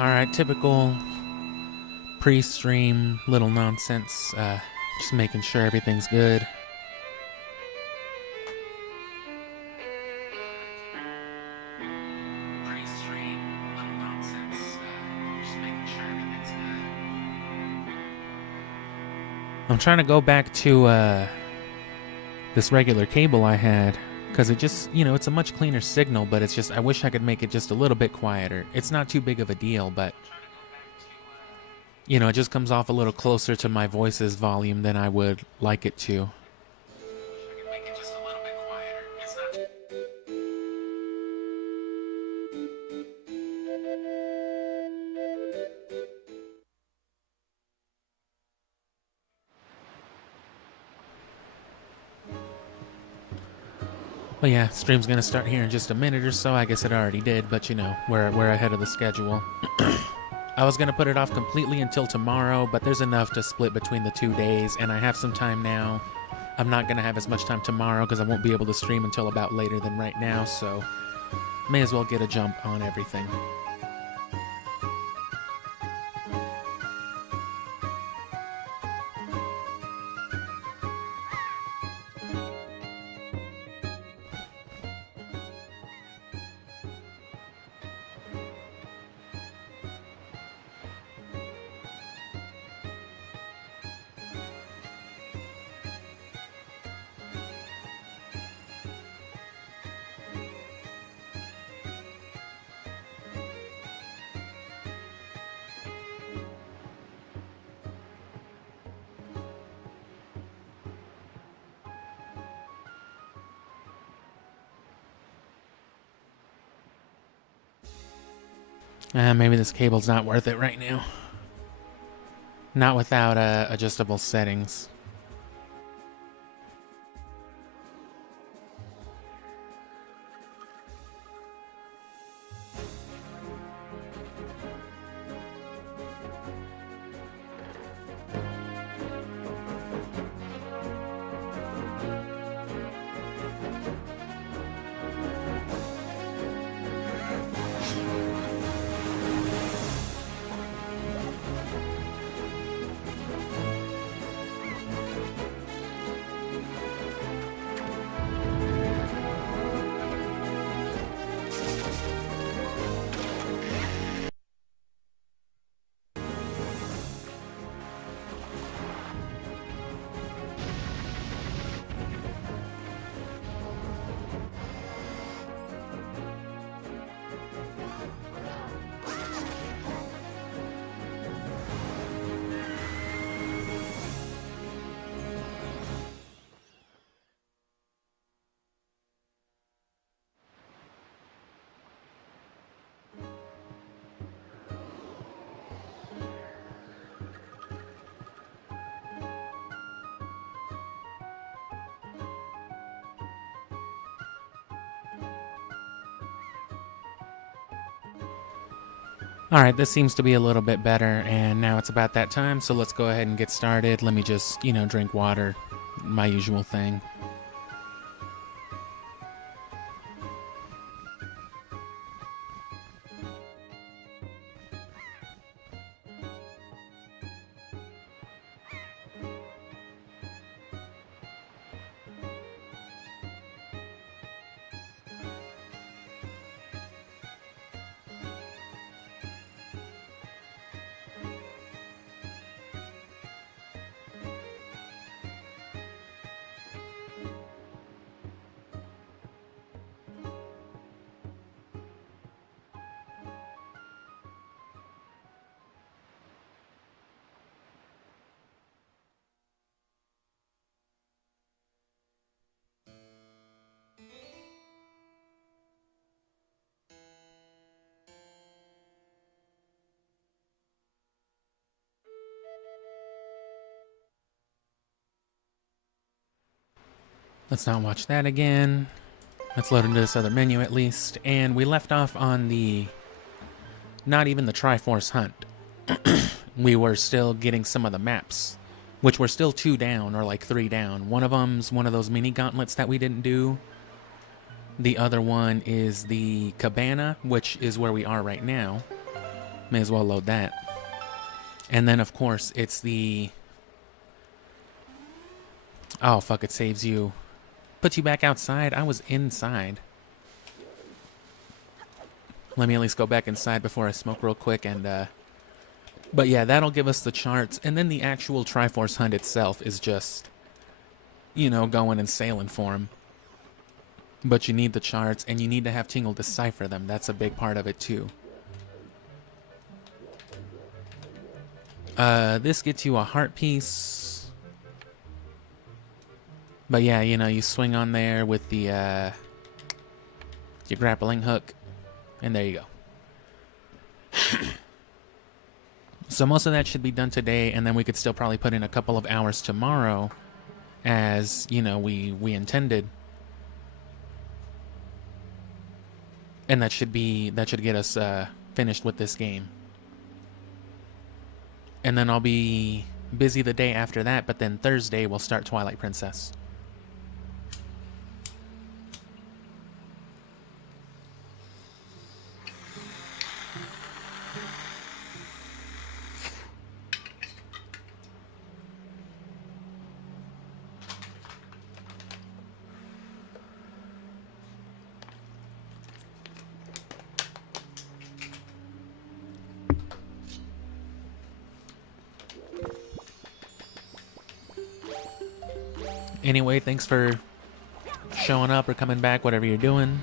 Alright, typical pre-stream little nonsense, just making sure everything's good. I'm trying to go back to this regular cable I had, because it just, you know, it's a much cleaner signal, but it's just, I wish I could make it just a little bit quieter. It's not too big of a deal, but, you know, it just comes off a little closer to my voice's volume than I would like it to. But yeah, stream's gonna start here in just a minute or so. I guess it already did, but you know, we're ahead of the schedule. I was gonna put it off completely until tomorrow, but there's enough to split between the 2 days, and I have some time now. I'm not gonna have as much time tomorrow because I won't be able to stream until about later than right now, so may as well get a jump on everything. Maybe this cable's not worth it right now. Not without adjustable settings. Alright, this seems to be a little bit better, and now it's about that time, so let's go ahead and get started. Let me just, you know, drink water, my usual thing. Let's not watch that again. Let's load into this other menu at least. And we left off on the... not even the Triforce hunt. we were still getting some of the maps, which were still 2 down or like 3 down. One of them's one of those mini gauntlets that we didn't do. The other one is the Cabana, which is where we are right now. May as well load that. And then, of course, it's the... Oh, fuck, it saves you. Puts you back outside. I was inside. Let me at least go back inside before I smoke real quick and, But yeah, that'll give us the charts. And then the actual Triforce hunt itself is just, you know, going and sailing for him. But you need the charts, and you need to have Tingle decipher them. That's a big part of it, too. This gets you a heart piece. But yeah, you know, you swing on there with the, your grappling hook. And there you go. So most of that should be done today, and then we could still probably put in a couple of hours tomorrow, as, you know, we intended. And that should get us finished with this game. And then I'll be busy the day after that, but then Thursday we'll start Twilight Princess. Anyway, thanks for showing up or coming back, whatever you're doing.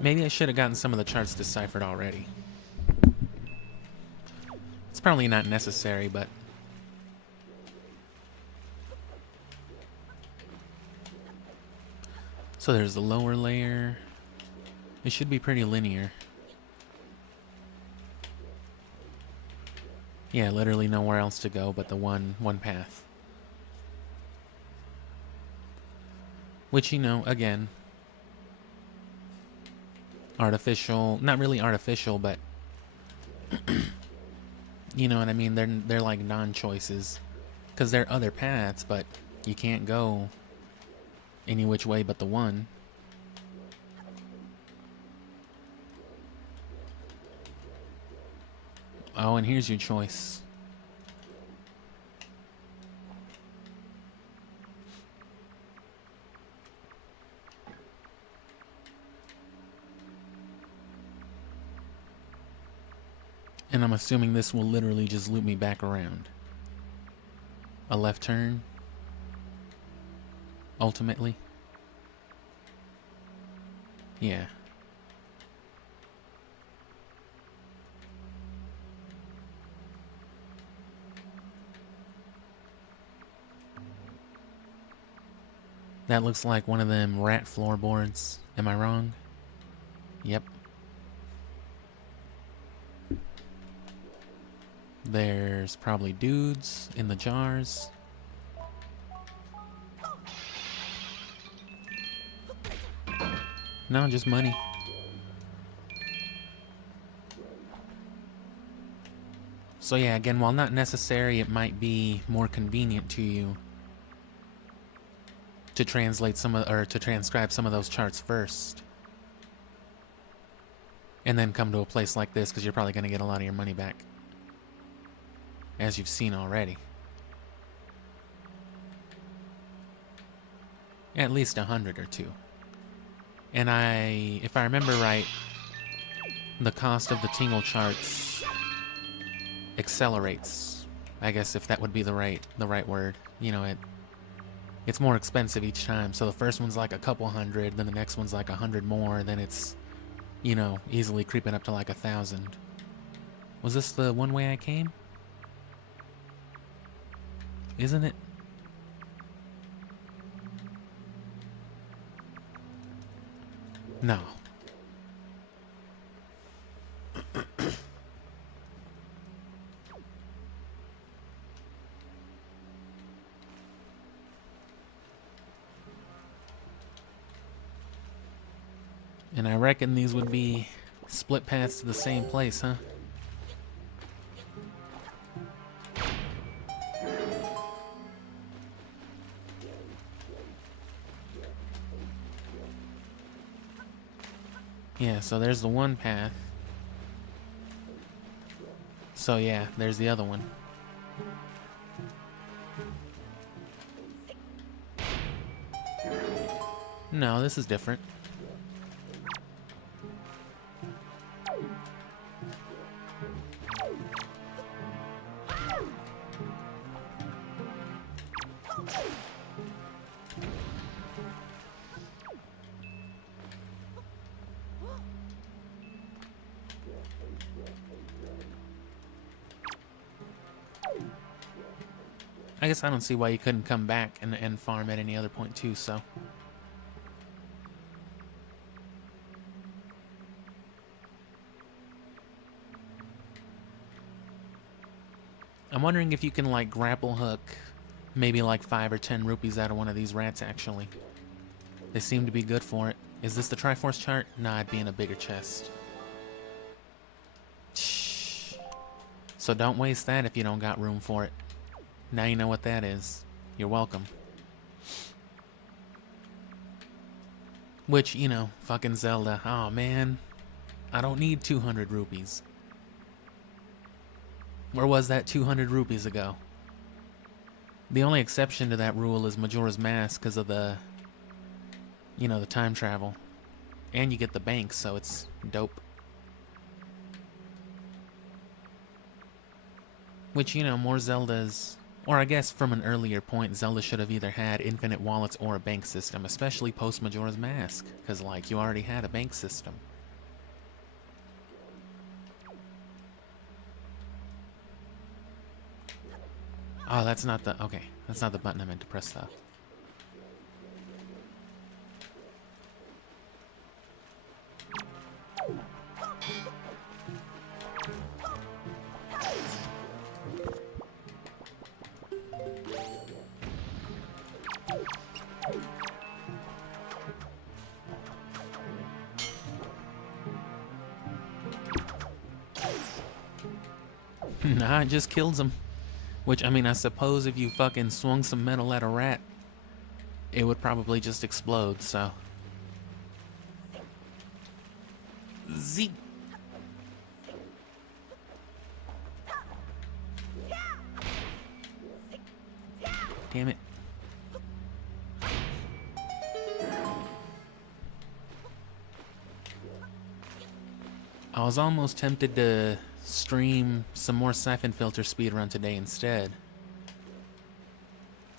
Maybe I should have gotten some of the charts deciphered already. It's probably not necessary, but... So there's the lower layer. It should be pretty linear. Yeah, literally nowhere else to go but the one path. Which, you know, again, artificial, not really artificial, but you know what I mean? They're like non-choices, because there are other paths, but you can't go any which way but the one. Oh, and here's your choice. And I'm assuming this will literally just loop me back around. A left turn. Ultimately. Yeah. That looks like one of them rat floorboards. Am I wrong? Yep. There's probably dudes in the jars. No, just money. So yeah, again, while not necessary, it might be more convenient to you to translate some of, or to transcribe some of those charts first. And then come to a place like this, because you're probably going to get a lot of your money back. As you've seen already. At least 100 or 2. And if I remember right, the cost of the tingle charts accelerates. I guess if that would be the right word. You know, it's more expensive each time. So the first one's like a couple hundred, then the next one's like 100 more, then it's, you know, easily creeping up to like 1,000. Was this the one way I came? Isn't it? No. And I reckon these would be split paths to the same place, huh? Yeah, so there's the one path. So yeah, there's the other one. No, this is different. I guess I don't see why you couldn't come back and farm at any other point too, so. I'm wondering if you can, like, grapple hook maybe like 5 or 10 rupees out of one of these rats, actually. They seem to be good for it. Is this the Triforce chart? Nah, it'd be in a bigger chest. So don't waste that if you don't got room for it. Now you know what that is. You're welcome. Which, you know, fucking Zelda. Oh, man. I don't need 200 rupees. Where was that 200 rupees ago? The only exception to that rule is Majora's Mask because of the, you know, the time travel. And you get the bank, so it's dope. Which, you know, more Zeldas, or I guess from an earlier point, Zelda should have either had infinite wallets or a bank system, especially post Majora's Mask, because, like, you already had a bank system. Oh, that's not the, okay, that's not the button I meant to press though. Nah, it just kills him. Which, I mean, I suppose if you fucking swung some metal at a rat, it would probably just explode, so. Zeep. Damn it. I was almost tempted to stream some more siphon filter speedrun today instead.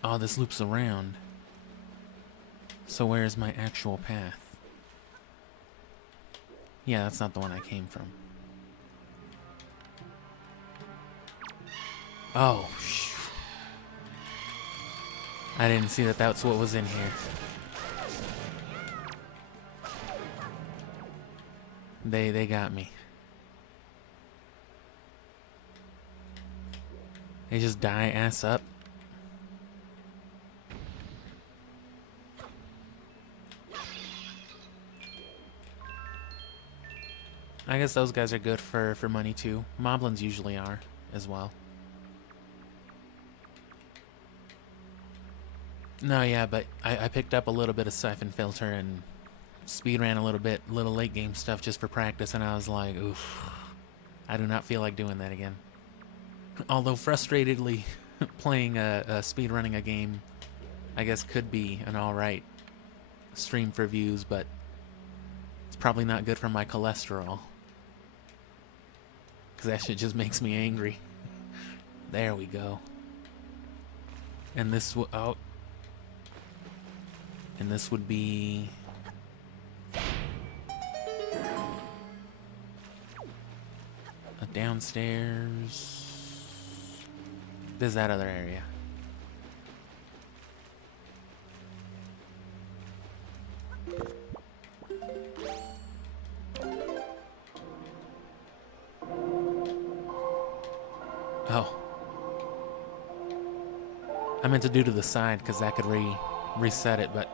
Oh, this loops around. So where's my actual path? Yeah, that's not the one I came from. Oh, I didn't see that that's what was in here. They got me. They just die ass up. I guess those guys are good for money too. Moblins usually are as well. No, yeah, but I picked up a little bit of siphon filter and speed ran a little late game stuff just for practice, and I was like, oof, I do not feel like doing that again. Although frustratedly, playing speed running a game, I guess could be an alright stream for views, but it's probably not good for my cholesterol. Because that shit just makes me angry. There we go. And this would, oh. And this would be... a downstairs... There's that other area. Oh. I meant to do to the side because that could reset it, but...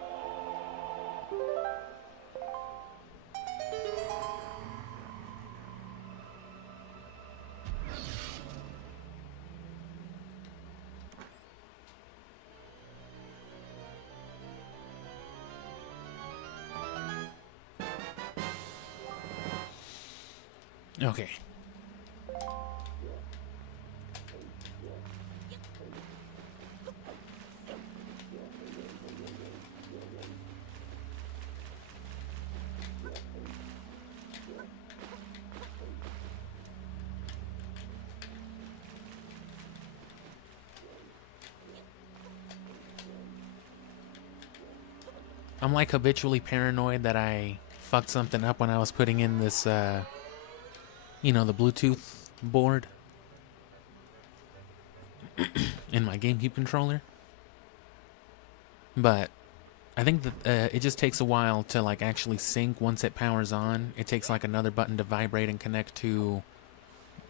Okay. I'm like habitually paranoid that I fucked something up when I was putting in this, you know, the Bluetooth board in my GameCube controller. But I think that it just takes a while to like actually sync once it powers on. It takes like another button to vibrate and connect to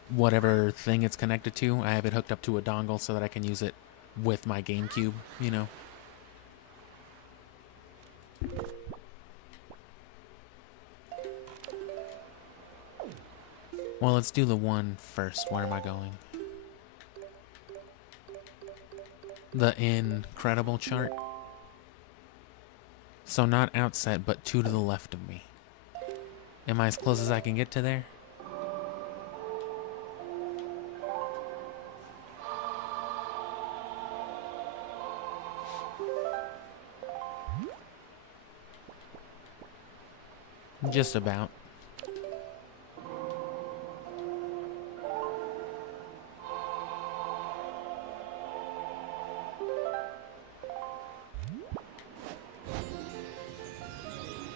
whatever thing it's connected to. I have it hooked up to a dongle so that I can use it with my GameCube, you know. Well, let's do the one first. Where am I going? The incredible chart. So not outset, but 2 to the left of me. Am I as close as I can get to there? Just about.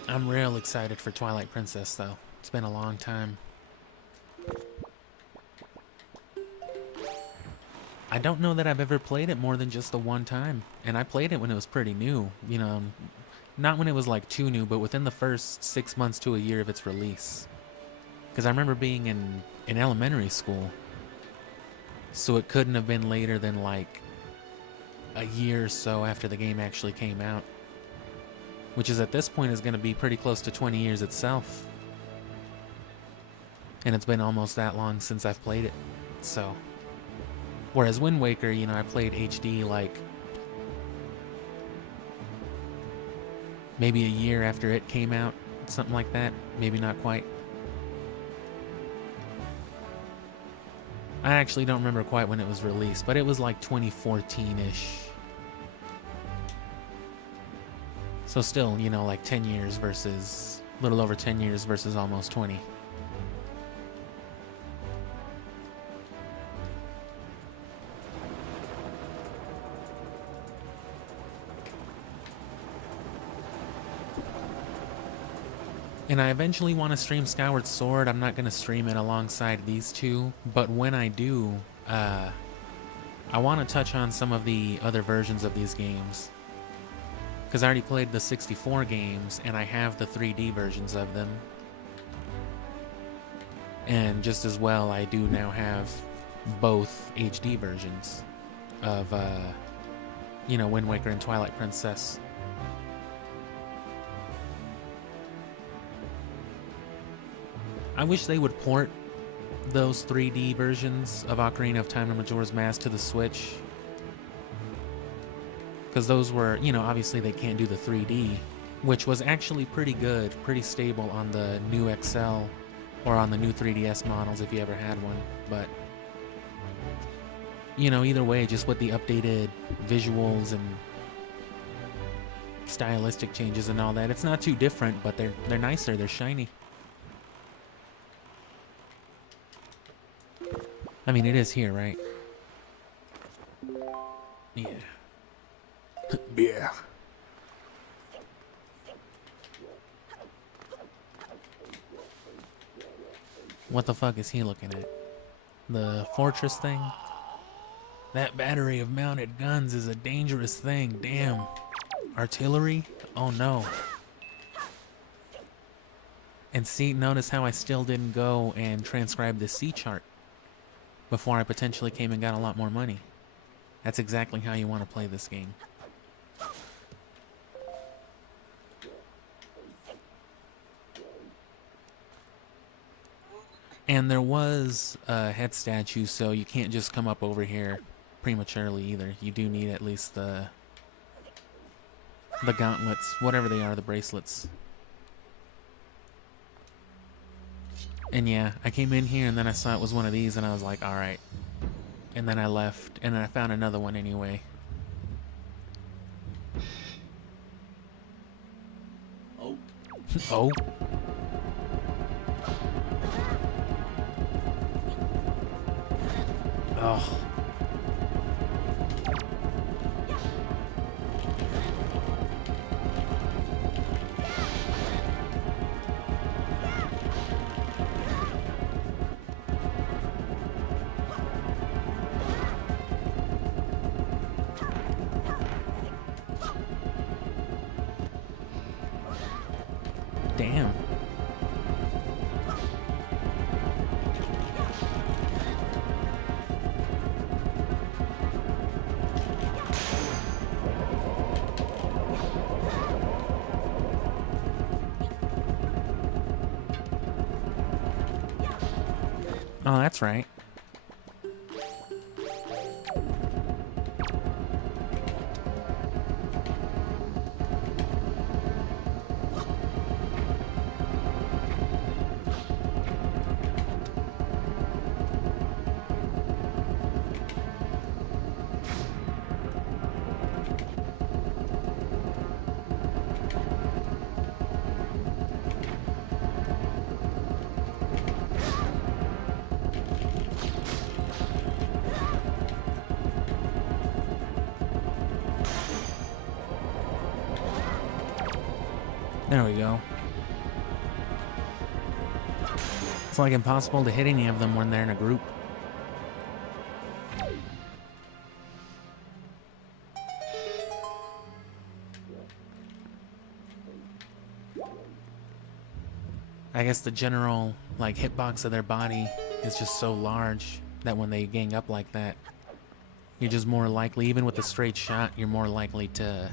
I'm real excited for Twilight Princess, though. It's been a long time. I don't know that I've ever played it more than just the one time. And I played it when it was pretty new. You know, not when it was like too new, but within the first 6 months to a year of its release. Because I remember being in elementary school. So it couldn't have been later than like a year or so after the game actually came out. Which is at this point is going to be pretty close to 20 years itself. And it's been almost that long since I've played it. So, whereas Wind Waker, you know, I played HD like maybe a year after it came out, something like that. Maybe not quite. I actually don't remember quite when it was released, but it was like 2014-ish. So still, you know, like 10 years versus, a little over 10 years versus almost 20. And I eventually want to stream Skyward Sword. I'm not going to stream it alongside these two, but when I do, I want to touch on some of the other versions of these games. Because I already played the 64 games, and I have the 3D versions of them. And just as well, I do now have both HD versions of, you know, Wind Waker and Twilight Princess. I wish they would port those 3D versions of Ocarina of Time and Majora's Mask to the Switch. Because those were, you know, obviously they can't do the 3D, which was actually pretty good, pretty stable on the new XL or on the new 3DS models if you ever had one. But, you know, either way, just with the updated visuals and stylistic changes and all that, it's not too different, but they're nicer, they're shiny. I mean, it is here, right? Yeah. Yeah. What the fuck is he looking at? The fortress thing? That battery of mounted guns is a dangerous thing. Damn. Artillery? Oh no. And see, notice how I still didn't go and transcribe the C chart before I potentially came and got a lot more money. That's exactly how you want to play this game. And there was a head statue, so you can't just come up over here prematurely either. You do need at least the gauntlets, whatever they are, the bracelets. And yeah, I came in here and then I saw it was one of these and I was like, alright. And then I left and then I found another one anyway. Oh. Oh. Oh. Damn. Oh, that's right. There we go. It's like impossible to hit any of them when they're in a group. I guess the general, like, hitbox of their body is just so large that when they gang up like that, you're just more likely, even with a straight shot, you're more likely to...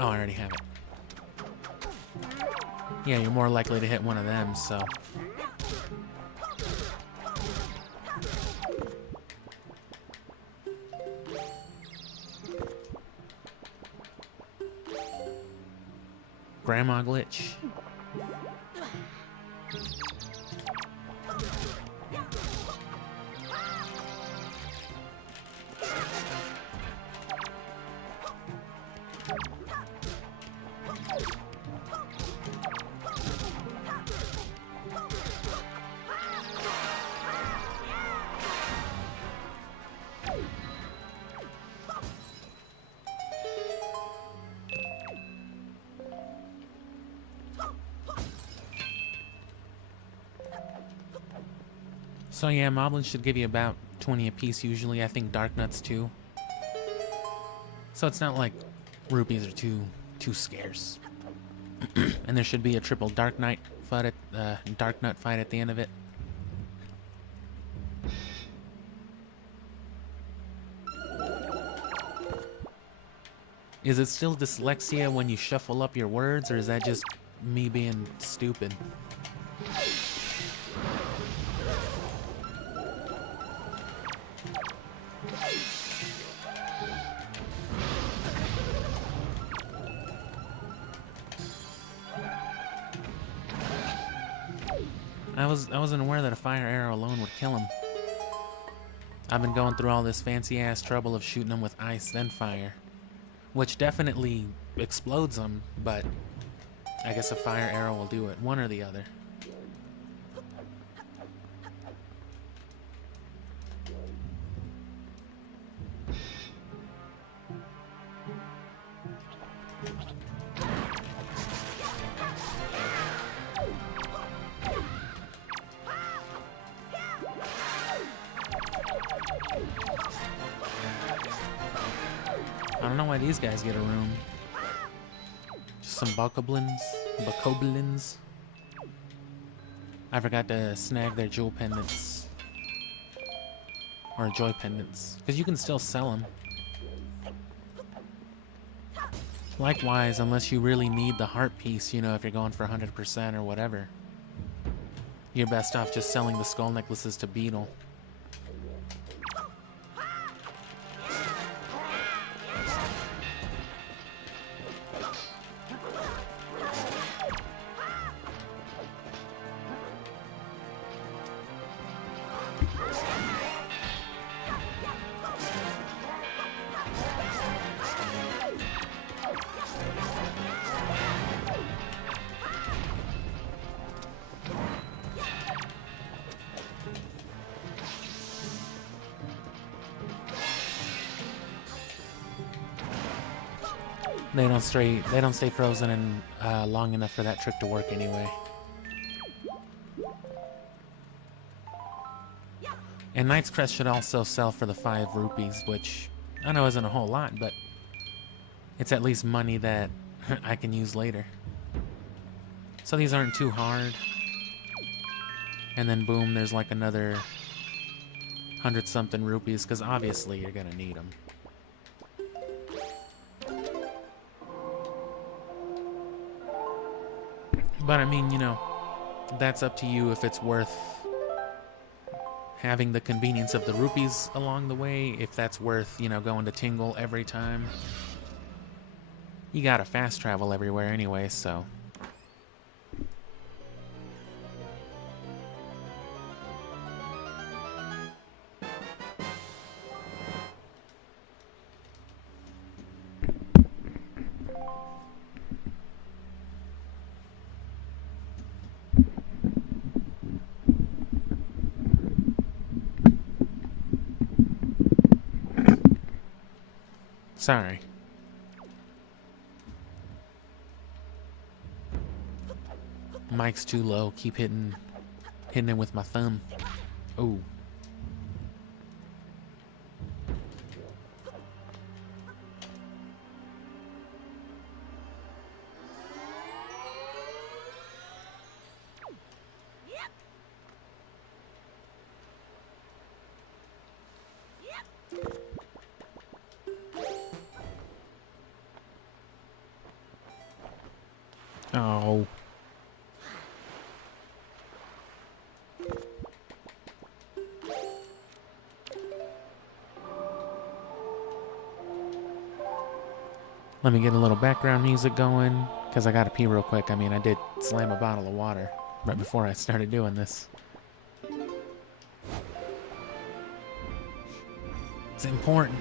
Oh, I already have it. Yeah, you're more likely to hit one of them, so... Grandma glitch. So yeah, moblins should give you about 20 apiece usually. I think dark nuts too. So it's not like rupees are too scarce. And there should be a triple dark nut fight at the end of it. Is it still dyslexia when you shuffle up your words, or is that just me being stupid? I wasn't aware that a fire arrow alone would kill him. I've been going through all this fancy ass trouble of shooting them with ice then fire, which definitely explodes them, but I guess a fire arrow will do it, one or the other. I don't know why these guys get a room. Just some bokoblins. I forgot to snag their jewel pendants. Or joy pendants. Because you can still sell them. Likewise, unless you really need the heart piece, you know, if you're going for 100% or whatever. You're best off just selling the skull necklaces to Beetle. They don't stay frozen and long enough for that trick to work anyway. And Knight's Crest should also sell for the 5 rupees, which I know isn't a whole lot, but it's at least money that I can use later. So these aren't too hard. And then boom, there's like another 100-something rupees, because obviously you're gonna need them. But I mean, you know, that's up to you if it's worth having the convenience of the rupees along the way, if that's worth, you know, going to Tingle every time. You gotta fast travel everywhere anyway, so. Sorry. Mic's too low. Keep hitting it with my thumb. Oh. Oh. Let me get a little background music going, because I gotta pee real quick. I mean, I did slam a bottle of water right before I started doing this. It's important.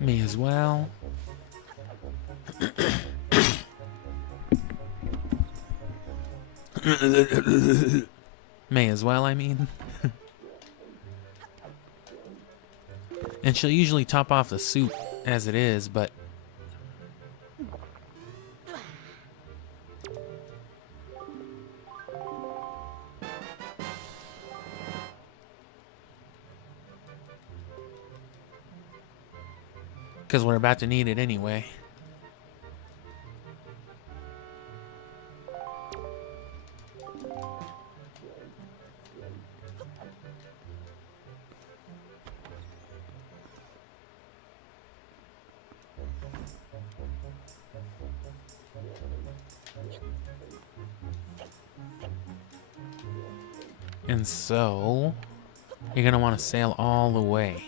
Me as well. May as well, I mean. And she'll usually top off the soup as it is, but because we're about to need it anyway. And so, you're gonna want to sail all the way.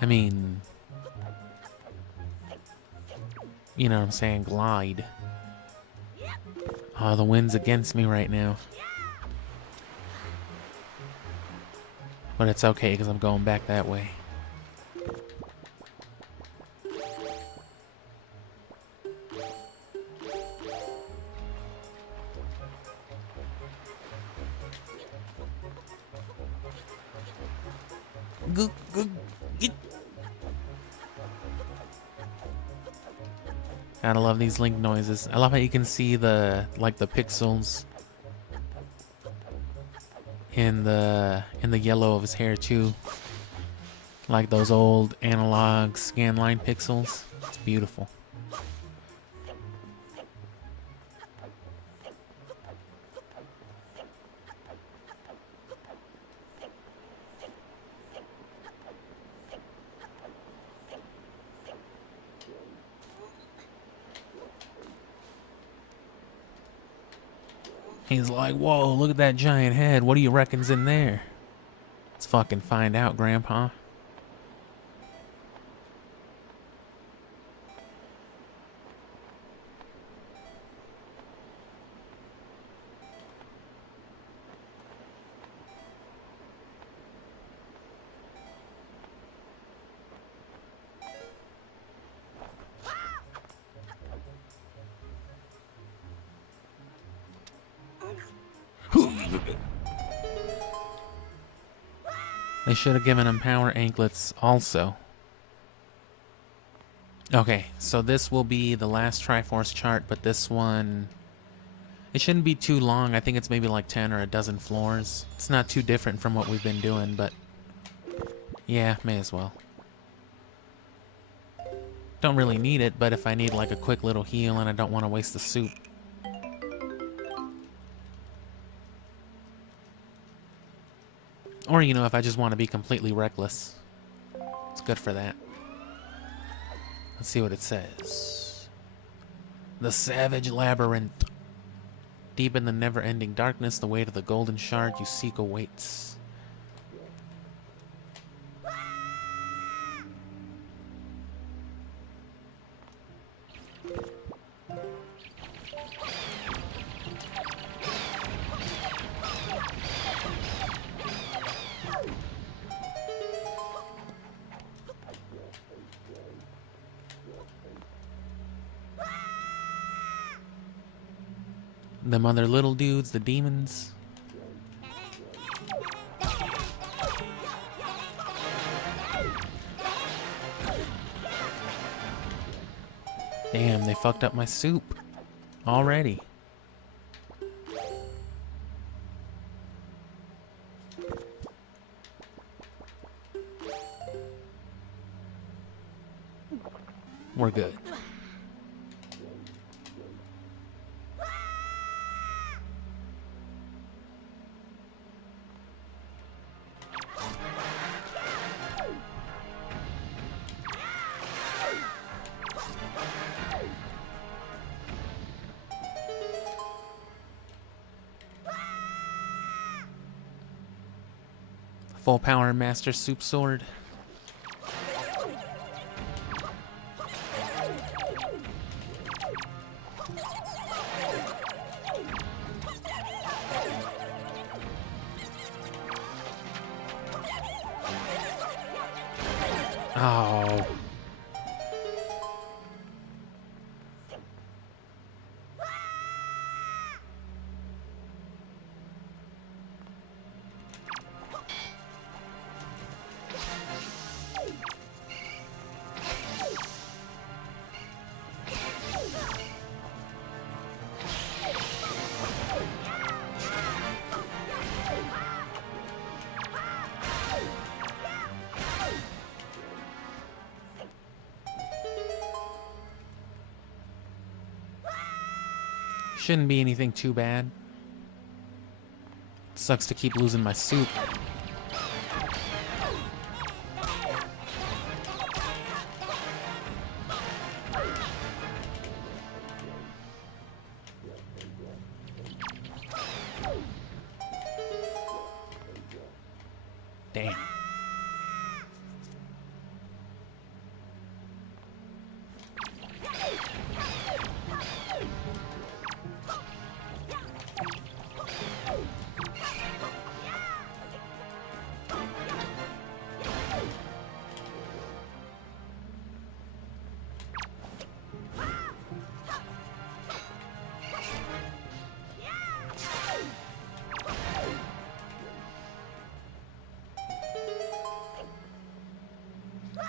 I mean, you know what I'm saying, glide. Oh, the wind's against me right now. But it's okay, because I'm going back that way. Gotta love these Link noises. I love how you can see the pixels in the yellow of his hair too, like those old analog scanline pixels. It's beautiful. He's like, whoa, look at that giant head. What do you reckon's in there? Let's fucking find out, Grandpa. They should have given him power anklets also. Okay, so this will be the last Triforce chart, but this one, it shouldn't be too long. I think it's maybe like 10 or a dozen floors. It's not too different from what we've been doing, but yeah, may as well. Don't really need it, but if I need like a quick little heal and I don't want to waste the soup. Or, you know, if I just want to be completely reckless. It's good for that. Let's see what it says. The Savage Labyrinth. Deep in the never-ending darkness, the way to the golden shard you seek awaits. Them other little dudes, the demons. Damn, they fucked up my soup already. We're good. Full power master soup sword. Oh. Shouldn't be anything too bad. Sucks to keep losing my soup.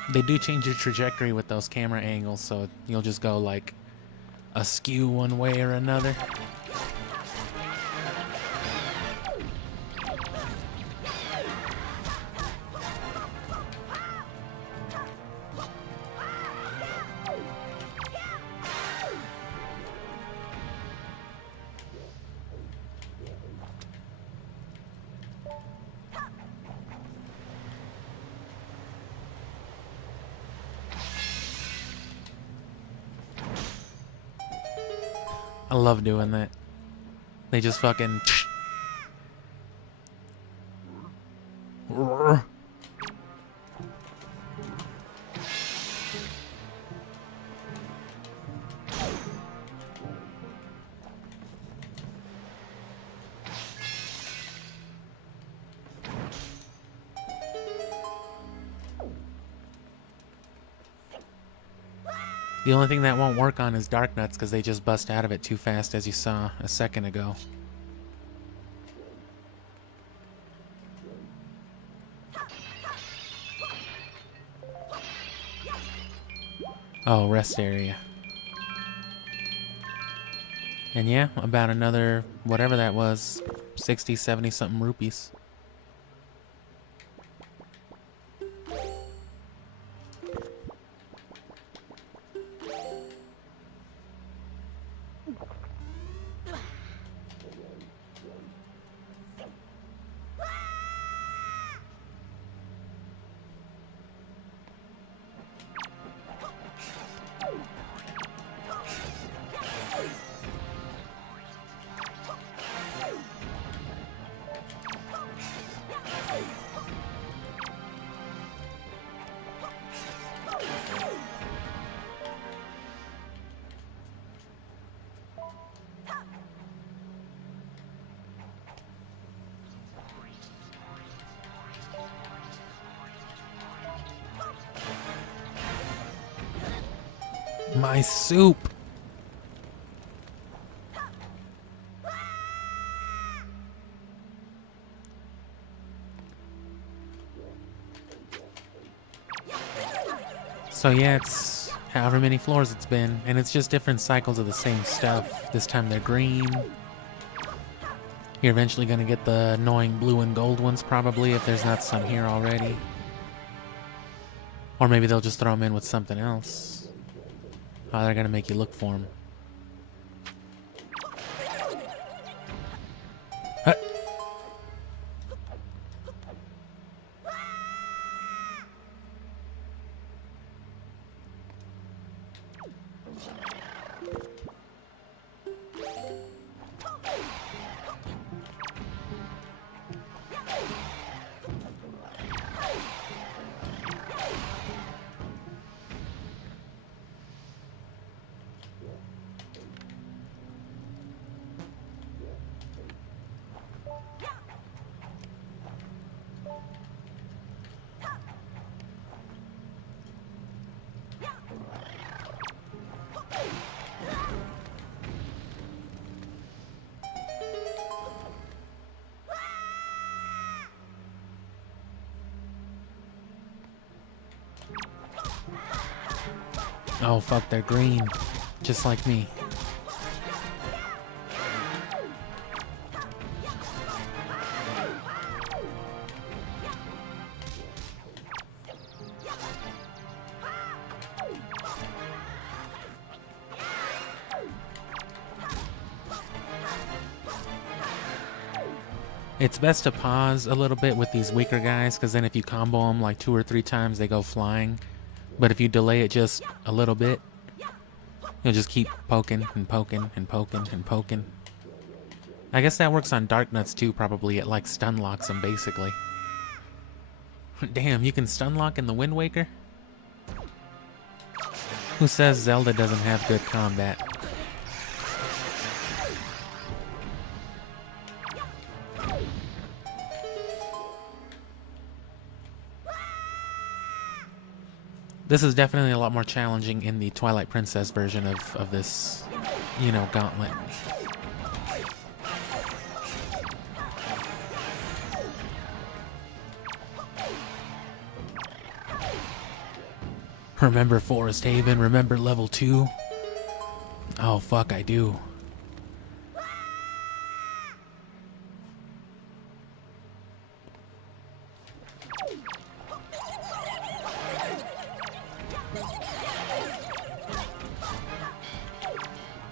They do change your trajectory with those camera angles, so you'll just go like askew one way or another. I love doing that. They just fucking... The only thing that won't work on is dark nuts because they just bust out of it too fast, as you saw a second ago. Oh, rest area. And yeah, about another, whatever that was, 60, 70 something rupees. My soup! So yeah, it's however many floors it's been, and it's just different cycles of the same stuff. This time they're green. You're eventually gonna get the annoying blue and gold ones probably, if there's not some here already. Or maybe they'll just throw them in with something else. Oh, they're gonna make you look for them. Oh fuck, they're green. Just like me. It's best to pause a little bit with these weaker guys, because then if you combo them like 2 or 3 times, they go flying. But if you delay it just a little bit, you'll just keep poking and poking and poking and poking. I guess that works on dark nuts too, probably. It like stun locks them basically. Damn, you can stun lock in the Wind Waker? Who says Zelda doesn't have good combat? This is definitely a lot more challenging in the Twilight Princess version of this, you know, gauntlet. Remember Forest Haven? Remember level 2? Oh, fuck, I do.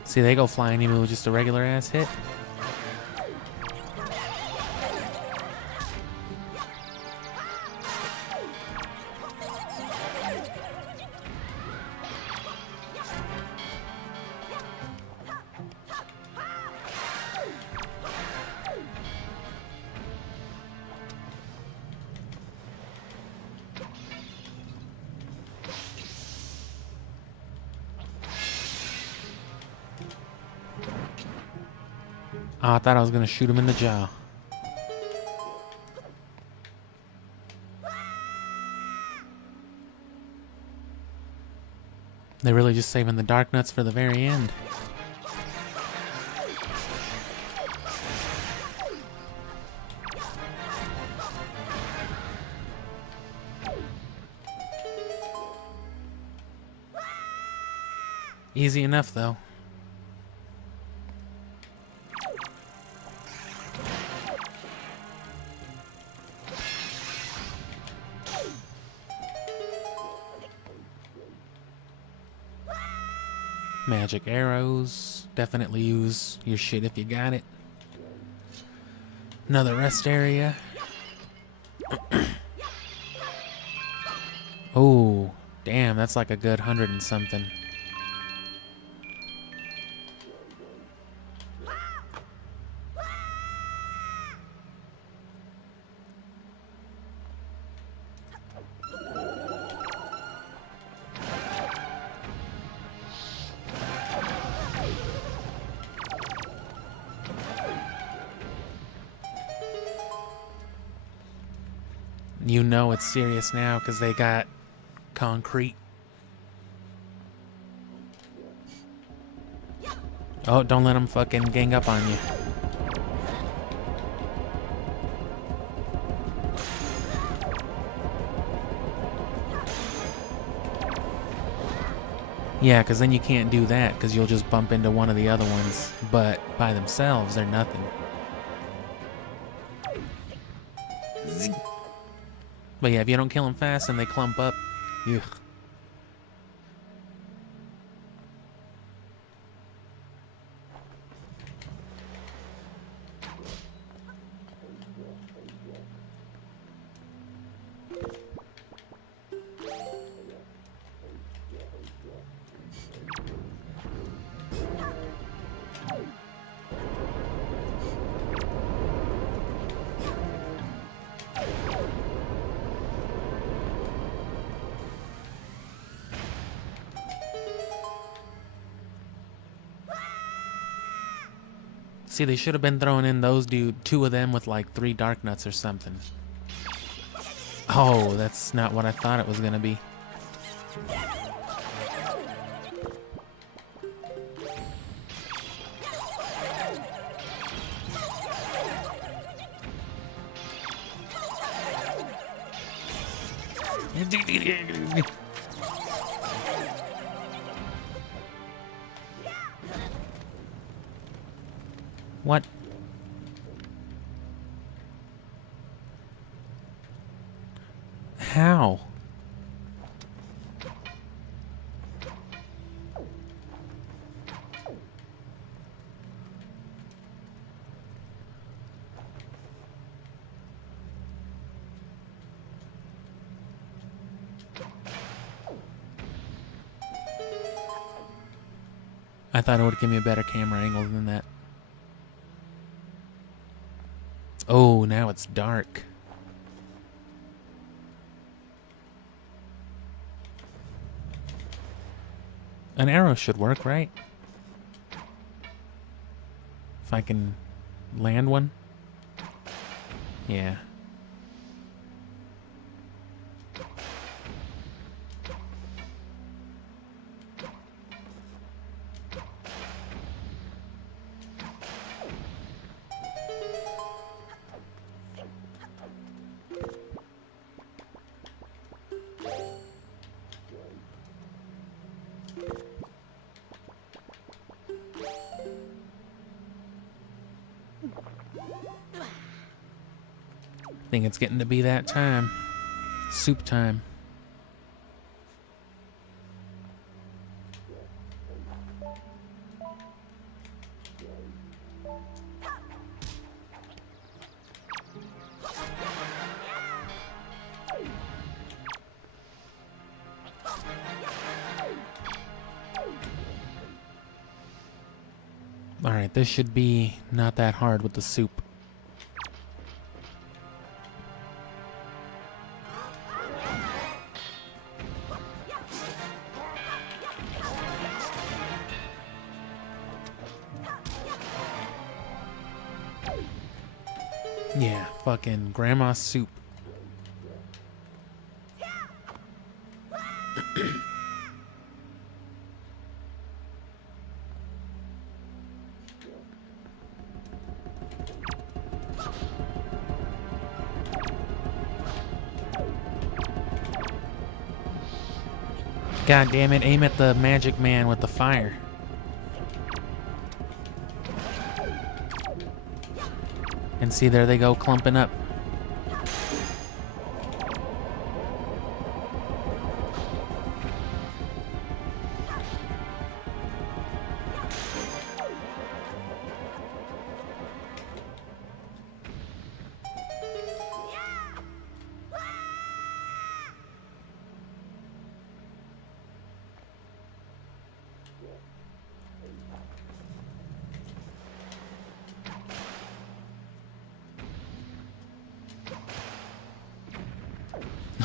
See, they go flying even with just a regular ass hit. Oh, I thought I was gonna shoot him in the jaw. They're really just saving the dark nuts for the very end. Easy enough, though. Magic arrows. Definitely use your shit if you got it. Another rest area. Oh, damn, that's like a good 100 and something. You know it's serious now because they got concrete. Oh, don't let them fucking gang up on you. Yeah, because then you can't do that because you'll just bump into one of the other ones. But by themselves, they're nothing. But yeah, if you don't kill them fast and they clump up, ugh. See, they should have been throwing in those two of them with like 3 dark nuts or something. Oh, that's not what I thought it was gonna be. What? How? I thought it would give me a better camera angle than that. Oh, now it's dark. An arrow should work, right? If I can land one. Yeah. think it's getting to be that time. Soup time. Alright, this should be not that hard with the soup. Yeah, fucking grandma's soup. God damn it, aim at the magic man with the fire. And see, there they go, clumping up.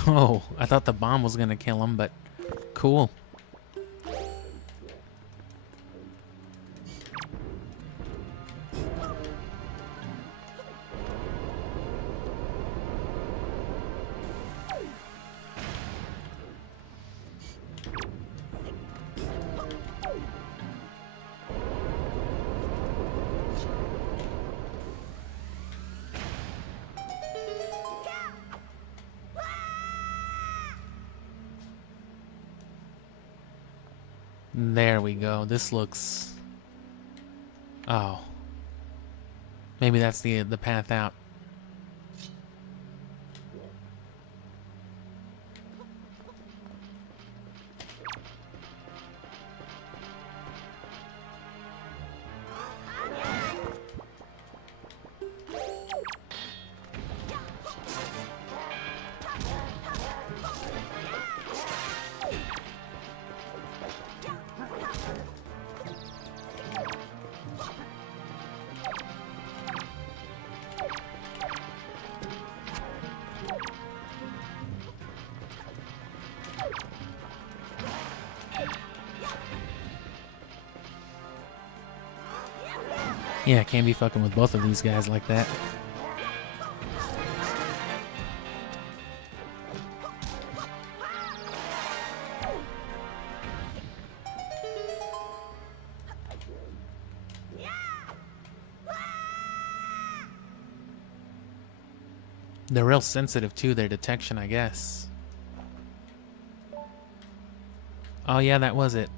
Oh, I thought the bomb was gonna kill him, but cool. There we go. This looks... Oh. Maybe that's the path out. Yeah, can't be fucking with both of these guys like that. They're real sensitive to their detection, I guess. Oh yeah, that was it.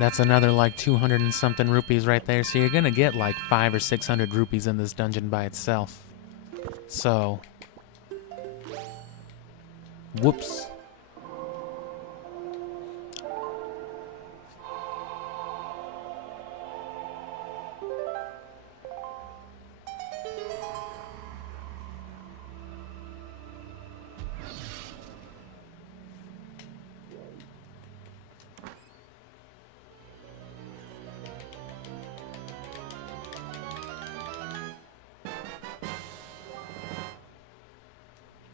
That's another like 200 and something rupees right there. So you're gonna get like 500 or 600 rupees in this dungeon by itself. So, whoops.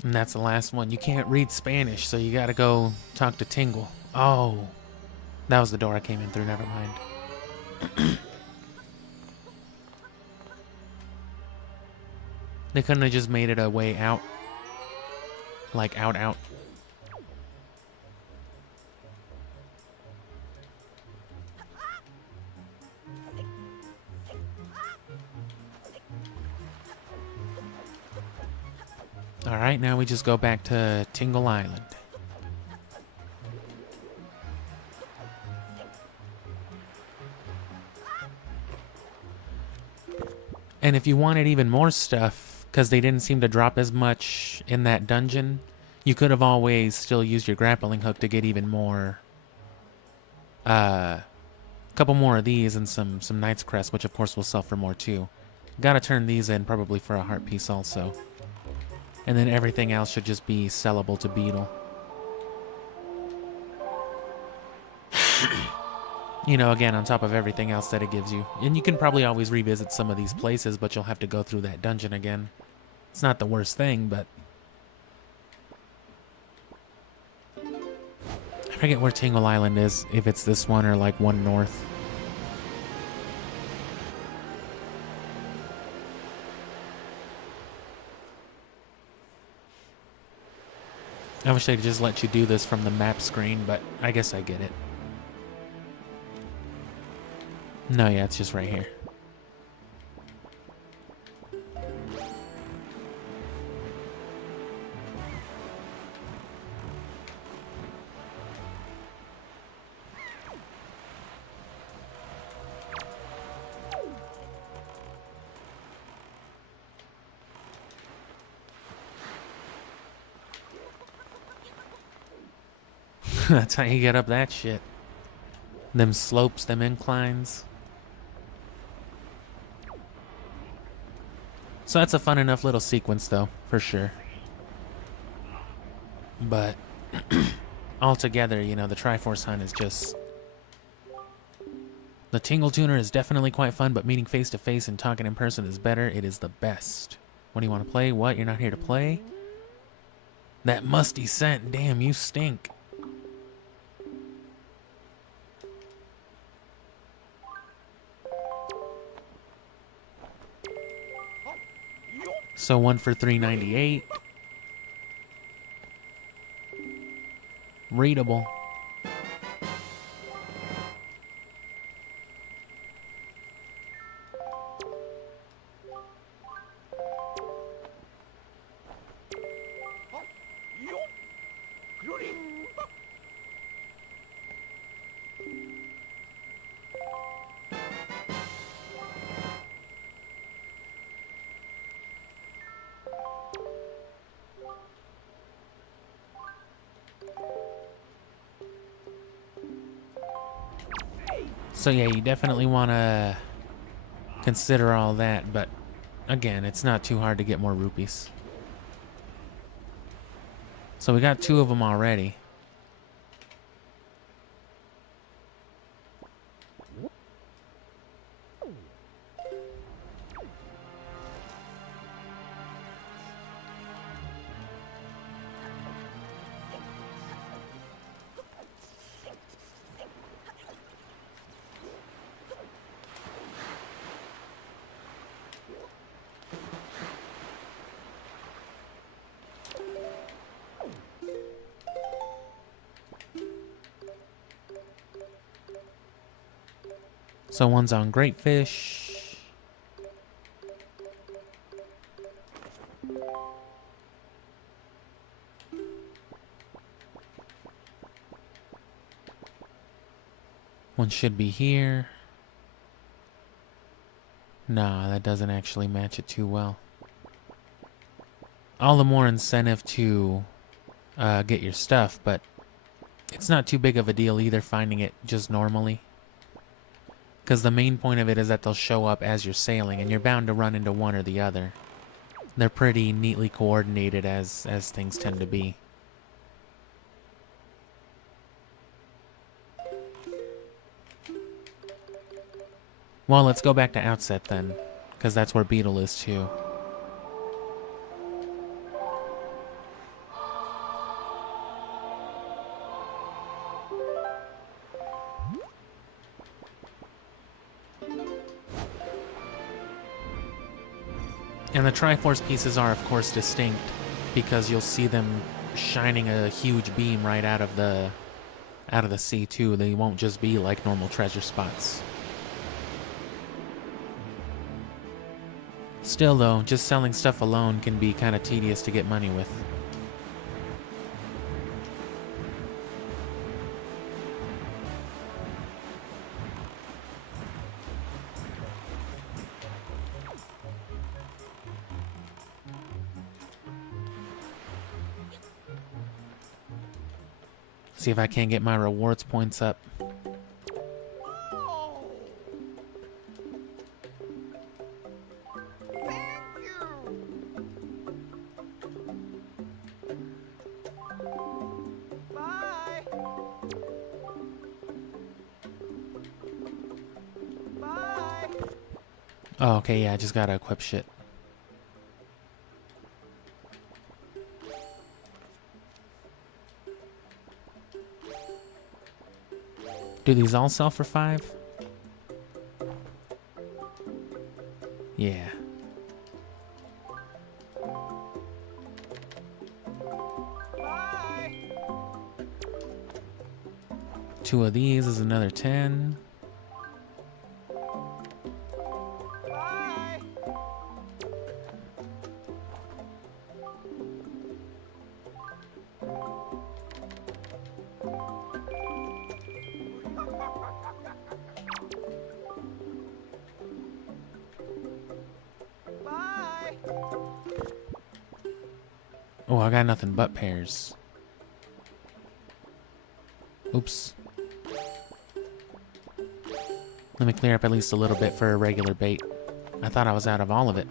And that's the last one. You can't read Spanish, so you gotta go talk to Tingle. Oh, that was the door I came in through. Never mind. They couldn't have just made it a way out. Like out. Alright, now we just go back to Tingle Island. And if you wanted even more stuff, because they didn't seem to drop as much in that dungeon, you could have always still used your grappling hook to get even more. A couple more of these and some Knight's Crest, which of course will sell for more too. Gotta turn these in probably for a heart piece also. And then everything else should just be sellable to Beetle. You know, again, on top of everything else that it gives you. And you can probably always revisit some of these places, but you'll have to go through that dungeon again. It's not the worst thing, but... I forget where Tingle Island is, if it's this one or like one north. I wish they'd just let you do this from the map screen, but I guess I get it. No, yeah, it's just right here. That's how you get up that shit. Them slopes, them inclines. So that's a fun enough little sequence though, for sure. But altogether, you know, the Triforce hunt is just... The Tingle Tuner is definitely quite fun, but meeting face to face and talking in person is better. It is the best. What do you want to play? What? You're not here to play? That musty scent. Damn, you stink. So one for $3.98. Readable. So yeah, you definitely want to consider all that, but again, it's not too hard to get more rupees. So we got 2 of them already. So one's on Great Fish. One should be here. Nah, that doesn't actually match it too well. All the more incentive to get your stuff, but it's not too big of a deal either finding it just normally. Because the main point of it is that they'll show up as you're sailing, and you're bound to run into one or the other. They're pretty neatly coordinated as things tend to be. Well, let's go back to Outset then, because that's where Beetle is too. And the Triforce pieces are, of course, distinct because you'll see them shining a huge beam right out of the sea too. They won't just be like normal treasure spots. Still though, just selling stuff alone can be kind of tedious to get money with. See if I can't get my rewards points up. Oh, okay, yeah, I just gotta equip shit. Do these all sell for 5? Yeah. Bye. 2 of these is another 10. Oh, I got nothing but pairs. Oops. Let me clear up at least a little bit for a regular bait. I thought I was out of all of it.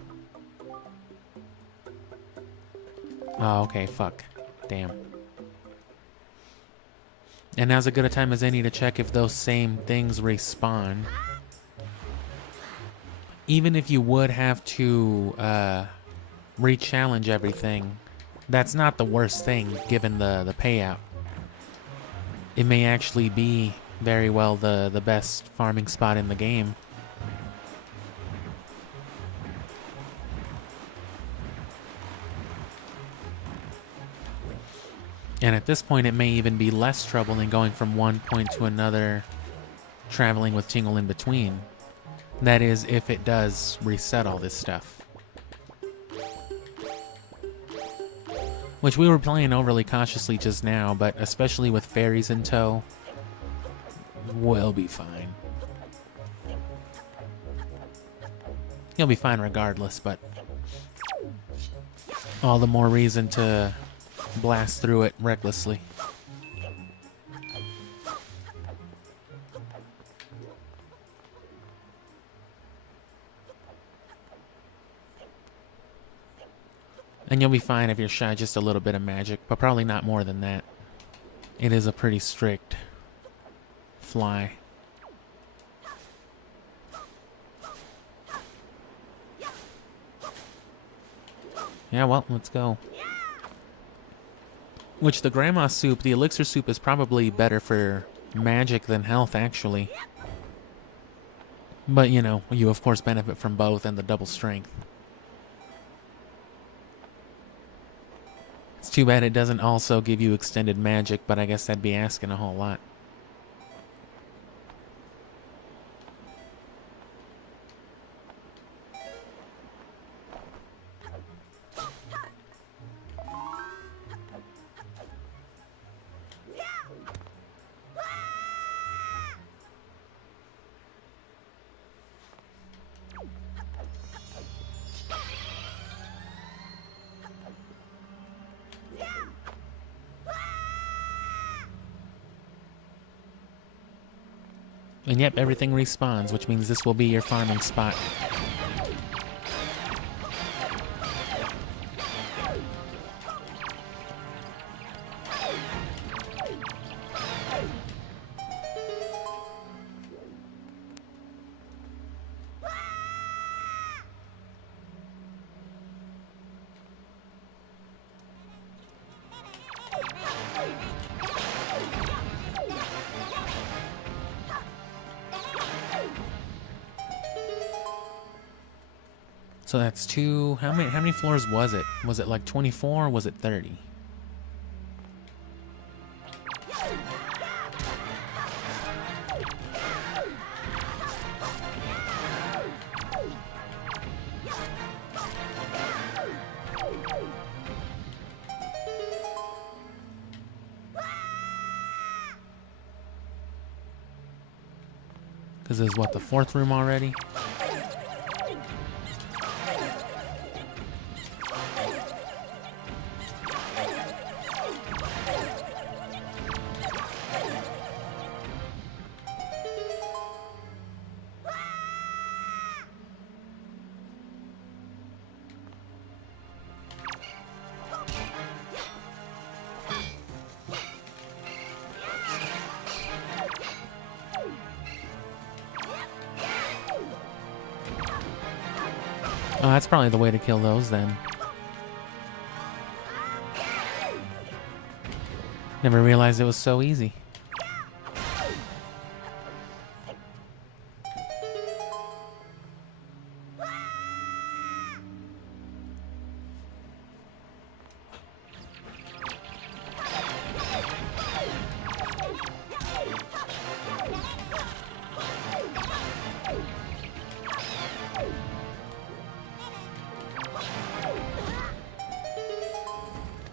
Oh, okay, fuck. Damn. And now's as good a time as any to check if those same things respawn. Even if you would have to re-challenge everything, that's not the worst thing given the payout. It may actually be very well the best farming spot in the game. And at this point, it may even be less trouble than going from one point to another, traveling with Tingle in between. That is, if it does reset all this stuff. Which we were playing overly cautiously just now, but especially with fairies in tow, we'll be fine. You'll be fine regardless, but all the more reason to blast through it recklessly. And you'll be fine if you're shy just a little bit of magic, but probably not more than that. It is a pretty strict fly. Yeah, well, let's go. Which the grandma soup, the elixir soup, is probably better for magic than health, actually. But, you know, you of course benefit from both and the double strength. It's too bad it doesn't also give you extended magic, but I guess that'd be asking a whole lot. And yep, everything respawns, which means this will be your farming spot. So that's 2. How many floors was it? Was it like 24 or was it 30? Because this is what, the 4th room already? Oh, that's probably the way to kill those then. Never realized it was so easy.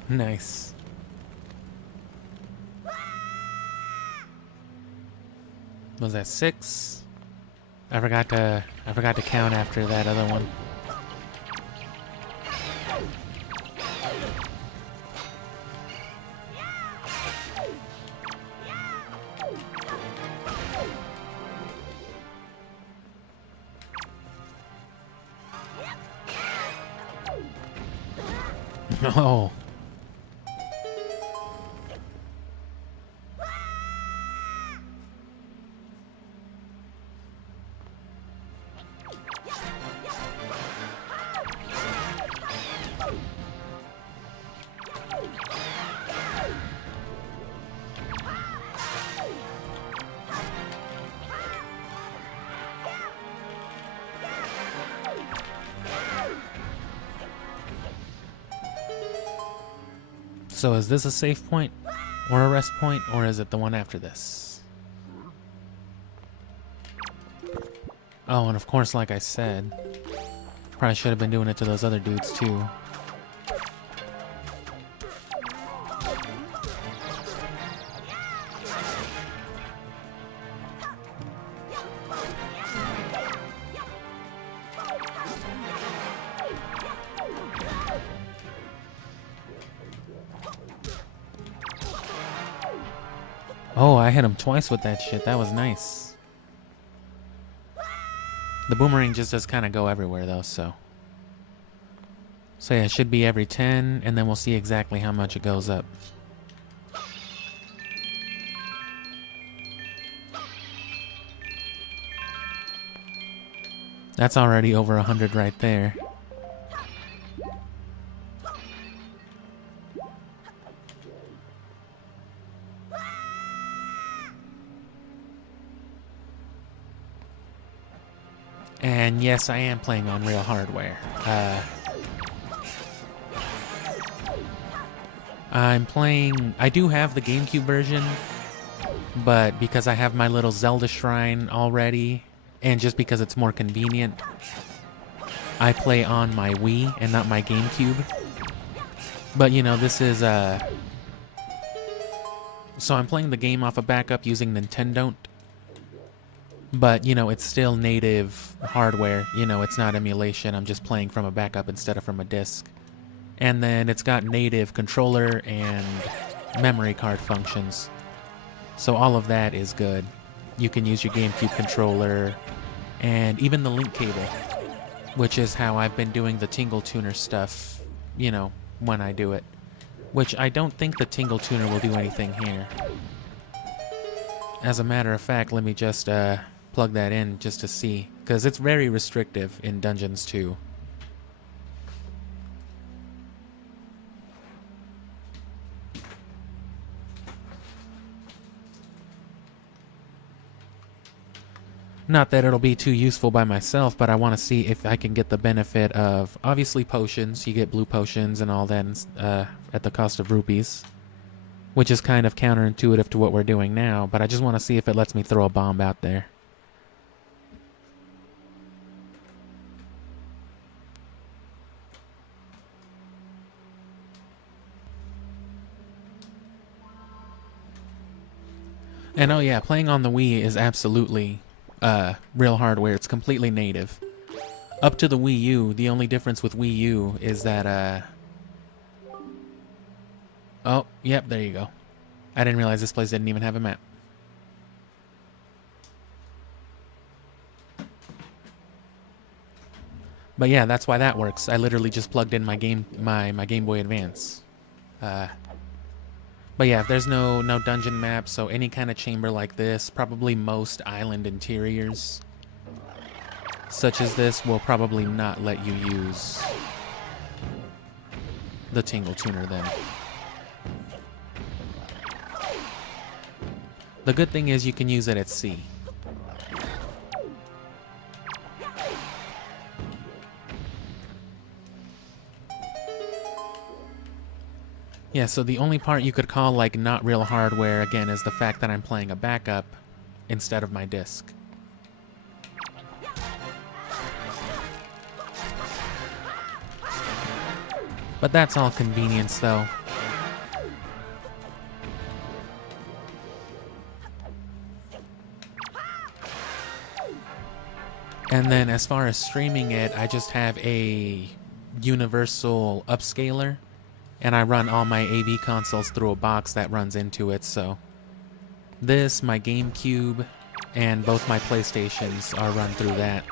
Nice. Was that 6? I forgot to count after that other one. Oh. So is this a save point or a rest point, or is it the one after this? Oh, and of course, like I said, probably should have been doing it to those other dudes too. Oh, I hit him twice with that shit. That was nice. The boomerang just does kind of go everywhere though, so. So yeah, it should be every 10, and then we'll see exactly how much it goes up. That's already over 100 right there. And yes, I am playing on real hardware. I do have the GameCube version, but because I have my little Zelda shrine already, and just because it's more convenient, I play on my Wii and not my GameCube. But you know, this is, so I'm playing the game off a backup using Nintendo. But, you know, it's still native hardware. You know, it's not emulation. I'm just playing from a backup instead of from a disc. And then it's got native controller and memory card functions. So all of that is good. You can use your GameCube controller and even the link cable, which is how I've been doing the Tingle Tuner stuff, you know, when I do it. Which I don't think the Tingle Tuner will do anything here. As a matter of fact, let me just plug that in just to see, because it's very restrictive in Dungeons 2. Not that it'll be too useful by myself, but I want to see if I can get the benefit of, obviously, potions. You get blue potions and all that at the cost of rupees, which is kind of counterintuitive to what we're doing now, but I just want to see if it lets me throw a bomb out there. And oh yeah, playing on the Wii is absolutely real hardware. It's completely native. Up to the Wii U, the only difference with Wii U is that oh, yep, there you go. I didn't realize this place didn't even have a map. But yeah, that's why that works. I literally just plugged in my Game Boy Advance. But yeah, if there's no dungeon map, so any kind of chamber like this, probably most island interiors, such as this will probably not let you use the Tingle Tuner then. The good thing is you can use it at sea. Yeah, so the only part you could call like not real hardware, again, is the fact that I'm playing a backup instead of my disc. But that's all convenience though. And then as far as streaming it, I just have a universal upscaler, and I run all my AV consoles through a box that runs into it, so this, my GameCube, and both my PlayStations are run through that.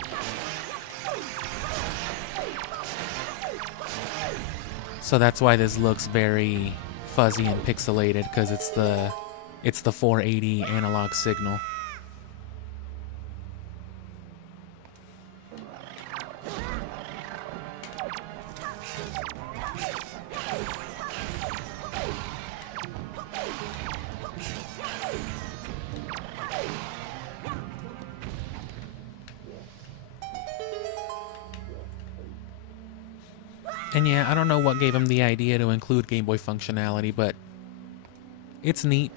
So that's why this looks very fuzzy and pixelated, because it's the 480 analog signal. And yeah, I don't know what gave him the idea to include Game Boy functionality, but it's neat.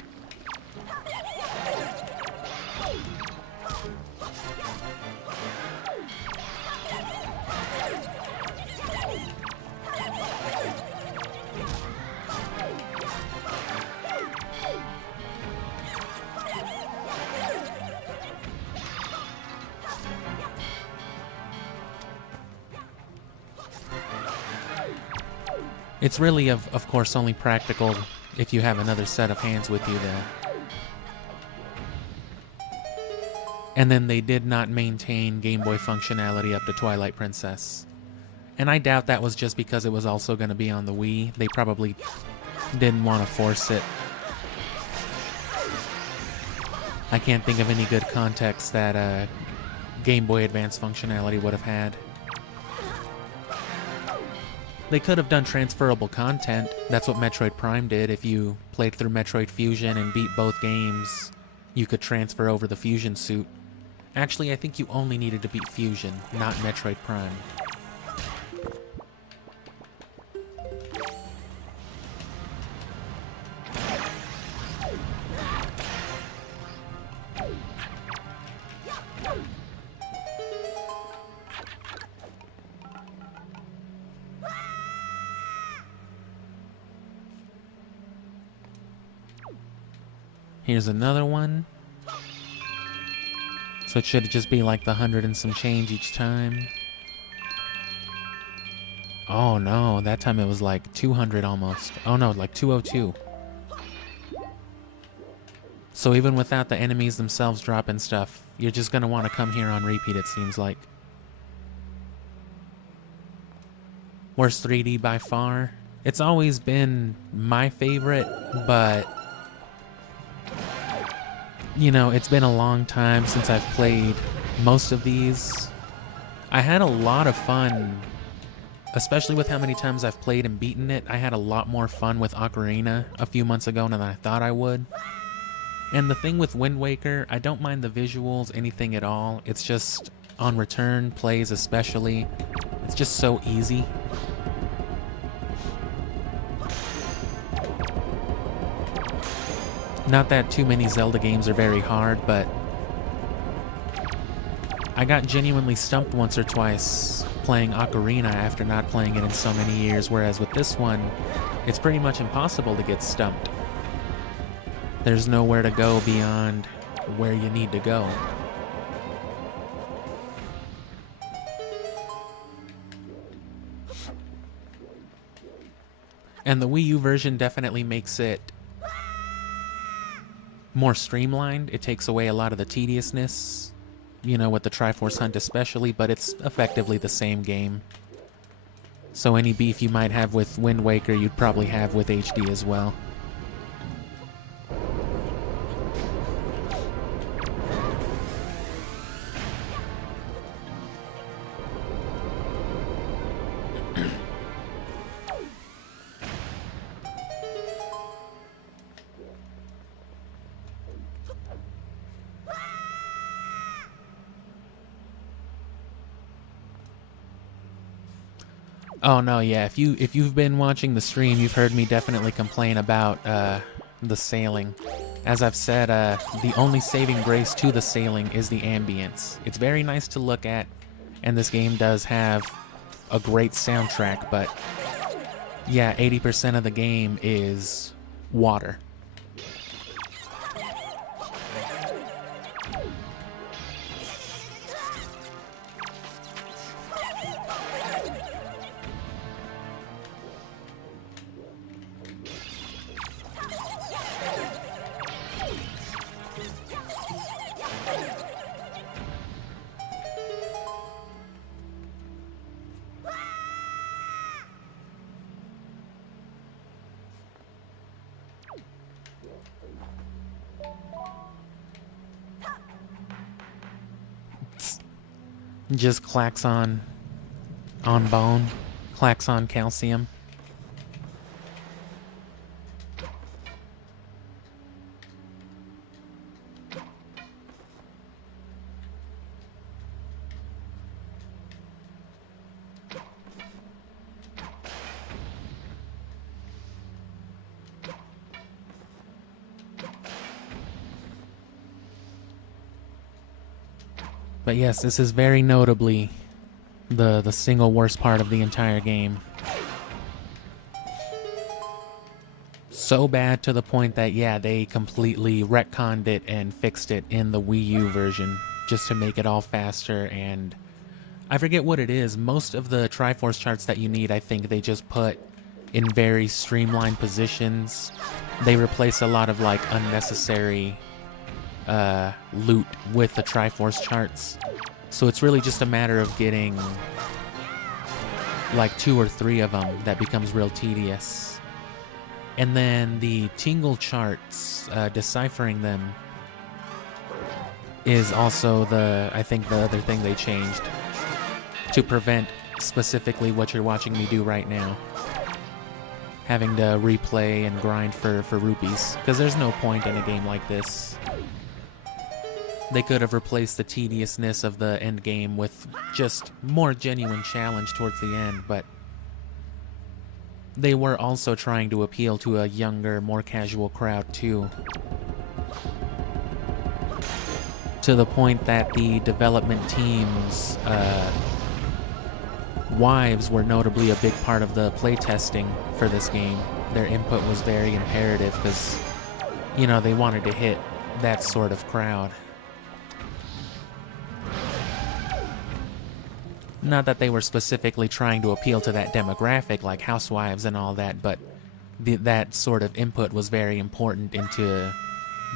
It's really, of course, only practical if you have another set of hands with you there. And then they did not maintain Game Boy functionality up to Twilight Princess. And I doubt that was just because it was also going to be on the Wii. They probably didn't want to force it. I can't think of any good context that Game Boy Advance functionality would have had. They could have done transferable content. That's what Metroid Prime did. If you played through Metroid Fusion and beat both games, you could transfer over the Fusion suit. Actually, I think you only needed to beat Fusion, not Metroid Prime. Here's another one. So it should just be like the 100 and some change each time. Oh no, that time it was like 200 almost. Oh no, like 202. So even without the enemies themselves dropping stuff, you're just gonna want to come here on repeat, it seems like. Worst 3D by far. It's always been my favorite, but you know, it's been a long time since I've played most of these. I had a lot of fun, especially with how many times I've played and beaten it. I had a lot more fun with Ocarina a few months ago than I thought I would. And the thing with Wind Waker, I don't mind the visuals, anything at all. It's just, on return plays especially, it's just so easy. Not that too many Zelda games are very hard, but I got genuinely stumped once or twice playing Ocarina after not playing it in so many years, whereas with this one, it's pretty much impossible to get stumped. There's nowhere to go beyond where you need to go. And the Wii U version definitely makes it more streamlined. It takes away a lot of the tediousness, you know, with the Triforce hunt especially, but it's effectively the same game. So any beef you might have with Wind Waker, you'd probably have with HD as well. Oh no, yeah. If you've been watching the stream, you've heard me definitely complain about the sailing. As I've said, the only saving grace to the sailing is the ambience. It's very nice to look at, and this game does have a great soundtrack, but yeah, 80% of the game is water. Just clacks on bone, clacks on calcium. But yes, this is very notably the single worst part of the entire game. So bad to the point that, yeah, they completely retconned it and fixed it in the Wii U version just to make it all faster, and I forget what it is. Most of the Triforce charts that you need, I think they just put in very streamlined positions. They replace a lot of like unnecessary loot with the Triforce charts. So it's really just a matter of getting like 2 or 3 of them that becomes real tedious. And then the tingle charts, deciphering them is also I think the other thing they changed to prevent specifically what you're watching me do right now. Having to replay and grind for rupees, because there's no point in a game like this. They could have replaced the tediousness of the end game with just more genuine challenge towards the end, but they were also trying to appeal to a younger, more casual crowd too. To the point that the development team's wives were notably a big part of the playtesting for this game. Their input was very imperative because, you know, they wanted to hit that sort of crowd. Not that they were specifically trying to appeal to that demographic like housewives and all that, but that sort of input was very important into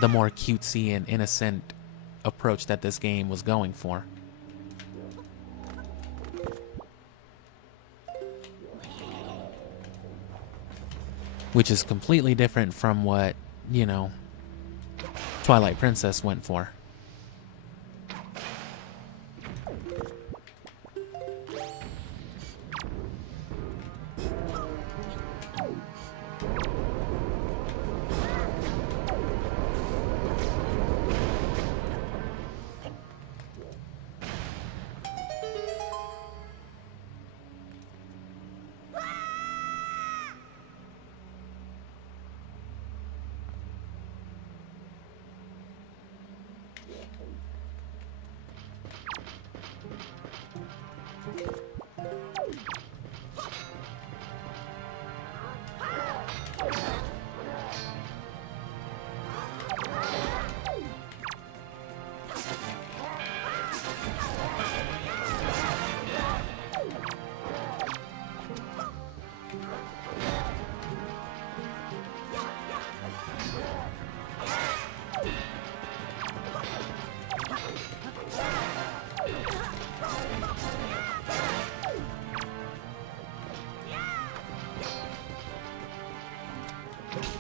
the more cutesy and innocent approach that this game was going for. Which is completely different from what, you know, Twilight Princess went for.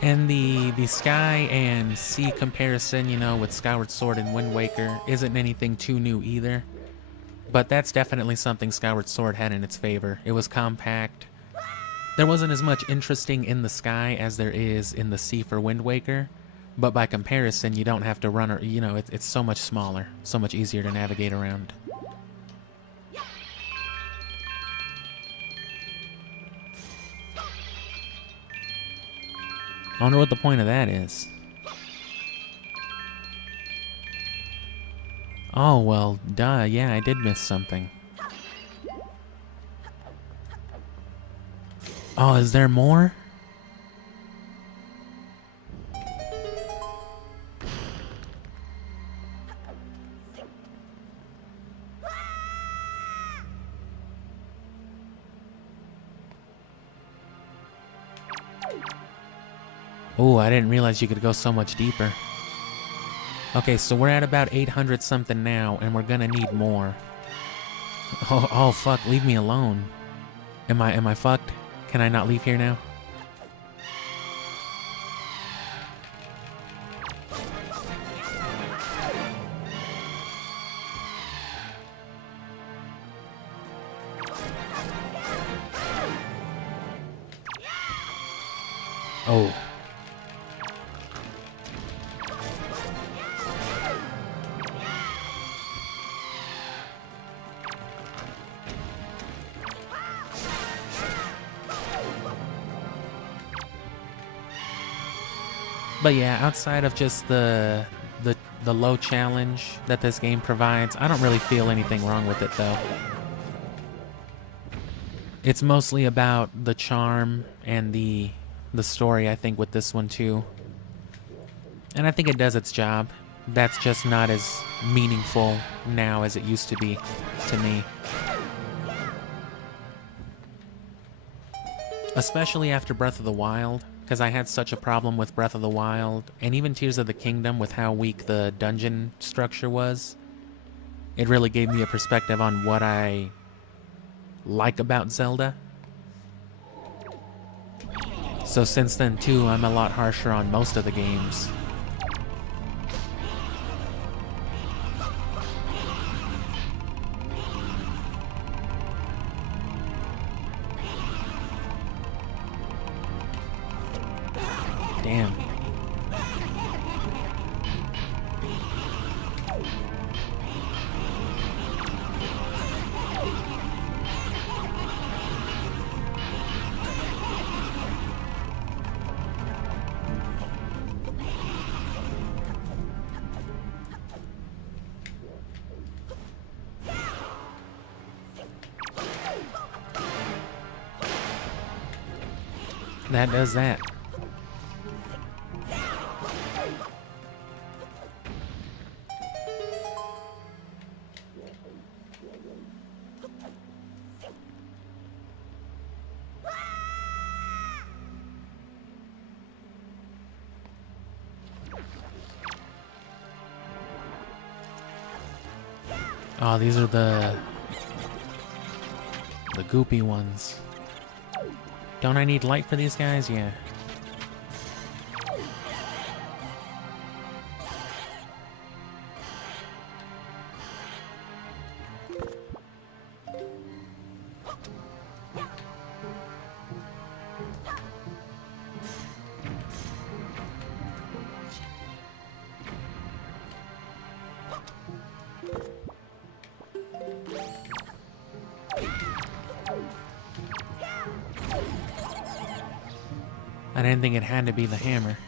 And the sky and sea comparison, you know, with Skyward Sword and Wind Waker isn't anything too new either. But that's definitely something Skyward Sword had in its favor. It was compact. There wasn't as much interesting in the sky as there is in the sea for Wind Waker. But by comparison, you don't have to run, or, you know, it's so much smaller, so much easier to navigate around. I wonder what the point of that is. Oh, well, duh, yeah, I did miss something. Oh, is there more? Oh, I didn't realize you could go so much deeper. Okay, so we're at about 800 something now, and we're gonna need more. Oh, fuck, leave me alone. Am I fucked? Can I not leave here now? Oh. But yeah, outside of just the low challenge that this game provides, I don't really feel anything wrong with it though. It's mostly about the charm and the story, I think, with this one too. And I think it does its job. That's just not as meaningful now as it used to be to me. Especially after Breath of the Wild, because I had such a problem with Breath of the Wild, and even Tears of the Kingdom with how weak the dungeon structure was. It really gave me a perspective on what I like about Zelda. So since then too, I'm a lot harsher on most of the games. Damn. That does that. Oh, these are the goopy ones. Don't I need light for these guys? Yeah. I didn't think it had to be the hammer.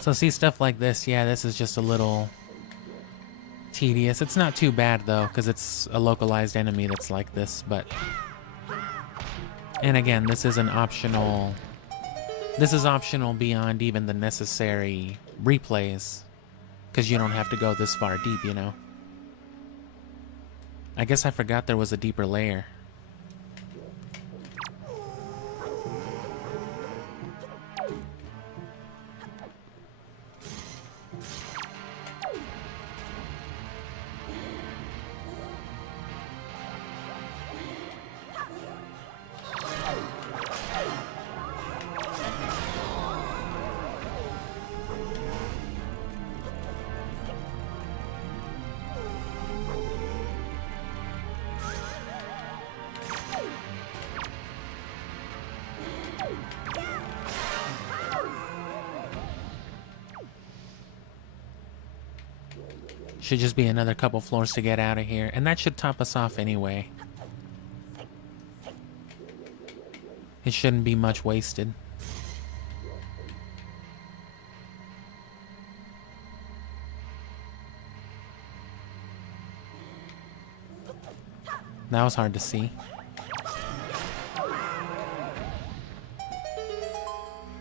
So see, stuff like this, yeah, this is just a little tedious. It's not too bad though, because it's a localized enemy that's like this, but... And again, this is an optional... This is optional beyond even the necessary replays, because you don't have to go this far deep, you know? I guess I forgot there was a deeper layer. Should just be another couple floors to get out of here, and that should top us off anyway. It shouldn't be much wasted. That was hard to see.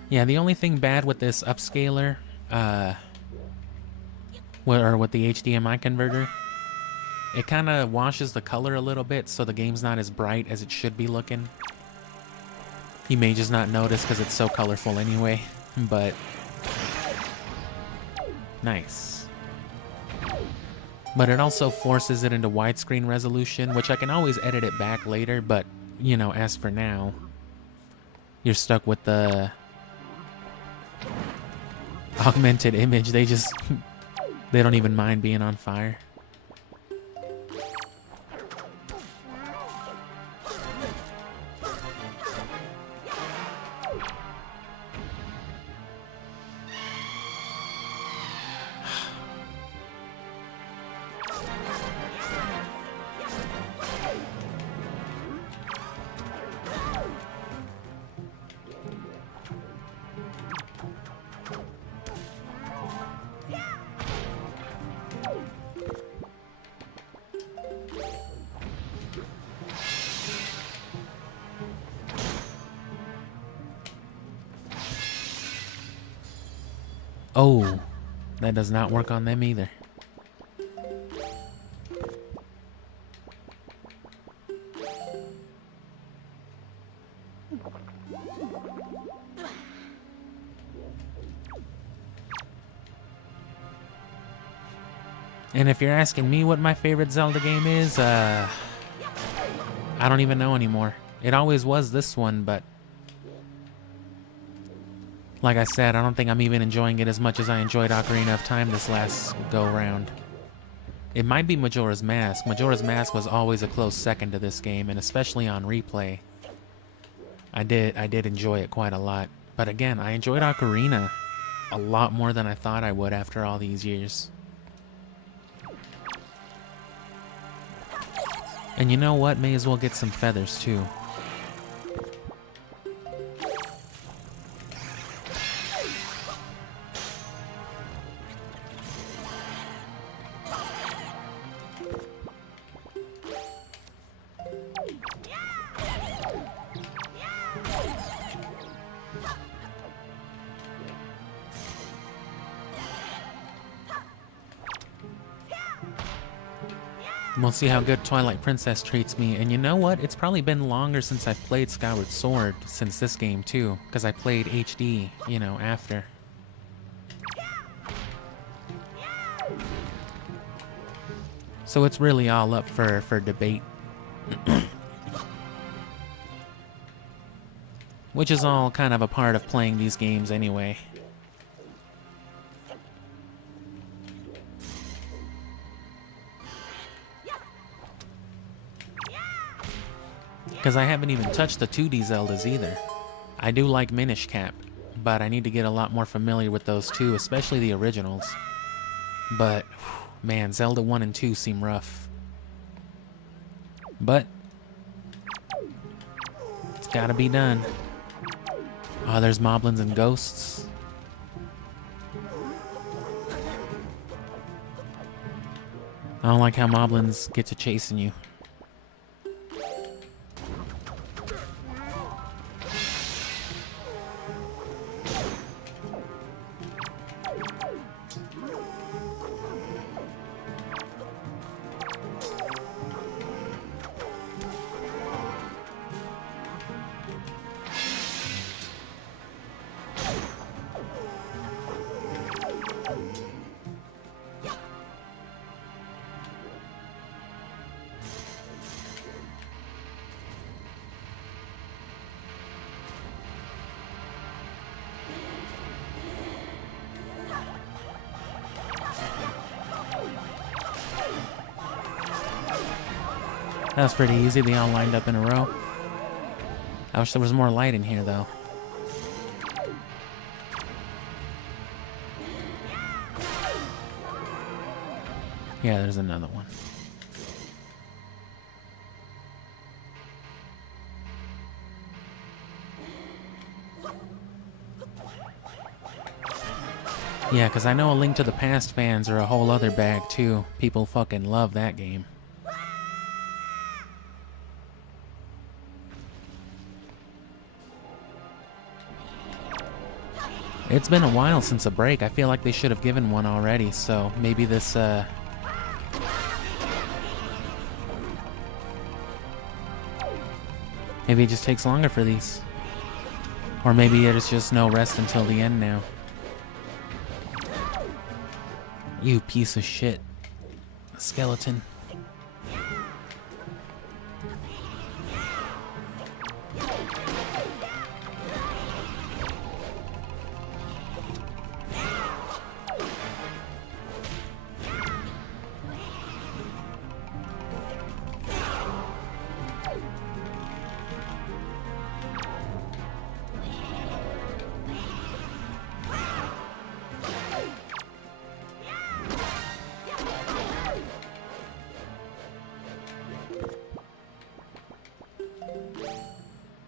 Yeah, the only thing bad with this upscaler, or with the HDMI converter, it kind of washes the color a little bit, so the game's not as bright as it should be looking. You may just not notice because it's so colorful anyway, but nice. But it also forces it into widescreen resolution, which I can always edit it back later, but, you know, as for now, you're stuck with the augmented image. They don't even mind being on fire. Oh, that does not work on them either. And if you're asking me what my favorite Zelda game is, I don't even know anymore. It always was this one, but like I said, I don't think I'm even enjoying it as much as I enjoyed Ocarina of Time this last go-round. It might be Majora's Mask. Majora's Mask was always a close second to this game, and especially on replay. I did enjoy it quite a lot. But again, I enjoyed Ocarina a lot more than I thought I would after all these years. And you know what? May as well get some feathers too. We'll see how good Twilight Princess treats me. And you know what? It's probably been longer since I've played Skyward Sword since this game too, because I played HD, you know, after. So it's really all up for debate. Which is all kind of a part of playing these games anyway. Because I haven't even touched the 2D Zeldas either. I do like Minish Cap, but I need to get a lot more familiar with those too, especially the originals. But, man, Zelda 1 and 2 seem rough. But it's gotta be done. Oh, there's moblins and ghosts. I don't like how moblins get to chasing you. That was pretty easy. They all lined up in a row. I wish there was more light in here, though. Yeah, there's another one. Yeah, because I know A Link to the Past fans are a whole other bag, too. People fucking love that game. It's been a while since a break. I feel like they should have given one already, so maybe this, maybe it just takes longer for these. Or maybe there's just no rest until the end now. You piece of shit. Skeleton.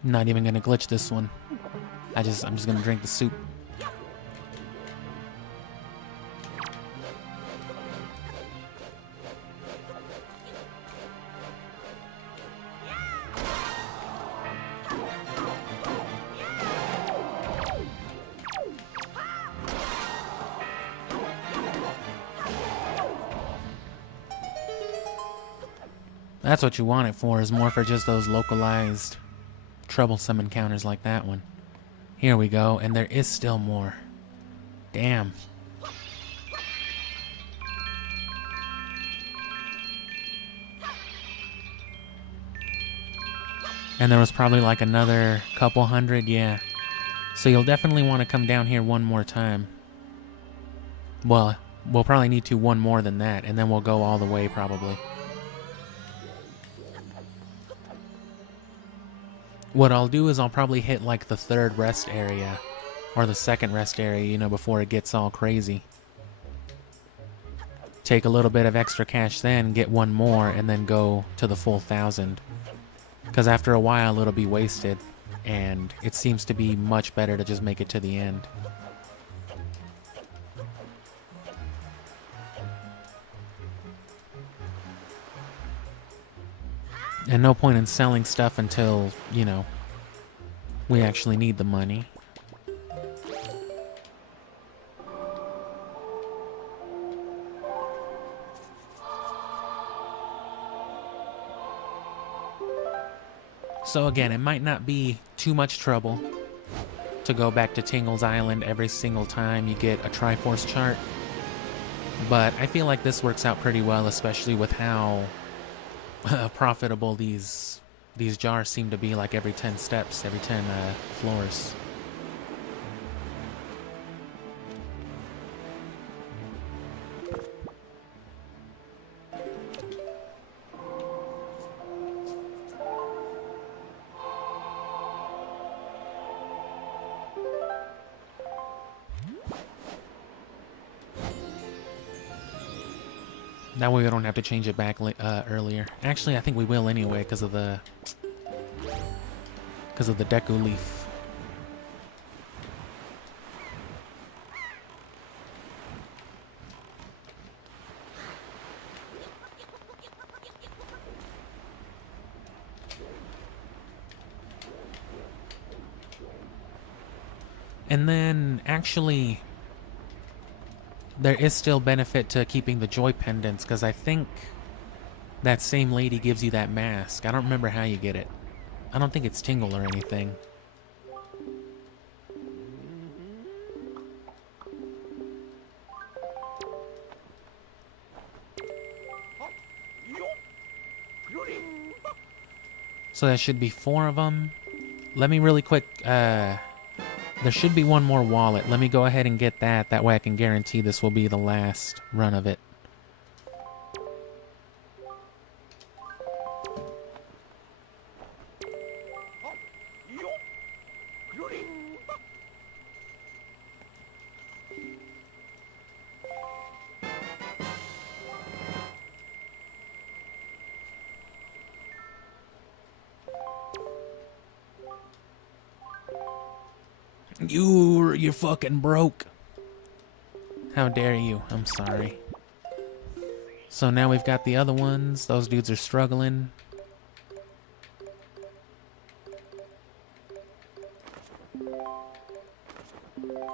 I'm not even gonna glitch this one. I'm just gonna drink the soup. That's what you want it for, is more for just those localized troublesome encounters like that one. Here we go, and there is still more. Damn. And there was probably like another couple hundred, yeah. So you'll definitely want to come down here one more time. Well, we'll probably need to one more than that, and then we'll go all the way probably. What I'll do is I'll probably hit like the third rest area, or the second rest area, you know, before it gets all crazy. Take a little bit of extra cash then, get one more, and then go to the full 1,000. Because after a while it'll be wasted, and it seems to be much better to just make it to the end. And no point in selling stuff until, you know, we actually need the money. So again, it might not be too much trouble to go back to Tingle's Island every single time you get a Triforce chart. But I feel like this works out pretty well, especially with how profitable these jars seem to be, like every 10 steps, every 10 floors. That way we don't have to change it back earlier. Actually, I think we will anyway because of the Deku Leaf. And then, actually, there is still benefit to keeping the joy pendants, because I think that same lady gives you that mask. I don't remember how you get it. I don't think it's Tingle or anything. So that should be 4 of them. Let me really quick, there should be one more wallet. Let me go ahead and get that. That way I can guarantee this will be the last run of it. You're fucking broke. How dare you? I'm sorry. So now we've got the other ones. Those dudes are struggling.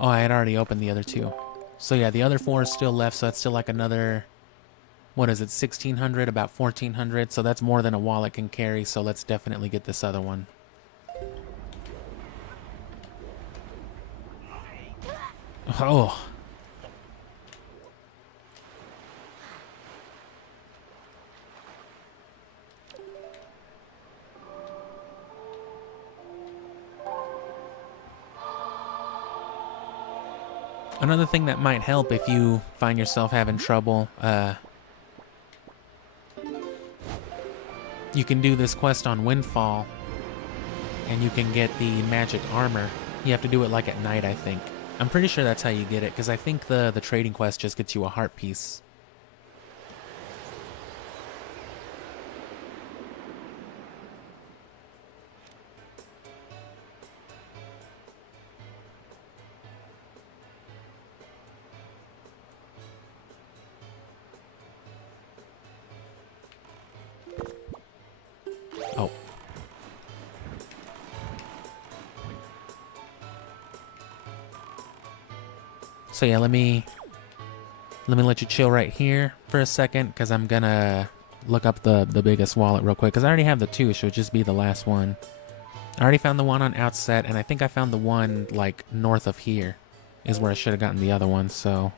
Oh, I had already opened the other two. So yeah, the other 4 is still left, so that's still like another, what is it, 1,600, about 1,400, so that's more than a wallet can carry, so let's definitely get this other one. Oh. Another thing that might help if you find yourself having trouble, you can do this quest on Windfall, and you can get the magic armor. You have to do it like at night, I think. I'm pretty sure that's how you get it, because I think the trading quest just gets you a heart piece. Oh. So yeah, let me let you chill right here for a second, because I'm gonna look up the biggest wallet real quick, because I already have the 2, so it'll just be the last one. I already found the one on Outset, and I think I found the one like north of here is where I should have gotten the other one, so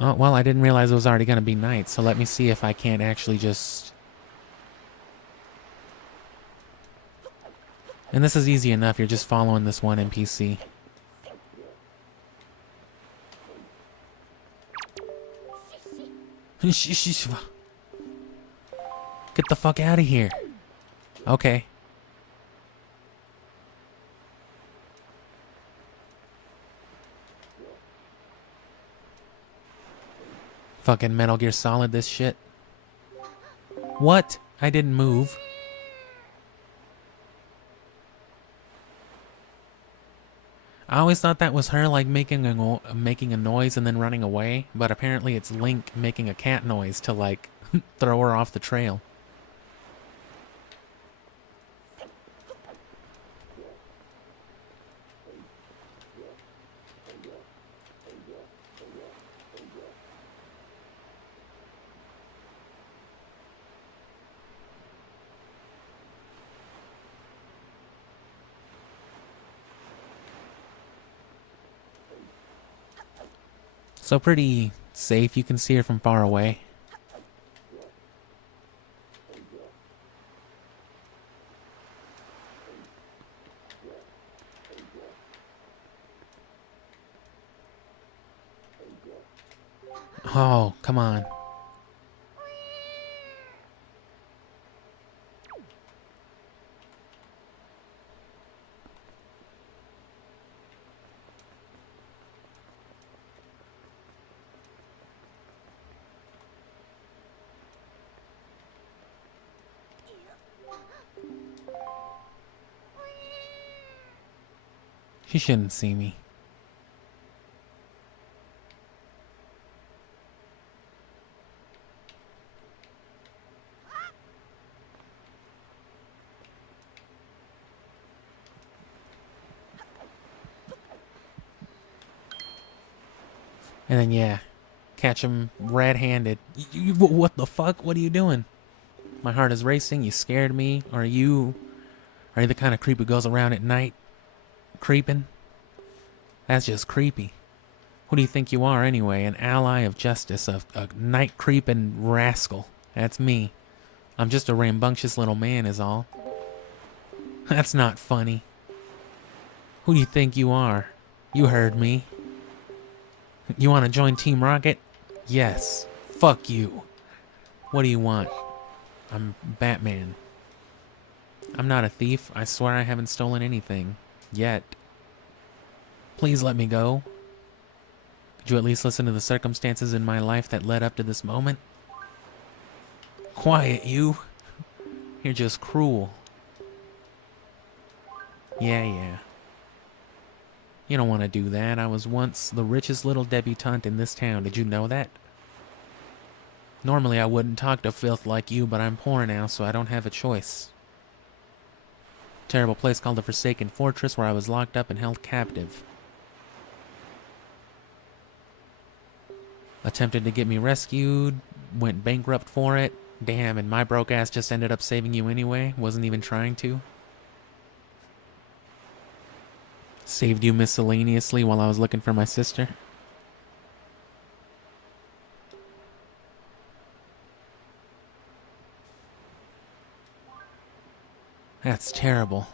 oh, well, I didn't realize it was already going to be night, so let me see if I can't actually just... And this is easy enough, you're just following this one NPC. Get the fuck out of here. Okay. Fucking Metal Gear Solid this shit. What? I didn't move. I always thought that was her like making a noise and then running away, but apparently it's Link making a cat noise to like throw her off the trail. So pretty safe, you can see her from far away. Oh, come on. She shouldn't see me. And then, yeah, catch him red-handed. What the fuck? What are you doing? My heart is racing. You scared me. Are you the kind of creep who goes around at night creeping? That's just creepy. Who do you think you are anyway? An ally of justice, a night creeping rascal. That's me. I'm just a rambunctious little man is all. That's not funny. Who do you think you are? You heard me. You want to join Team Rocket? Yes. Fuck you. What do you want? I'm Batman. I'm not a thief. I swear I haven't stolen anything. Yet. Please let me go. Could you at least listen to the circumstances in my life that led up to this moment? Quiet, you. You're just cruel. Yeah. You don't want to do that. I was once the richest little debutante in this town. Did you know that? Normally I wouldn't talk to filth like you, but I'm poor now, so I don't have a choice. Terrible place called the Forsaken Fortress where I was locked up and held captive. Attempted to get me rescued, went bankrupt for it. Damn, and my broke ass just ended up saving you anyway. Wasn't even trying to. Saved you miscellaneously while I was looking for my sister. That's terrible.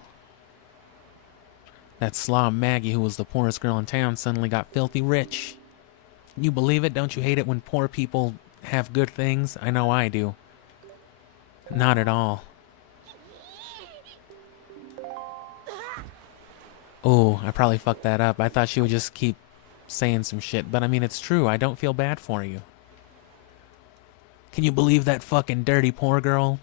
That slob Maggie, who was the poorest girl in town, suddenly got filthy rich. You believe it? Don't you hate it when poor people have good things? I know I do. Not at all. Oh, I probably fucked that up. I thought she would just keep saying some shit, but I mean, it's true. I don't feel bad for you. Can you believe that fucking dirty poor girl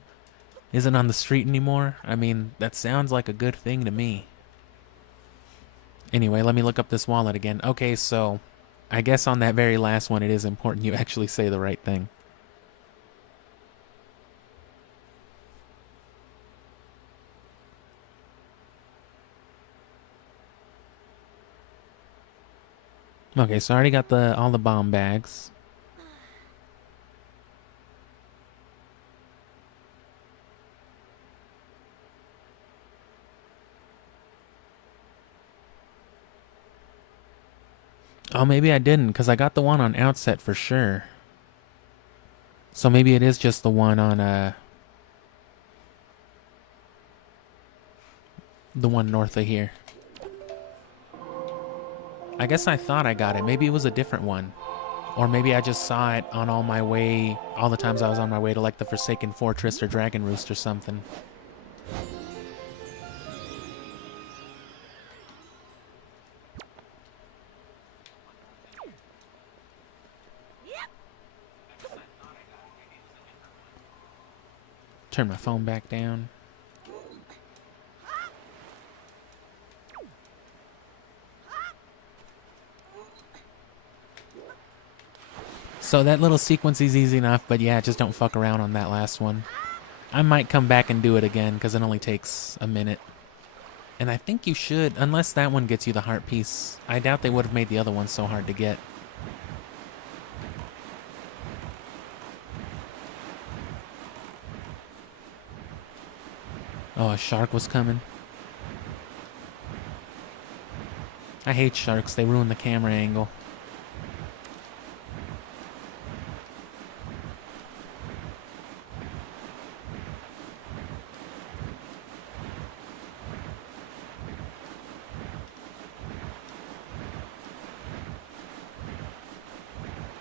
isn't on the street anymore? I mean, that sounds like a good thing to me. Anyway, let me look up this wallet again. Okay, so I guess on that very last one, it is important you actually say the right thing. Okay, so I already got all the bomb bags. Oh, maybe I didn't, because I got the one on Outset for sure. So maybe it is just the one on, the one north of here. I guess I thought I got it. Maybe it was a different one. Or maybe I just saw it on all the times I was on my way to like the Forsaken Fortress or Dragon Roost or something. Turn my phone back down. So that little sequence is easy enough, but yeah, just don't fuck around on that last one. I might come back and do it again, because it only takes a minute. And I think you should, unless that one gets you the heart piece. I doubt they would have made the other one so hard to get. Oh, a shark was coming. I hate sharks, they ruin the camera angle.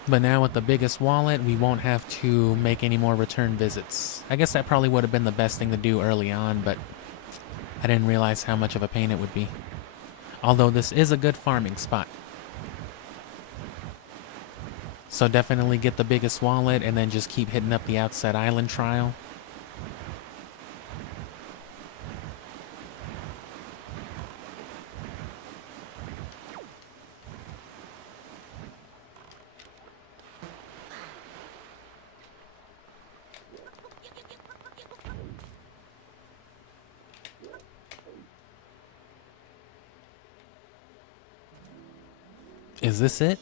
But now with the biggest wallet, we won't have to make any more return visits. I guess that probably would have been the best thing to do early on, but I didn't realize how much of a pain it would be. Although this is a good farming spot. So definitely get the biggest wallet and then just keep hitting up the Outset Island trial. Is this it?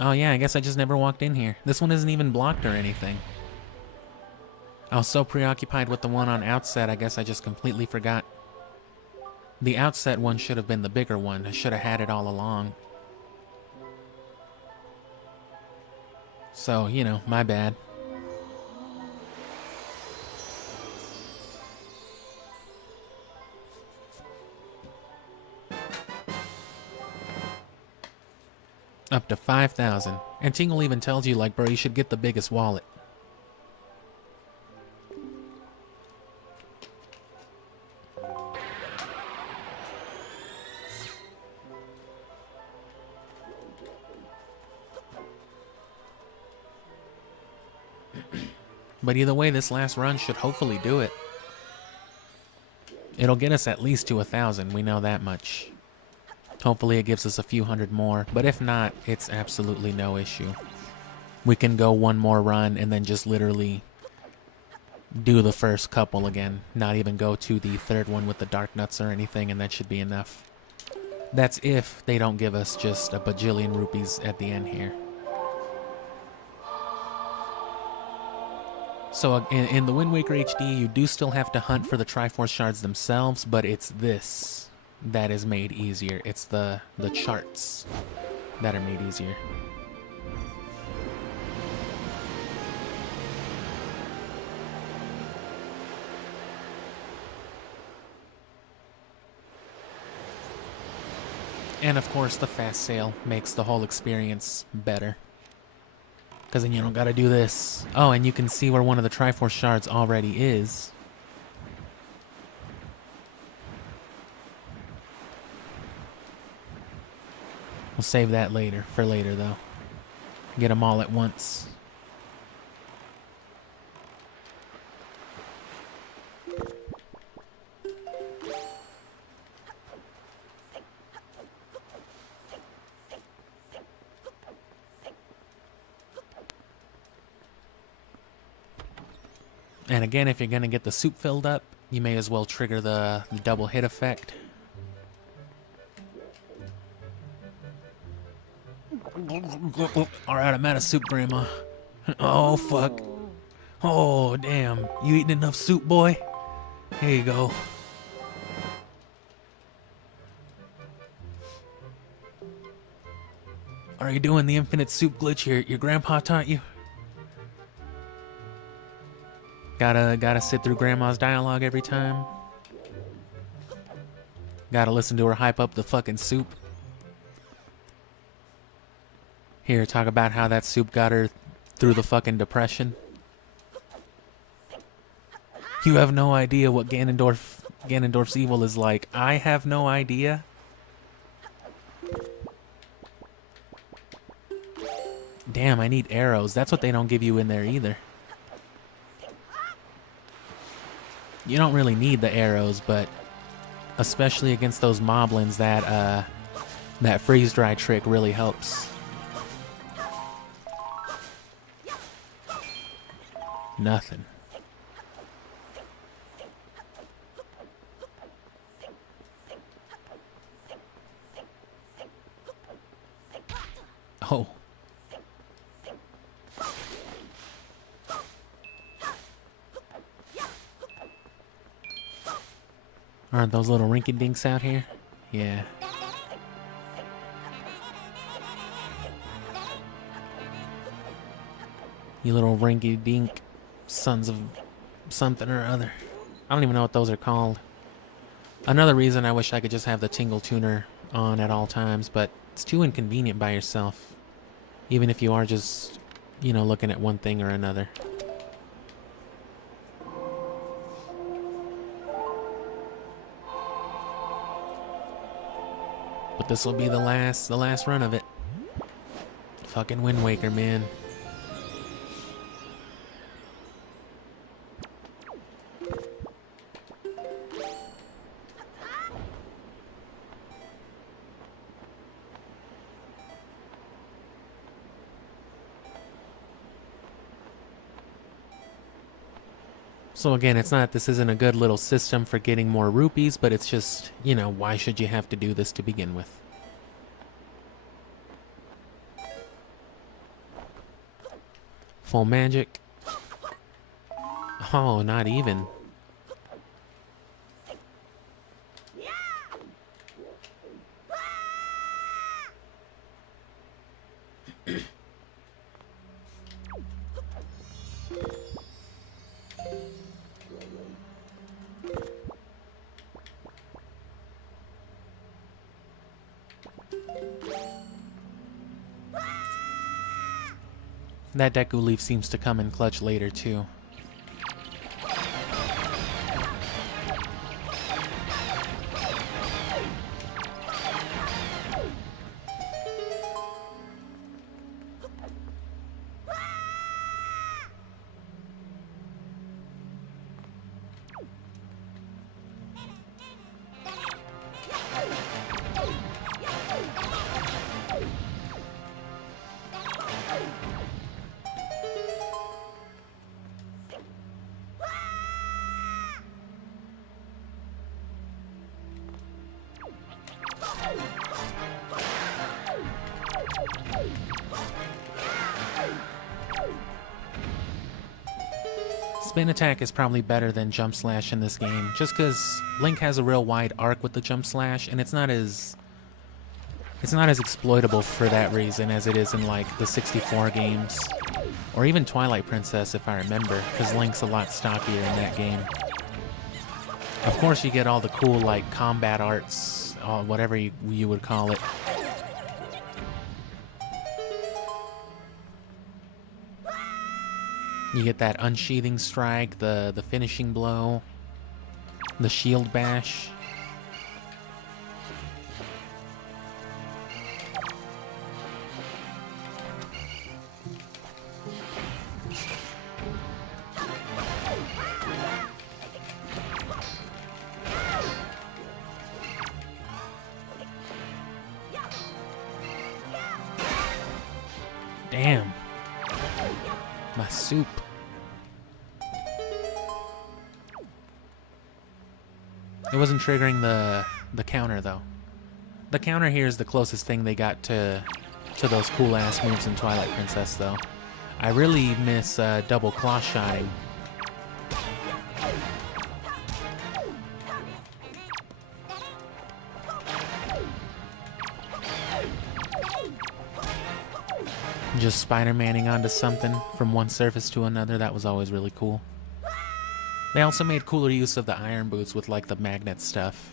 Oh yeah, I guess I just never walked in here. This one isn't even blocked or anything. I was so preoccupied with the one on Outset, I guess I just completely forgot. The Outset one should have been the bigger one. I should have had it all along. So, you know, my bad. Up to 5,000. And Tingle even tells you, like, bro, you should get the biggest wallet. But either way, this last run should hopefully do it. It'll get us at least to 1,000, we know that much. Hopefully it gives us a few hundred more, but if not, it's absolutely no issue. We can go one more run and then just literally do the first couple again. Not even go to the third one with the dark nuts or anything, and that should be enough. That's if they don't give us just a bajillion rupees at the end here. So in the Wind Waker HD, you do still have to hunt for the Triforce shards themselves, but it's this that is made easier. It's the charts that are made easier. And of course, the fast sail makes the whole experience better. Because then you don't gotta do this. Oh, and you can see where one of the Triforce shards already is. We'll save that later, for later though. Get them all at once. And again, if you're going to get the soup filled up, you may as well trigger the double hit effect. Alright, I'm out of soup, Grandma. Oh, fuck. Oh, damn. You eating enough soup, boy? Here you go. Are you doing the infinite soup glitch your grandpa taught you? Gotta sit through Grandma's dialogue every time. Gotta listen to her hype up the fucking soup. Here, talk about how that soup got her through the fucking depression. You have no idea what Ganondorf's evil is like. I have no idea. Damn, I need arrows. That's what they don't give you in there either. You don't really need the arrows, but especially against those moblins, that freeze dry trick really helps. Nothing. Oh. Aren't those little rinky-dinks out here? Yeah. You little rinky-dink sons of something or other. I don't even know what those are called. Another reason I wish I could just have the tingle tuner on at all times, but it's too inconvenient by yourself. Even if you are just, you know, looking at one thing or another. But this will be the last run of it. Fucking Wind Waker, man. So again, it's not, this isn't a good little system for getting more rupees, but it's just, you know, why should you have to do this to begin with? Full magic. Oh, not even. That Deku Leaf seems to come in clutch later, too. Spin attack is probably better than jump slash in this game, just because Link has a real wide arc with the jump slash, and it's not as exploitable for that reason as it is in like the 64 games, or even Twilight Princess if I remember, because Link's a lot stockier in that game. Of course, you get all the cool like combat arts, whatever you would call it. You get that unsheathing strike, the finishing blow, the shield bash. Damn. My soup. It wasn't triggering the counter though. The counter here is the closest thing they got to those cool ass moves in Twilight Princess though. I really miss double claw shotting. Just Spider-Manning onto something from one surface to another, that was always really cool. They also made cooler use of the iron boots with like the magnet stuff.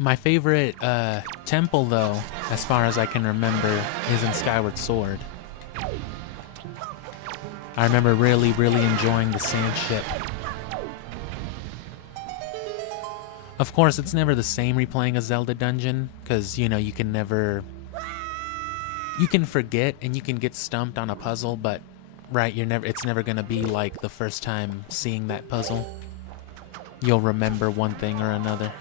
My favorite temple, though, as far as I can remember, is in Skyward Sword. I remember really, really enjoying the sand ship. Of course, it's never the same replaying a Zelda dungeon, because, you know, you can never... You can forget and you can get stumped on a puzzle, but, right, it's never going to be like the first time seeing that puzzle. You'll remember one thing or another.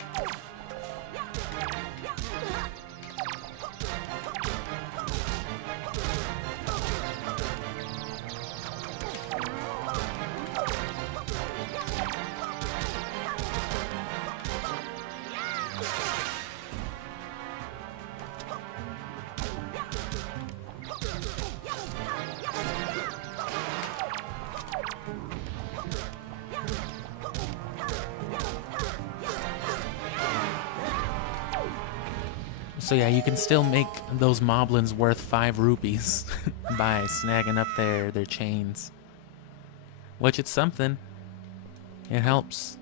So yeah, you can still make those moblins worth 5 rupees by snagging up their chains. Which it's something. It helps.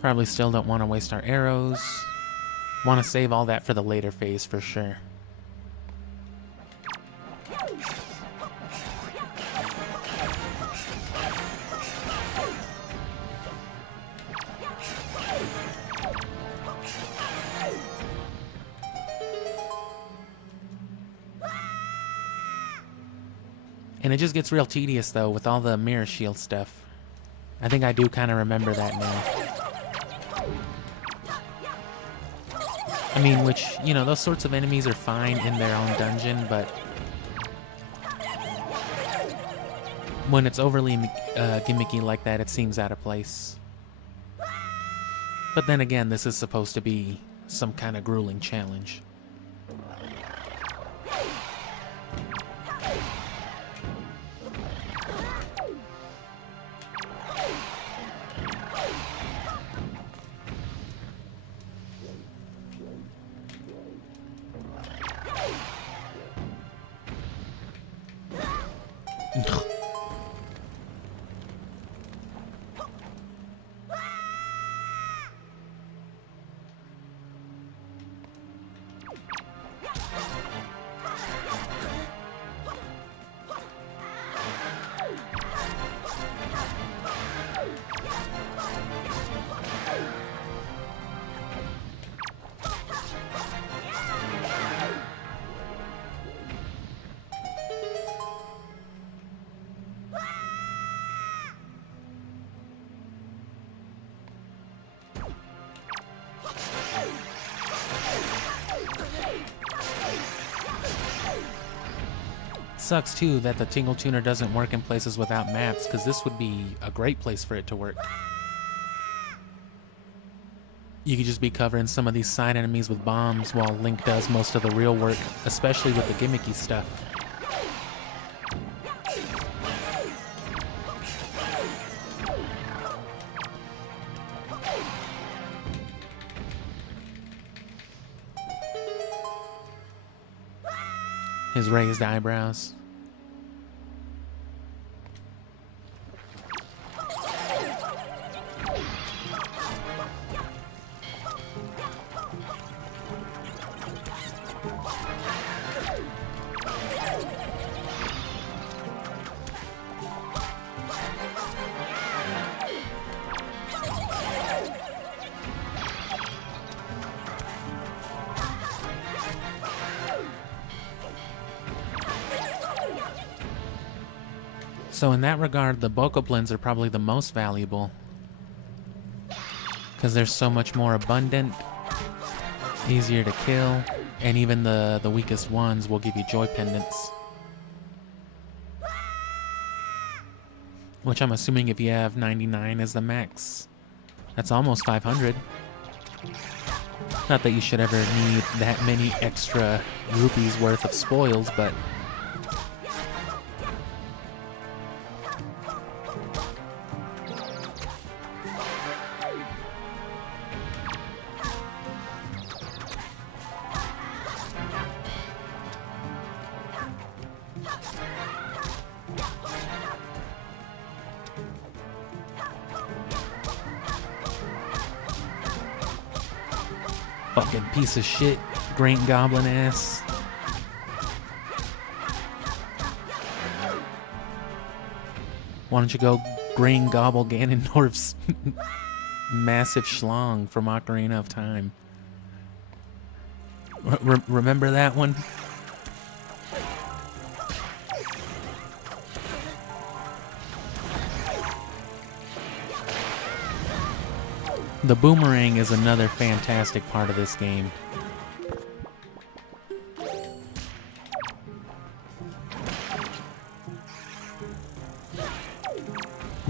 Probably still don't want to waste our arrows. Want to save all that for the later phase for sure. And it just gets real tedious though with all the mirror shield stuff. I think I do kind of remember that now. I mean, which, you know, those sorts of enemies are fine in their own dungeon, but when it's overly gimmicky like that, it seems out of place. But then again, this is supposed to be some kind of grueling challenge. sucks too that the Tingle Tuner doesn't work in places without maps, because this would be a great place for it to work. You could just be covering some of these side enemies with bombs while Link does most of the real work, especially with the gimmicky stuff. His raised eyebrows. So in that regard, the Bokoblins are probably the most valuable, because they're so much more abundant, easier to kill, and even the weakest ones will give you joy pendants. Which I'm assuming if you have 99 as the max, that's almost 500. Not that you should ever need that many extra rupees worth of spoils, but fucking piece of shit, Green Goblin ass. Why don't you go Green Gobble Ganondorf's massive schlong from Ocarina of Time? Remember that one? The boomerang is another fantastic part of this game.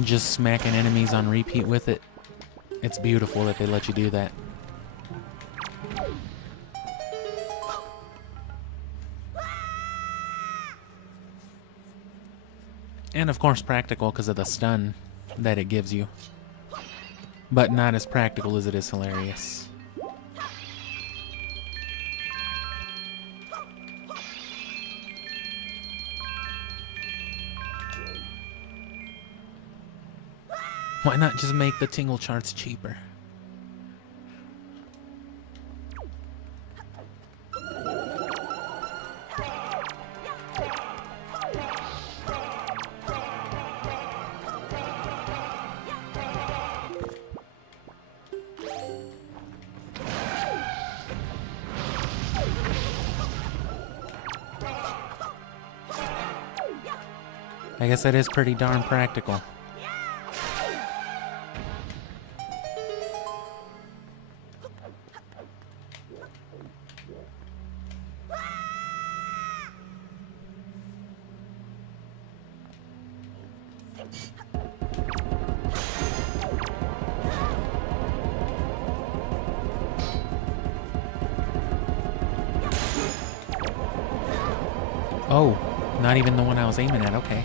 Just smacking enemies on repeat with it. It's beautiful that they let you do that. And of course practical because of the stun that it gives you. But not as practical as it is hilarious. Why not just make the tingle charts cheaper? I guess that is pretty darn practical. Oh, not even the one I was aiming at, okay.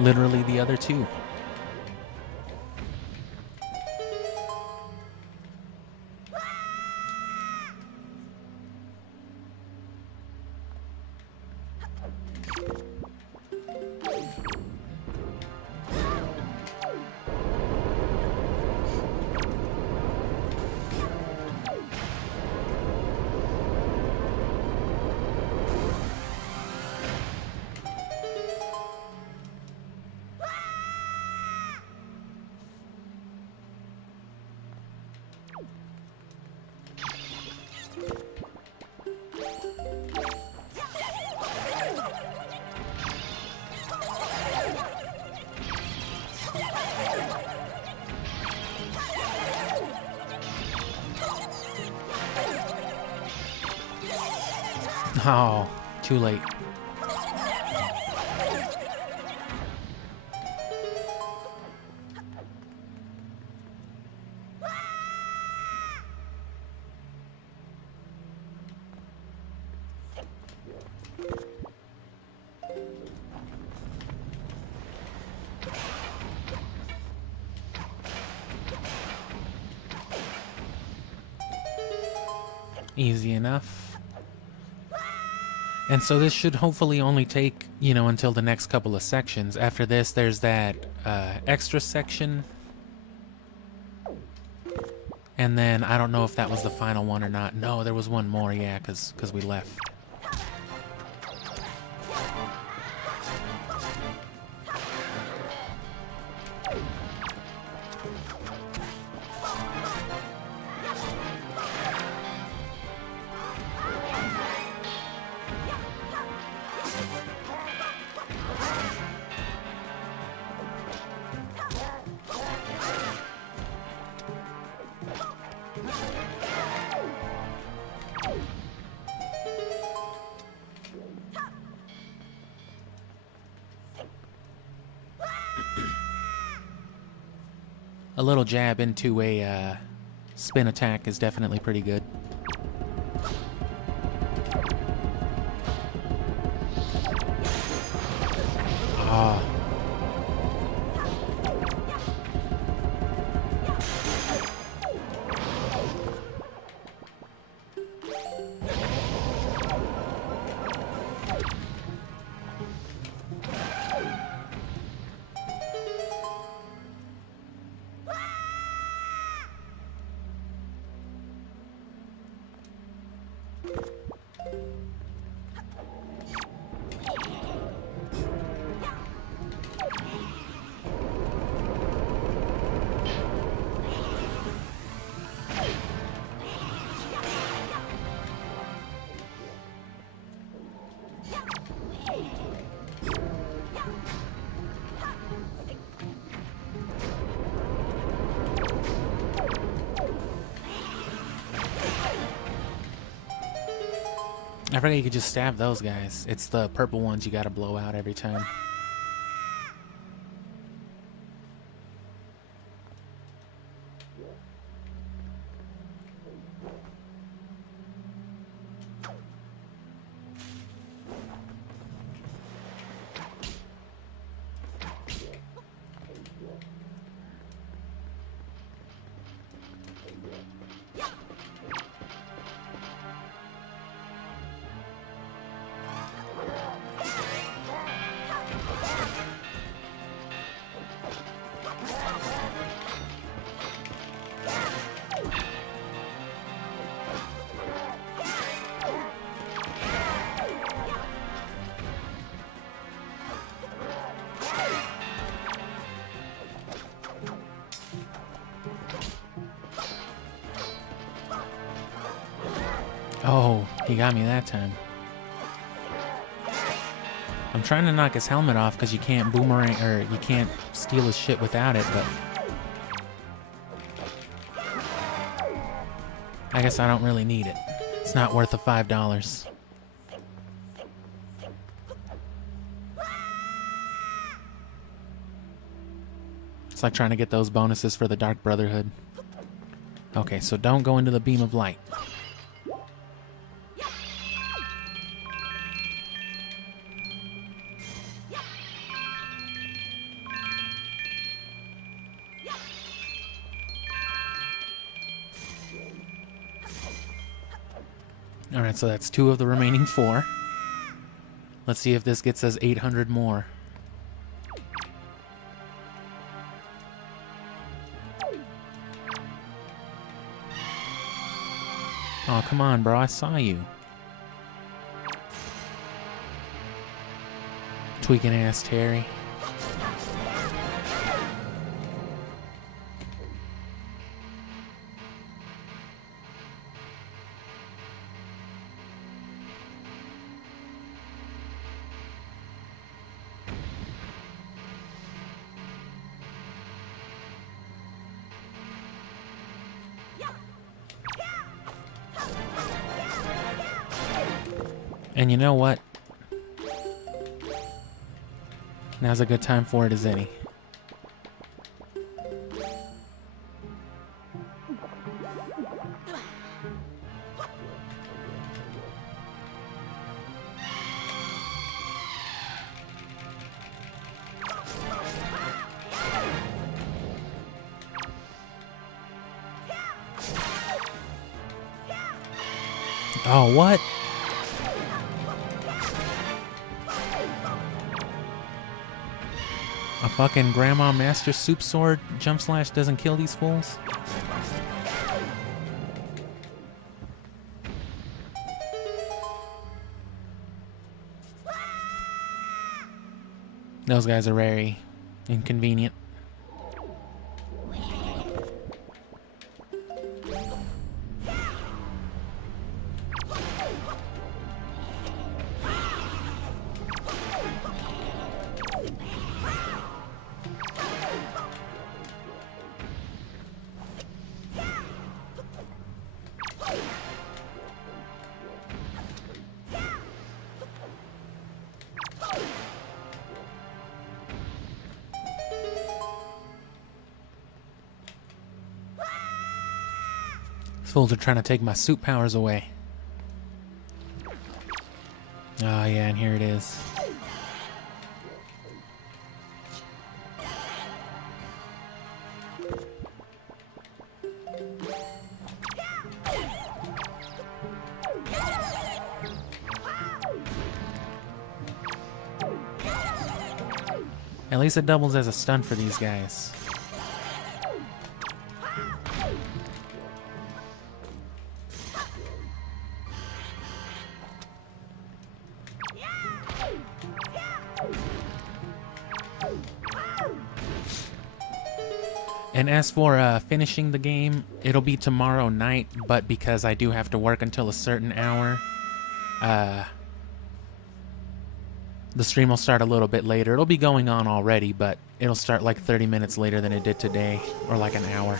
Literally the other two. Oh, too late. Easy enough. And so this should hopefully only take, you know, until the next couple of sections. After this, there's that extra section. And then I don't know if that was the final one or not. No, there was one more, yeah, because we left. A little jab into a spin attack is definitely pretty good. Ah. I forgot you could just stab those guys. It's the purple ones you gotta blow out every time. Oh, he got me that time. I'm trying to knock his helmet off because you can't boomerang, or you can't steal his shit without it, but I guess I don't really need it. It's not worth the $5. It's like trying to get those bonuses for the Dark Brotherhood. Okay, so don't go into the beam of light. Alright, so that's 2 of the remaining 4. Let's see if this gets us 800 more. Oh, come on, bro. I saw you. Tweaking ass Terry. And you know what? Now's a good time for it as any. Oh, what? A fucking Grandma Master Soup Sword jump slash doesn't kill these fools? Those guys are very inconvenient. These fools are trying to take my suit powers away. Oh yeah, and here it is. At least it doubles as a stun for these guys. And as for finishing the game, it'll be tomorrow night, but because I do have to work until a certain hour, the stream will start a little bit later. It'll be going on already, but it'll start like 30 minutes later than it did today, or like an hour.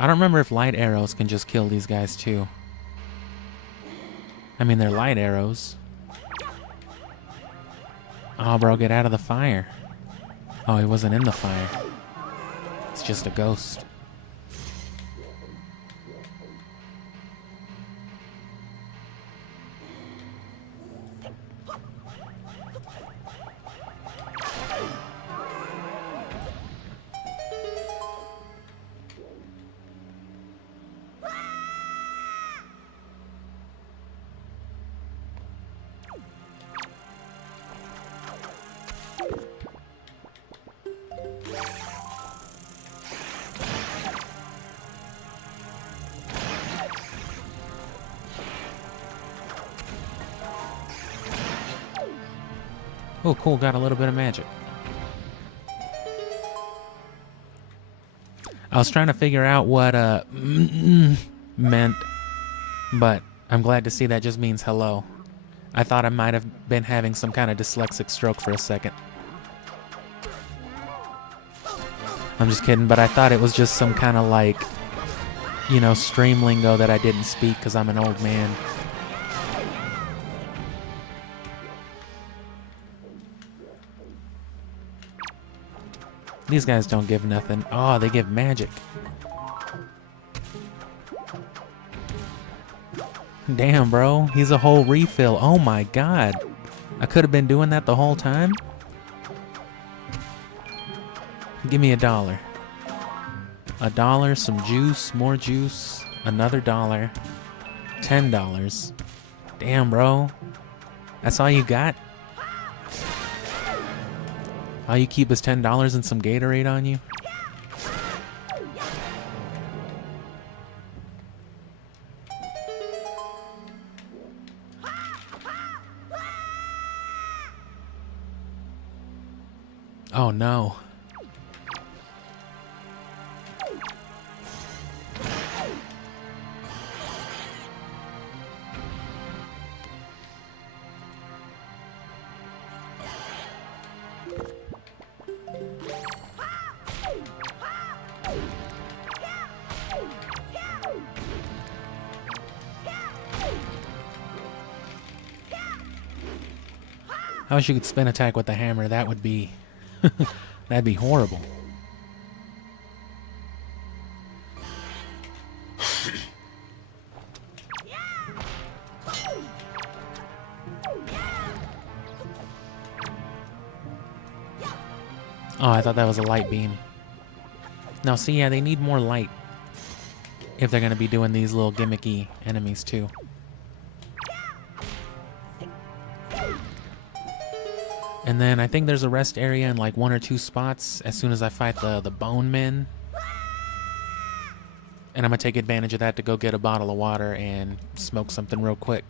I don't remember if light arrows can just kill these guys too. I mean, they're light arrows. Oh, bro, get out of the fire. Oh, he wasn't in the fire. It's just a ghost. Oh, cool, got a little bit of magic. I was trying to figure out what meant, but I'm glad to see that just means hello. I thought I might have been having some kind of dyslexic stroke for a second. I'm just kidding, but I thought it was just some kind of like, you know, stream lingo that I didn't speak because I'm an old man. These guys don't give nothing. Oh, they give magic. Damn, bro. He's a whole refill. Oh my god. I could have been doing that the whole time? Give me $1. $1, some juice, more juice, another $1, $10. Damn, bro. That's all you got? All you keep is $10 and some Gatorade on you? Oh no. I wish you could spin attack with the hammer. That would be... that'd be horrible. Oh, I thought that was a light beam. Now, see, yeah, they need more light if they're going to be doing these little gimmicky enemies, too. And then I think there's a rest area in like 1 or 2 spots as soon as I fight the bone men. And I'm going to take advantage of that to go get a bottle of water and smoke something real quick.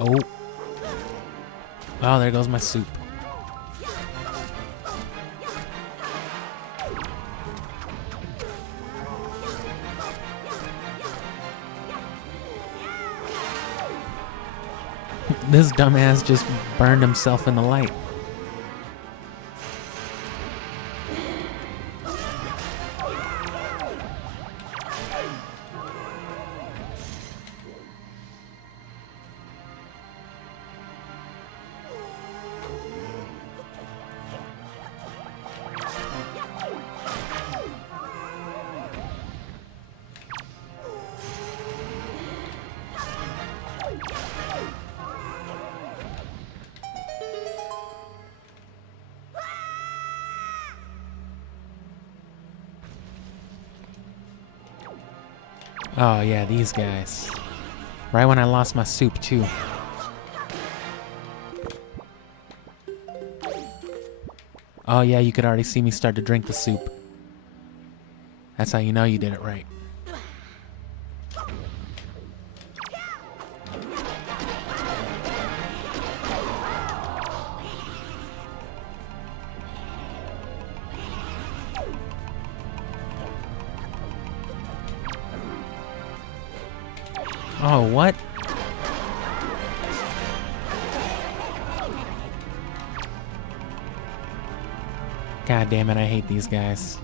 Oh. Oh, there goes my soup. This dumbass just burned himself in the light. Oh yeah, these guys. Right when I lost my soup too. Oh yeah, you could already see me start to drink the soup. That's how you know you did it right. Oh, what? God damn it, I hate these guys.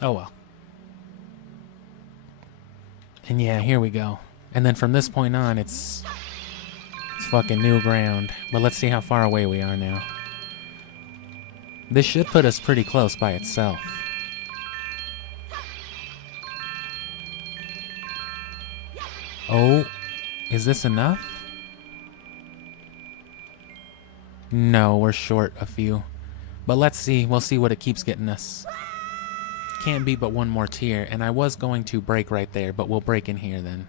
Oh well. And yeah, here we go. And then from this point on, it's fucking new ground. But let's see how far away we are now. This should put us pretty close by itself. Oh, is this enough? No, we're short a few. But let's see. We'll see what it keeps getting us. Can't be but one more tier, and I was going to break right there, but we'll break in here then.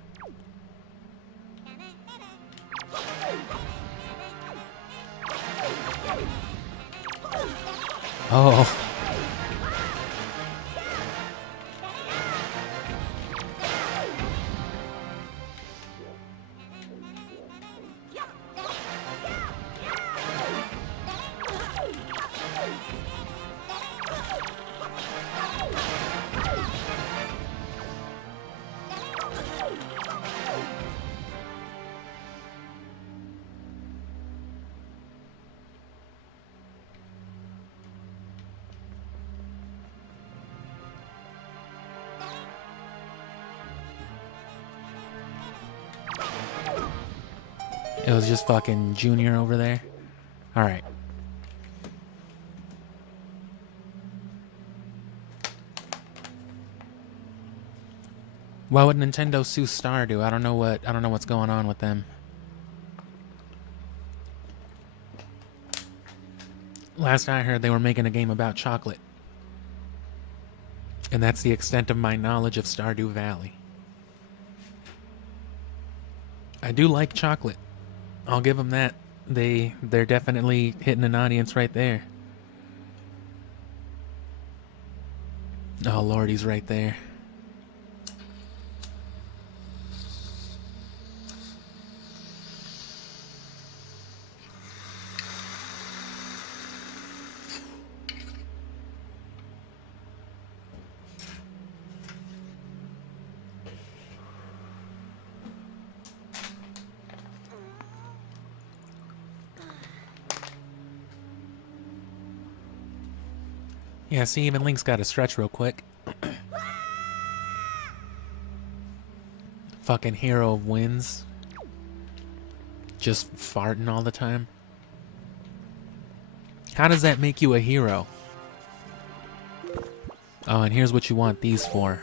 Oh. It was just fucking Junior over there. Alright. What would Nintendo sue Star do? I don't know what's going on with them. Last I heard, they were making a game about chocolate. And that's the extent of my knowledge of Stardew Valley. I do like chocolate. I'll give them that. They're definitely hitting an audience right there. Oh Lord, he's right there. Yeah, see, even Link's got to stretch real quick. Fucking hero of wins. Just farting all the time. How does that make you a hero? Oh, and here's what you want these for.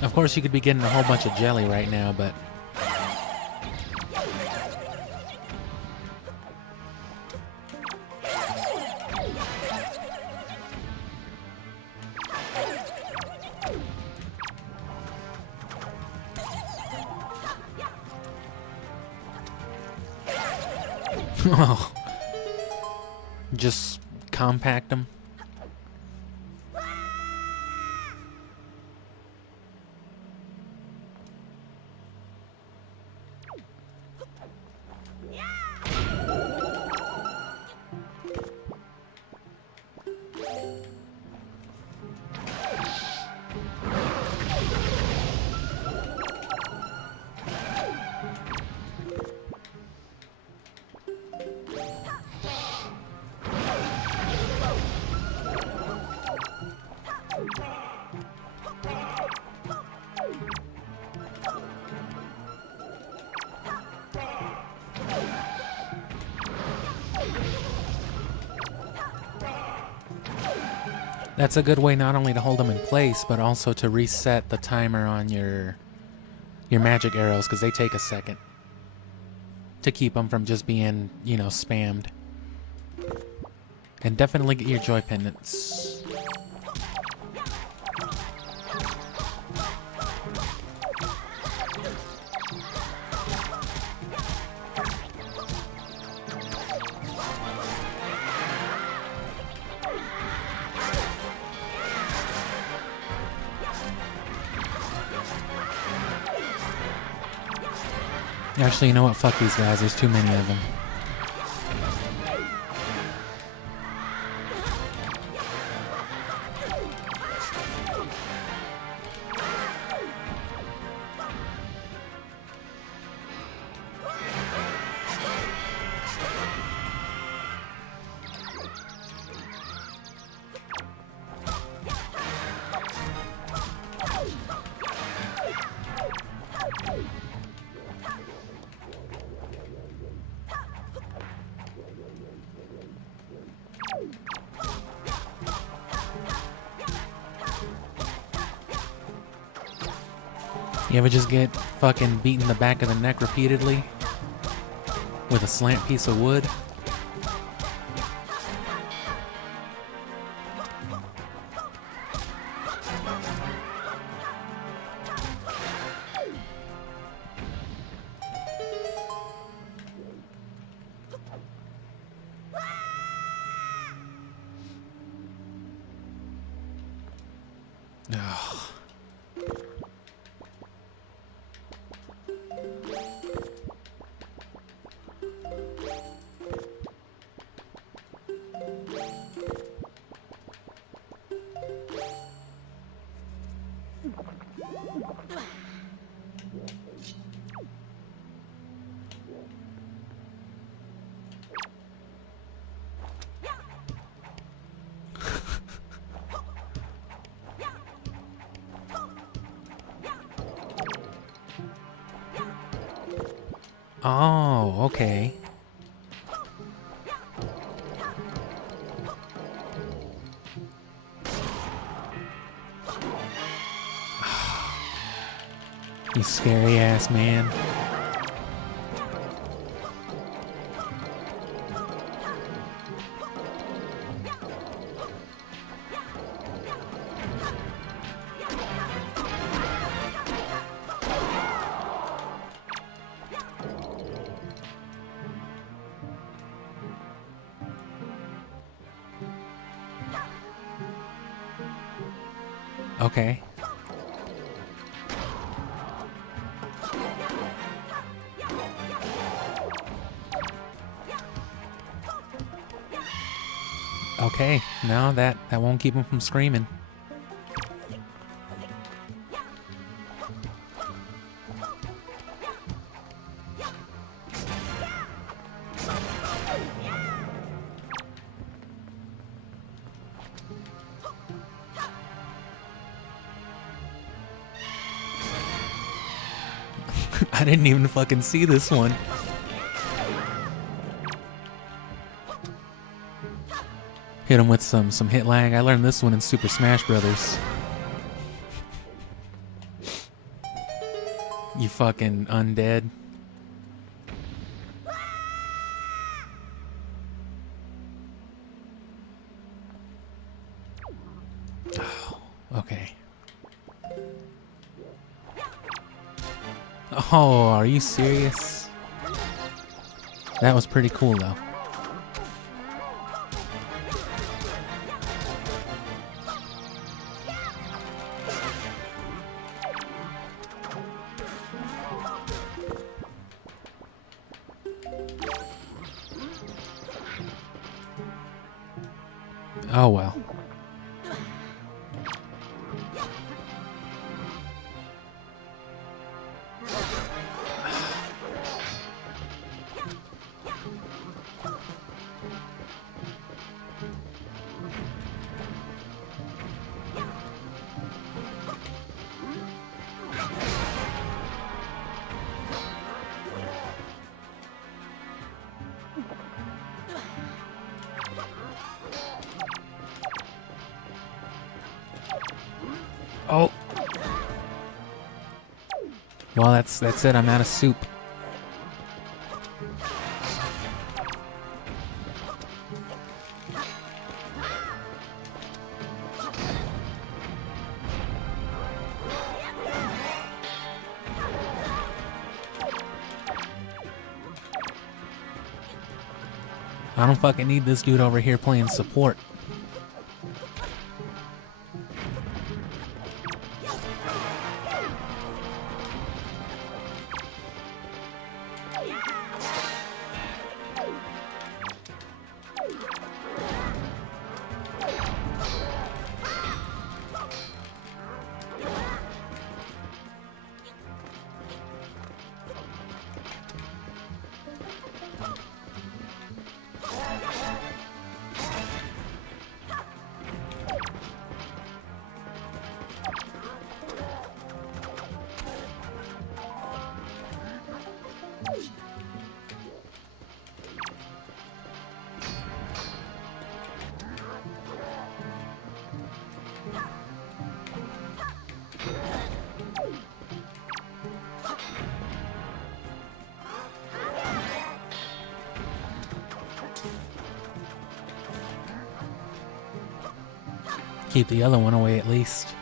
Of course, you could be getting a whole bunch of jelly right now, but... Oh. Just compact them. That's a good way not only to hold them in place, but also to reset the timer on your magic arrows, because they take a second to keep them from just being, you know, spammed. And definitely get your joy pendants. Actually, you know what? Fuck these guys. There's too many of them. You ever just get fucking beat in the back of the neck repeatedly with a slant piece of wood? Ugh. Oh, okay. You scary ass man. Okay. Okay, no, that won't keep him from screaming. I didn't even fucking see this one. Hit him with some hit lag. I learned this one in Super Smash Brothers. You fucking undead. Oh, okay. Oh, are you serious? That was pretty cool though. Oh well. Oh. Well, that's it. I'm out of soup. I don't fucking need this dude over here playing support. Keep the other one away at least.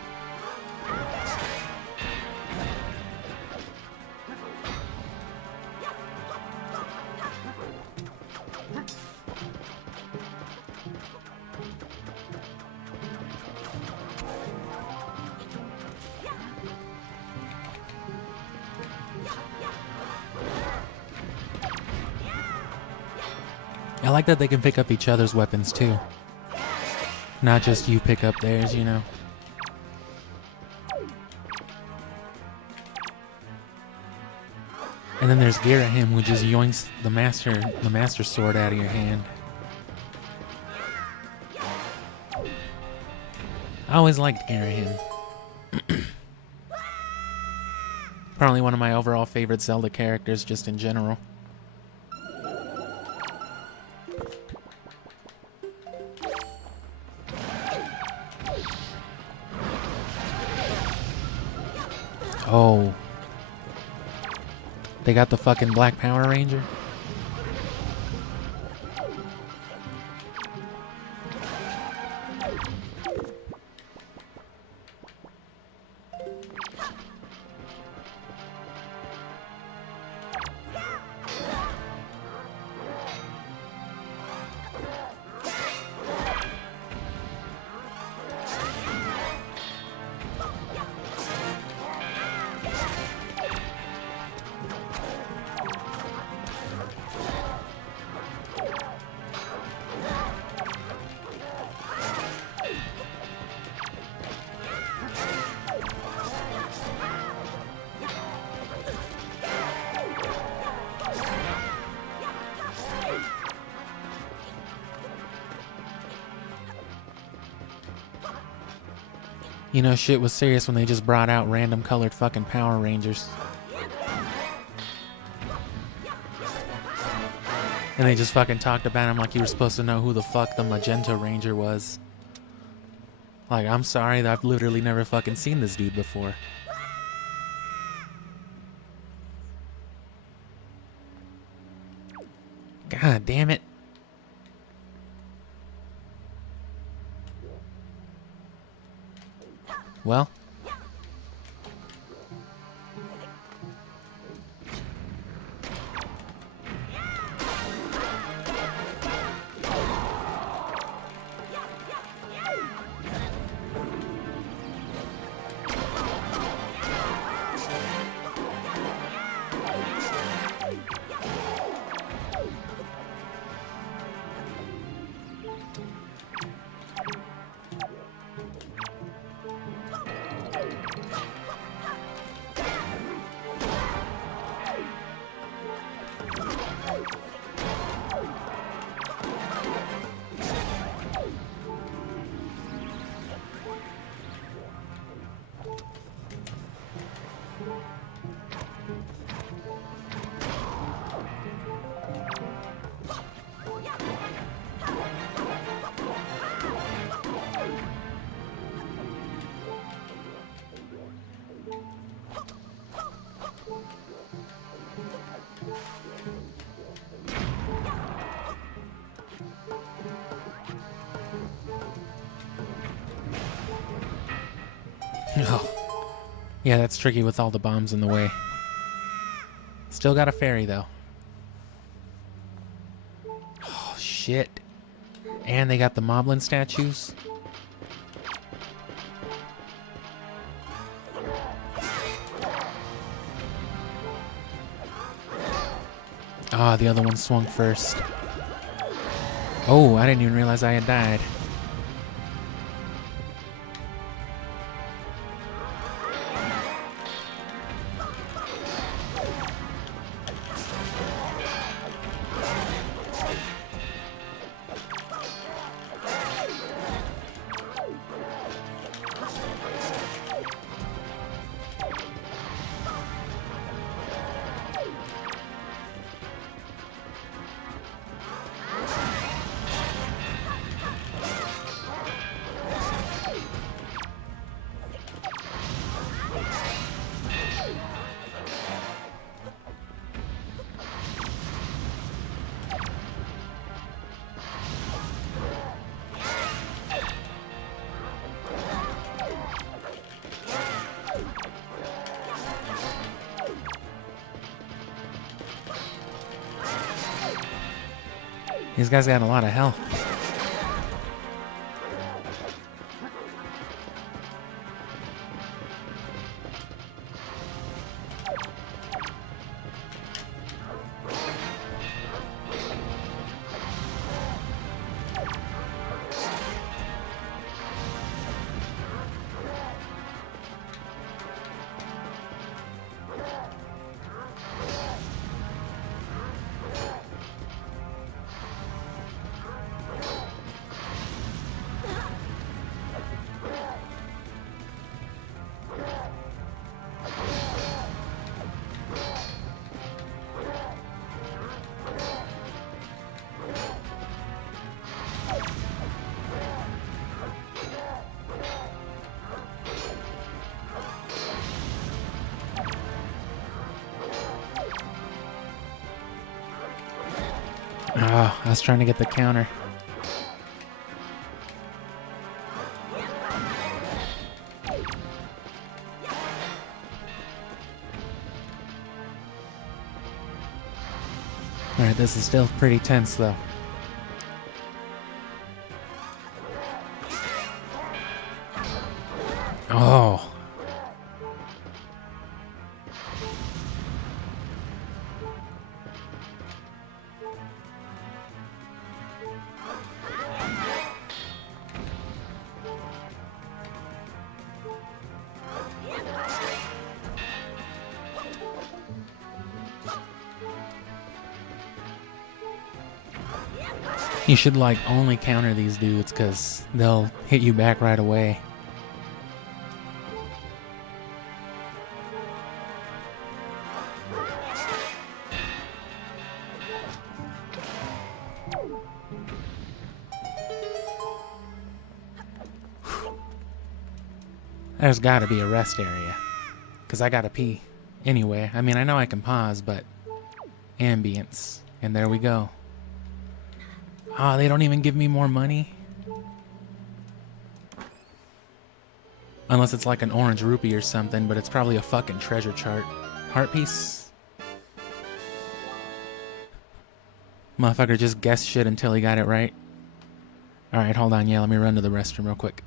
I like that they can pick up each other's weapons too. Not just you pick up theirs, you know. And then there's Garahim, who just yoinks the master sword out of your hand. I always liked Garahim. Probably one of my overall favorite Zelda characters, just in general. Oh. They got the fucking Black Power Ranger? You know, shit was serious when they just brought out random colored fucking Power Rangers. And they just fucking talked about him like you were supposed to know who the fuck the Magenta Ranger was. Like, I'm sorry that I've literally never fucking seen this dude before. God damn it. Well. Oh. Yeah, that's tricky with all the bombs in the way. Still got a fairy, though. Oh, shit. And they got the Moblin statues. Ah, the other one swung first. Oh, I didn't even realize I had died. These guys got a lot of health. Oh, I was trying to get the counter. Alright, this is still pretty tense though. Oh. You should, like, only counter these dudes, because they'll hit you back right away. There's gotta be a rest area. Because I gotta pee. Anyway, I mean, I know I can pause, but... ambience. And there we go. Oh, they don't even give me more money? Unless it's like an orange rupee or something, but it's probably a fucking treasure chart. Heart piece? Motherfucker just guessed shit until he got it right. Alright, hold on. Yeah, let me run to the restroom real quick.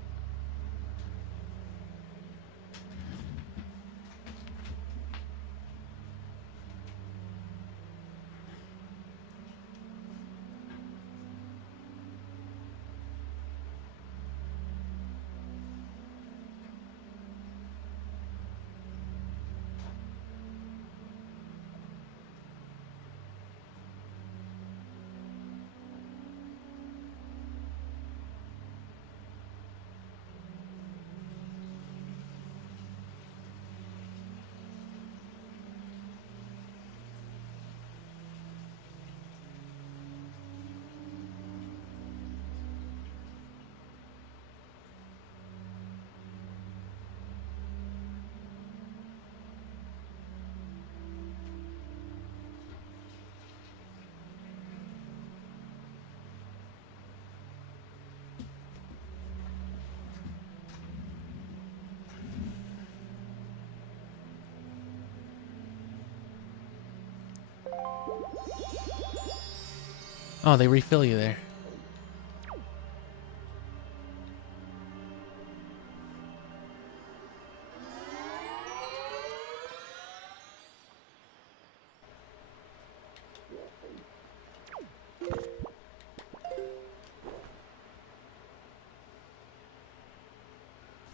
Oh, they refill you there.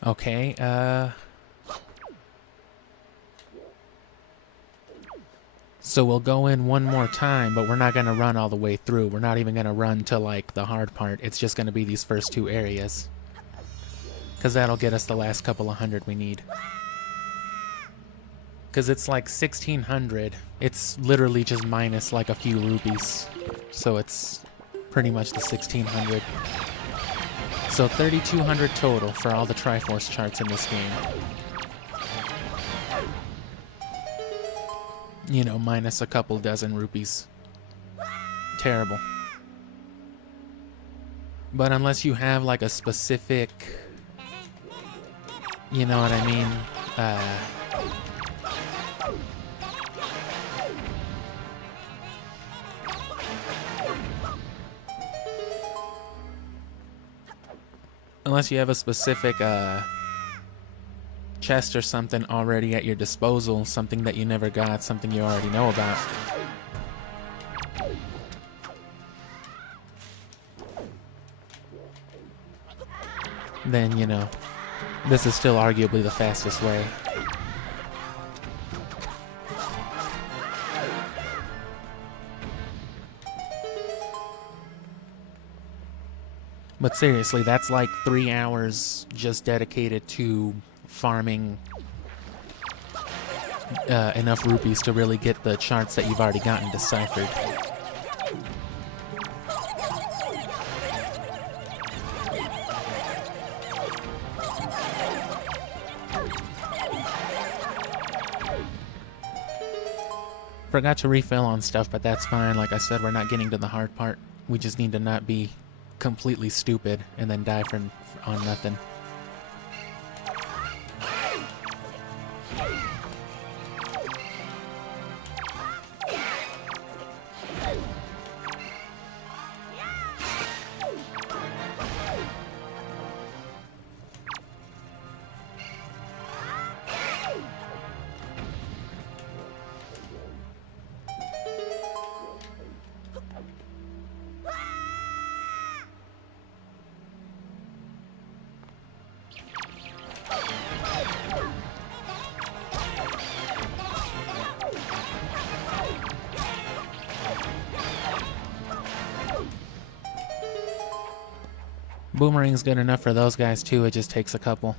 Okay, so we'll go in one more time, but we're not going to run all the way through. We're not even going to run to, like, the hard part. It's just going to be these first two areas. Because that'll get us the last couple of hundred we need. Because it's like 1,600. It's literally just minus, like, a few rupees. So it's pretty much the 1,600. So 3,200 total for all the Triforce charts in this game. You know, minus a couple dozen rupees. Terrible. But unless you have like a specific... You know what I mean? Unless you have a specific chest or something already at your disposal, something that you never got, something you already know about. Then, you know, this is still arguably the fastest way. But seriously, that's like 3 hours just dedicated to farming enough rupees to really get the charts that you've already gotten deciphered. Forgot to refill on stuff, but that's fine. Like I said, we're not getting to the hard part. We just need to not be completely stupid and then die on nothing. Boomerang's good enough for those guys too, it just takes a couple.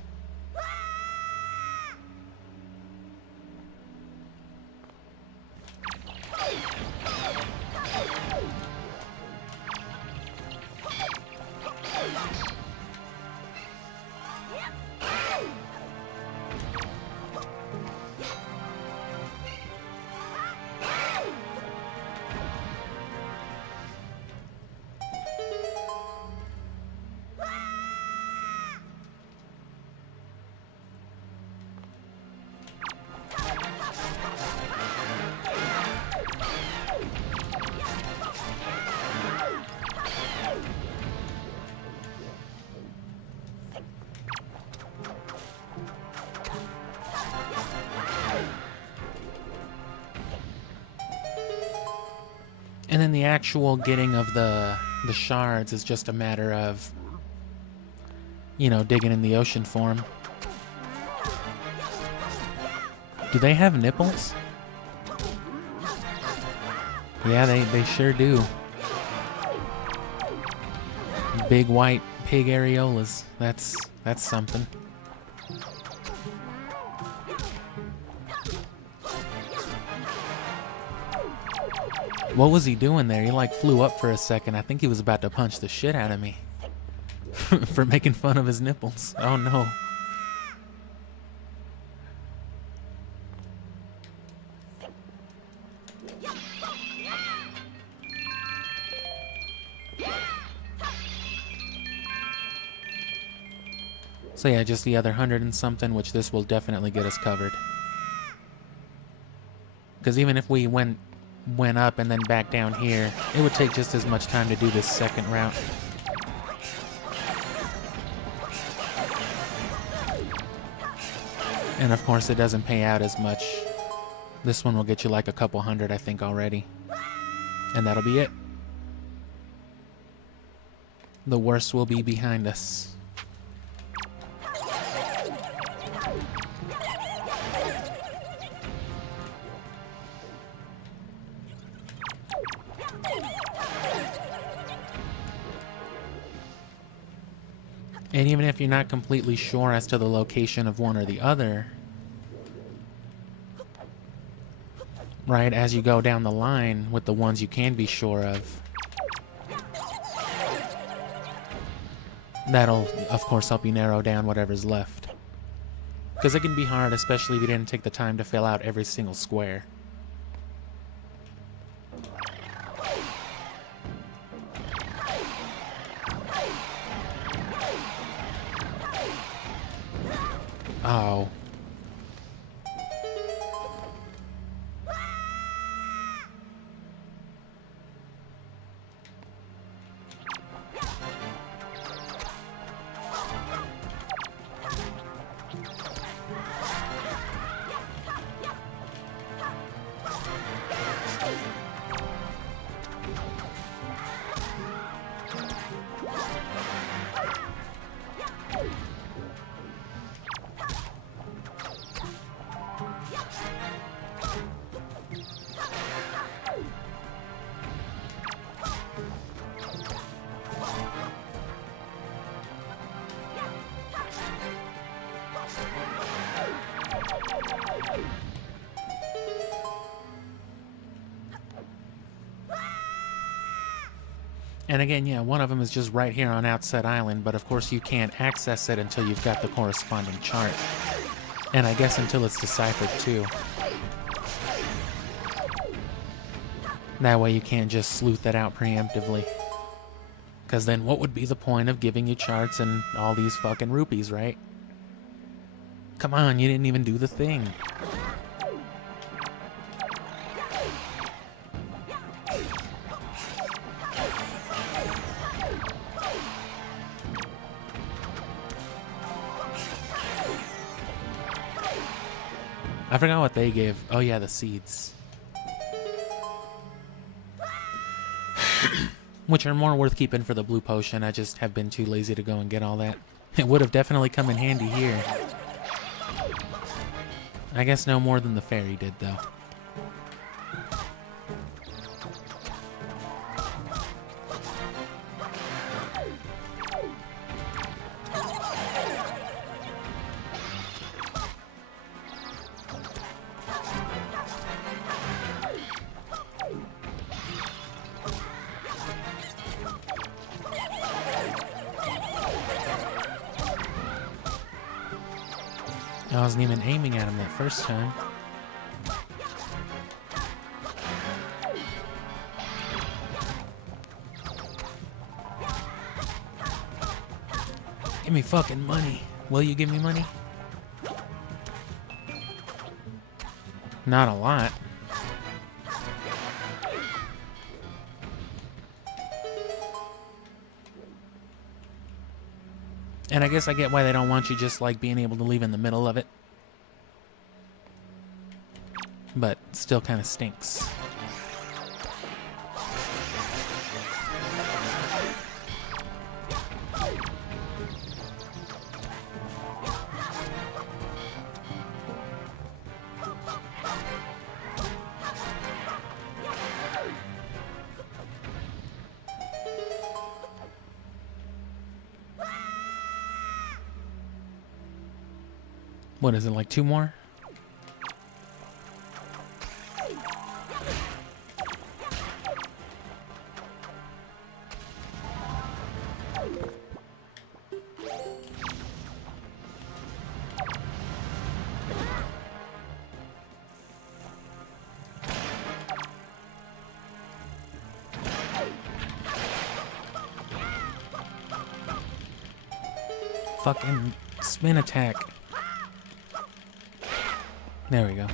And then the actual getting of the shards is just a matter of, you know, digging in the ocean for them. Do they have nipples? Yeah, they sure do. Big white pig areolas. That's something. What was he doing there? He like flew up for a second. I think he was about to punch the shit out of me for making fun of his nipples. Oh no. So yeah, just the other 100 and something, which this will definitely get us covered. Because even if we went up and then back down here, it would take just as much time to do this second route. And of course it doesn't pay out as much. This one will get you like a couple hundred, I think, already. And that'll be it. The worst will be behind us. And even if you're not completely sure as to the location of one or the other, right, as you go down the line with the ones you can be sure of, that'll, of course, help you narrow down whatever's left. Because it can be hard, especially if you didn't take the time to fill out every single square. Oh. And again, yeah, one of them is just right here on Outset Island, but of course you can't access it until you've got the corresponding chart. And I guess until it's deciphered too. That way you can't just sleuth it out preemptively. Because then what would be the point of giving you charts and all these fucking rupees, right? Come on, you didn't even do the thing. I forgot what they gave. Oh yeah, the seeds. Which are more worth keeping for the blue potion. I just have been too lazy to go and get all that. It would have definitely come in handy here. I guess no more than the fairy did, though. I wasn't even aiming at him that first time. Give me fucking money. Will you give me money? Not a lot. And I guess I get why they don't want you just like being able to leave in the middle of it. But still kind of stinks. What is it, like 2 more? Fucking spin attack. There we go.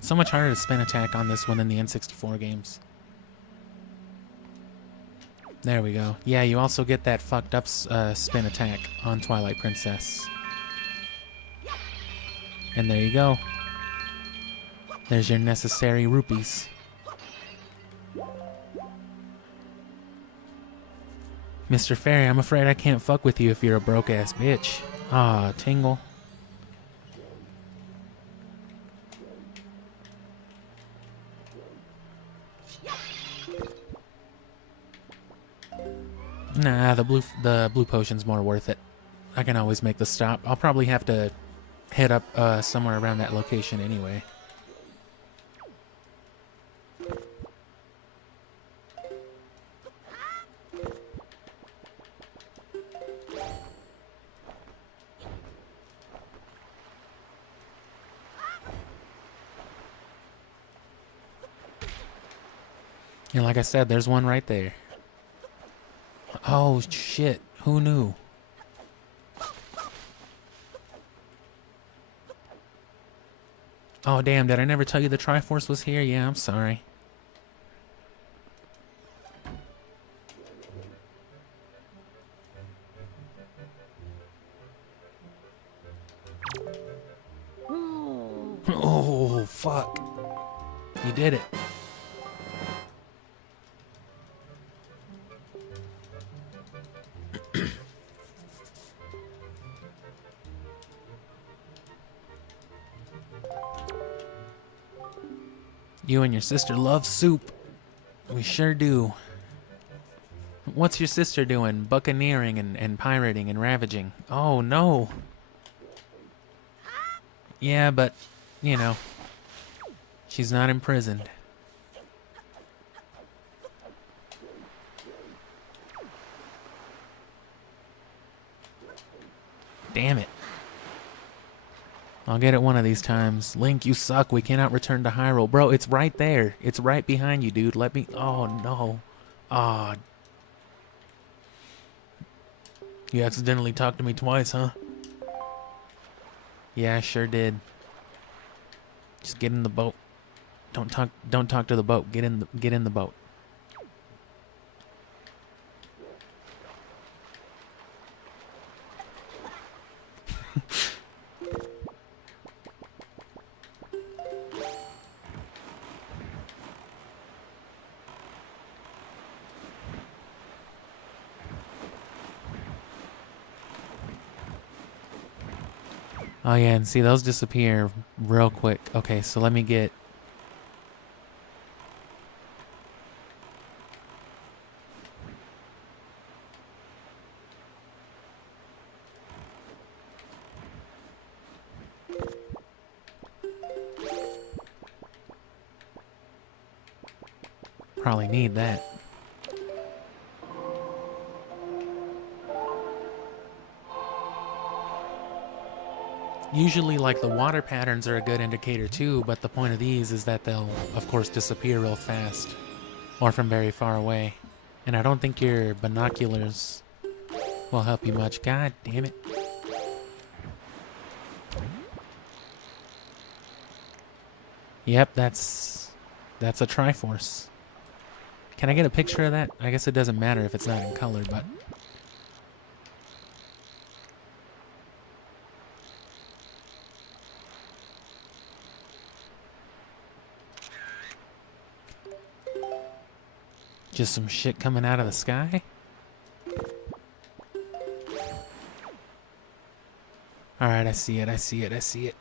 So much harder to spin attack on this one than the N64 games. There we go. Yeah, you also get that fucked up spin attack on Twilight Princess. And there you go. There's your necessary rupees. Mr. Fairy, I'm afraid I can't fuck with you if you're a broke-ass bitch. Ah, Tingle. Nah, the blue potion's more worth it. I can always make the stop. I'll probably have to head up somewhere around that location anyway. And like I said, there's one right there. Oh, shit. Who knew? Oh, damn. Did I never tell you the Triforce was here? Yeah, I'm sorry. Oh, fuck. You did it. You and your sister love soup. We sure do. What's your sister doing? Buccaneering and pirating and ravaging. Oh, no. Yeah, but, you know, she's not imprisoned. Damn it. I'll get it one of these times. Link, you suck. We cannot return to Hyrule. Bro, it's right there. It's right behind you, dude. Let me... Oh, no. Ah. You accidentally talked to me twice, huh? Yeah, I sure did. Just get in the boat. Don't talk to the boat. Get in the boat. Oh yeah, and see, those disappear real quick. Okay, so let me get... Probably need that. Usually, like, the water patterns are a good indicator too, but the point of these is that they'll, of course, disappear real fast. Or from very far away. And I don't think your binoculars will help you much. God damn it. Yep, that's a Triforce. Can I get a picture of that? I guess it doesn't matter if it's not in color, but... Just some shit coming out of the sky? Alright, I see it, I see it, I see it.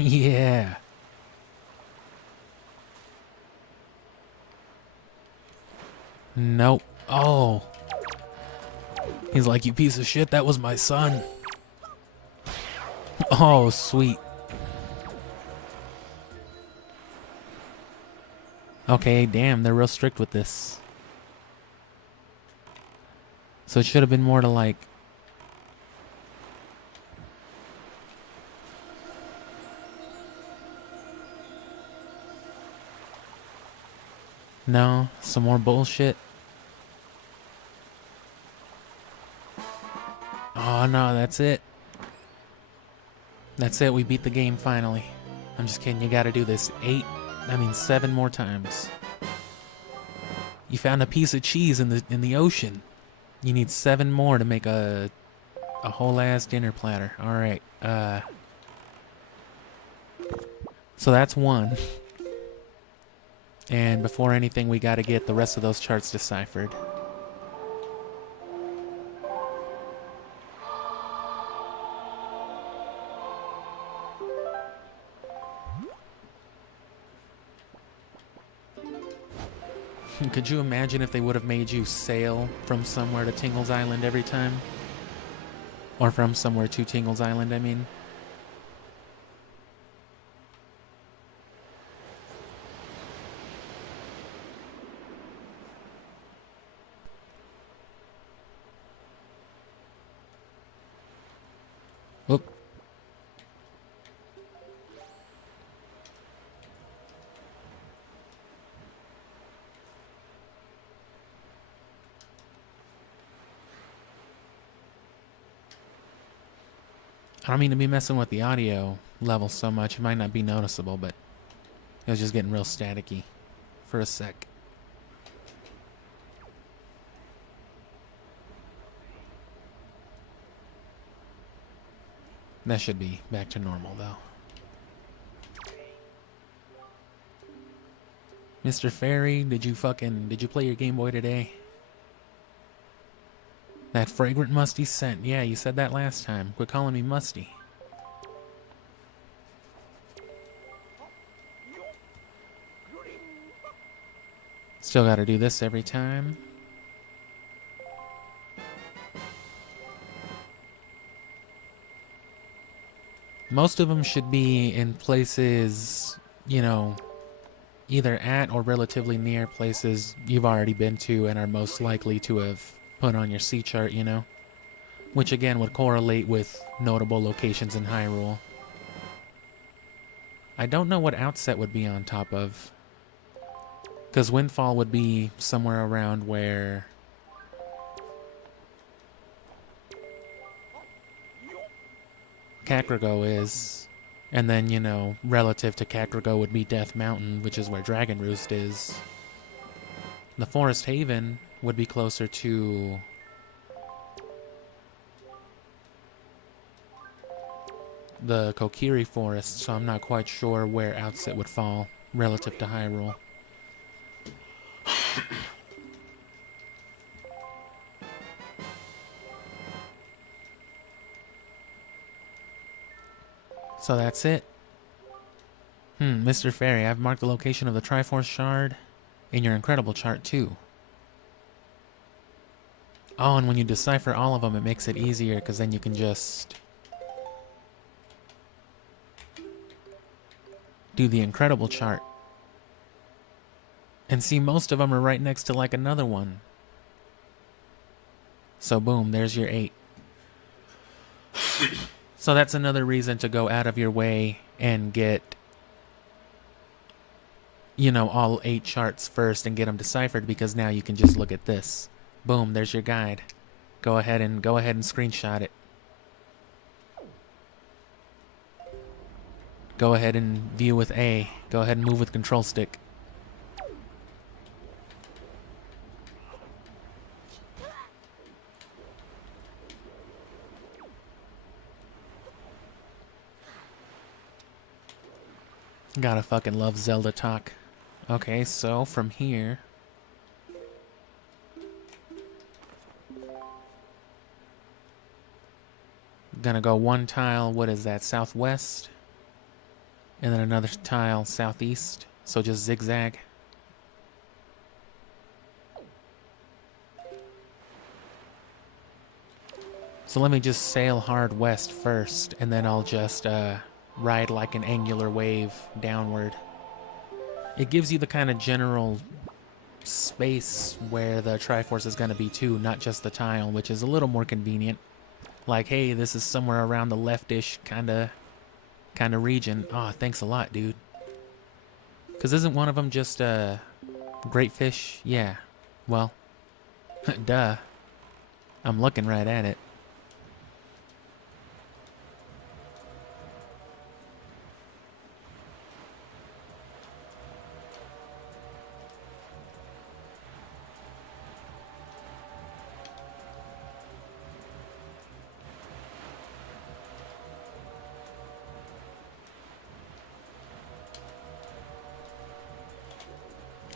Yeah. Nope. Oh. He's like, you piece of shit, that was my son. Oh, sweet. Okay, damn, they're real strict with this. So it should have been more to like... No, some more bullshit. Oh no, that's it. That's it, we beat the game finally. I'm just kidding, you gotta do this 7 more times. You found a piece of cheese in the ocean. You need 7 more to make a whole ass dinner platter. Alright, so that's 1. And before anything, we gotta get the rest of those charts deciphered. Could you imagine if they would have made you sail from somewhere to Tingle's Island every time? Or from somewhere to Tingle's Island, I mean. Oop. I don't mean to be messing with the audio level so much. It might not be noticeable, but it was just getting real staticky for a sec. That should be back to normal, though. Mr. Fairy, did you play your Game Boy today? That fragrant musty scent. Yeah, you said that last time. Quit calling me musty. Still gotta do this every time. Most of them should be in places, you know, either at or relatively near places you've already been to and are most likely to have put on your C chart, you know? Which again would correlate with notable locations in Hyrule. I don't know what Outset would be on top of. Because Windfall would be somewhere around where... Kakariko is. And then, you know, relative to Kakariko would be Death Mountain, which is where Dragon Roost is. The Forest Haven would be closer to... the Kokiri Forest, so I'm not quite sure where Outset would fall relative to Hyrule. So that's it. Mr. Fairy, I've marked the location of the Triforce shard in your incredible chart too. Oh, and when you decipher all of them, it makes it easier because then you can just do the incredible chart. And see, most of them are right next to like another one. So boom, there's your 8. So that's another reason to go out of your way and get, you know, all 8 charts first and get them deciphered, because now you can just look at this. Boom, there's your guide. Go ahead and screenshot it. Go ahead and view with A. Go ahead and move with control stick. Gotta fucking love Zelda talk. Okay, so from here... gonna go 1 tile, what is that, southwest? And then another tile southeast, so just zigzag. So let me just sail hard west first, and then I'll just ride like an angular wave downward. It gives you the kind of general space where the Triforce is going to be too, not just the tile, which is a little more convenient. Like, hey, this is somewhere around the leftish kind of region. Aw, thanks a lot, dude. Because isn't one of them just great fish? Yeah. Well, duh. I'm looking right at it.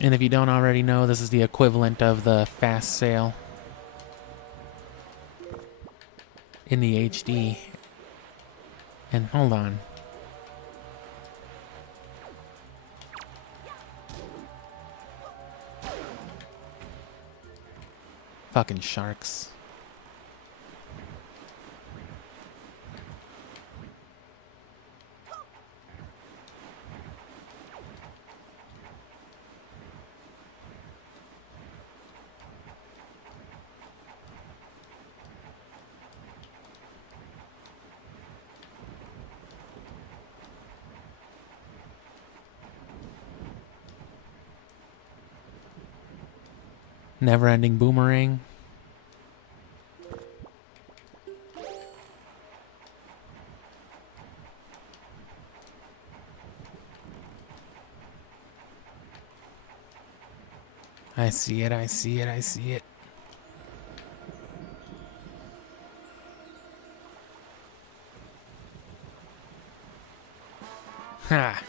And if you don't already know, this is the equivalent of the fast sail in the HD. And hold on. Fucking sharks. Never-ending boomerang. I see it, I see it, I see it. Ha!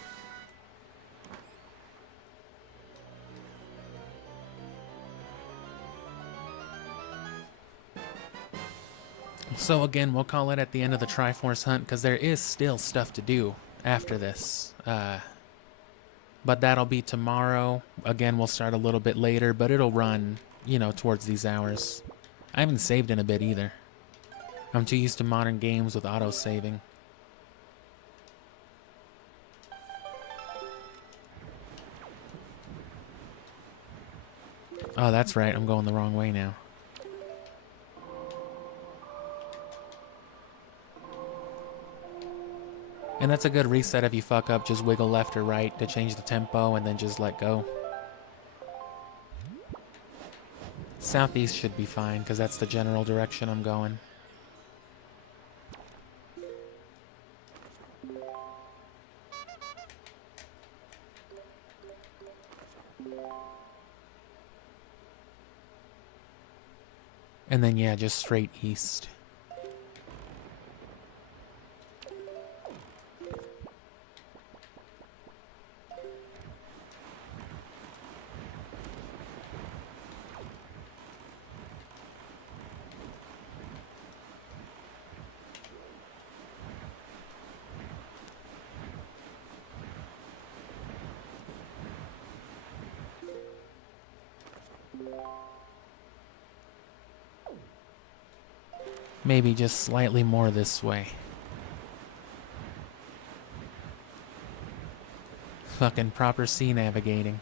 So again, we'll call it at the end of the Triforce hunt, because there is still stuff to do after this. But that'll be tomorrow. Again, we'll start a little bit later, but it'll run, you know, towards these hours. I haven't saved in a bit either. I'm too used to modern games with auto-saving. Oh, that's right. I'm going the wrong way now. And that's a good reset if you fuck up. Just wiggle left or right to change the tempo and then just let go. Southeast should be fine because that's the general direction I'm going. And then yeah, just straight east. Maybe just slightly more this way. Fucking proper sea navigating.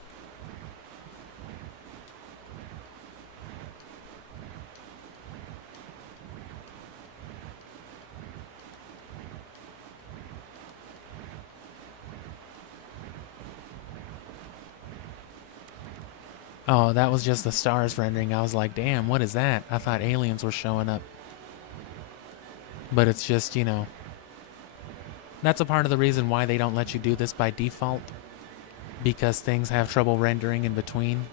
Oh, that was just the stars rendering. I was like, damn, what is that? I thought aliens were showing up. But it's just, you know, that's a part of the reason why they don't let you do this by default. Because things have trouble rendering in between.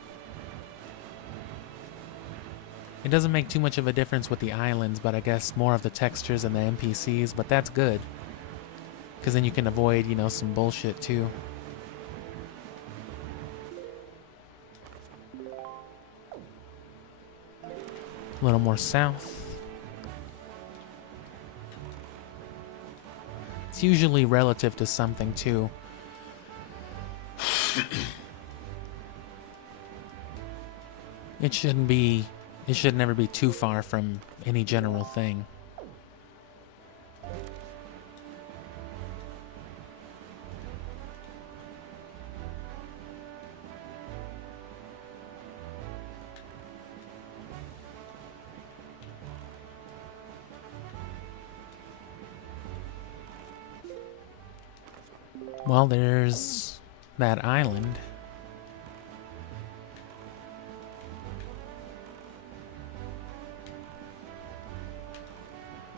It doesn't make too much of a difference with the islands, but I guess more of the textures and the NPCs, but that's good. Because then you can avoid, you know, some bullshit too. A little more south. It's usually relative to something too. It shouldn't be... It should never be too far from any general thing. Well, there's that island.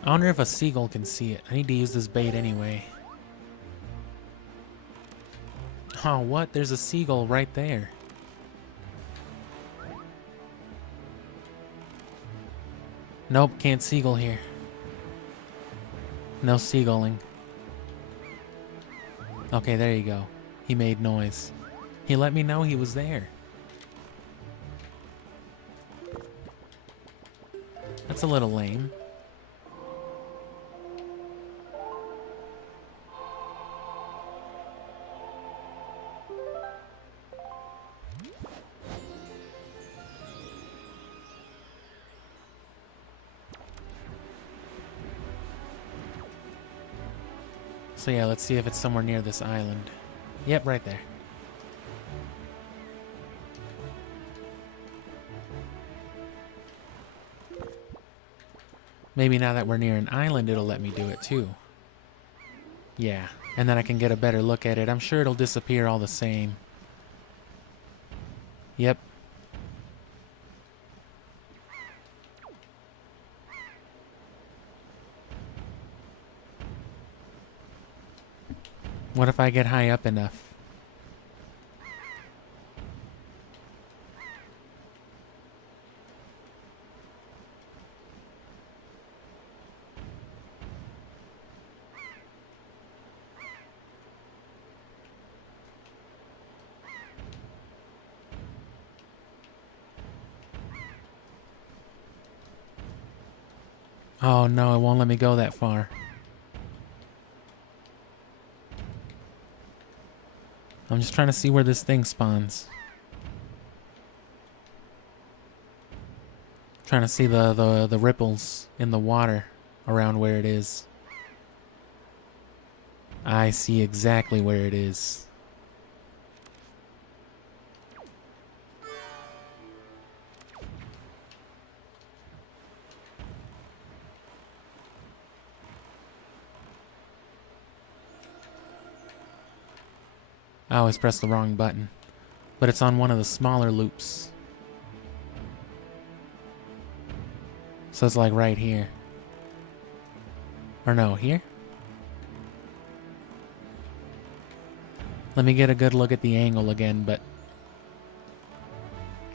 I wonder if a seagull can see it. I need to use this bait anyway. Oh, what? There's a seagull right there. Nope, can't seagull here. No seagulling. Okay, there you go. He made noise. He let me know he was there. That's a little lame. So yeah, let's see if it's somewhere near this island. Yep, right there. Maybe now that we're near an island, it'll let me do it too. Yeah, and then I can get a better look at it. I'm sure it'll disappear all the same. Yep. What if I get high up enough? Oh no, it won't let me go that far. I'm just trying to see where this thing spawns. Trying to see the ripples in the water around where it is. I see exactly where it is. I always press the wrong button, but it's on one of the smaller loops. So it's like right here. Or no, here? Let me get a good look at the angle again, but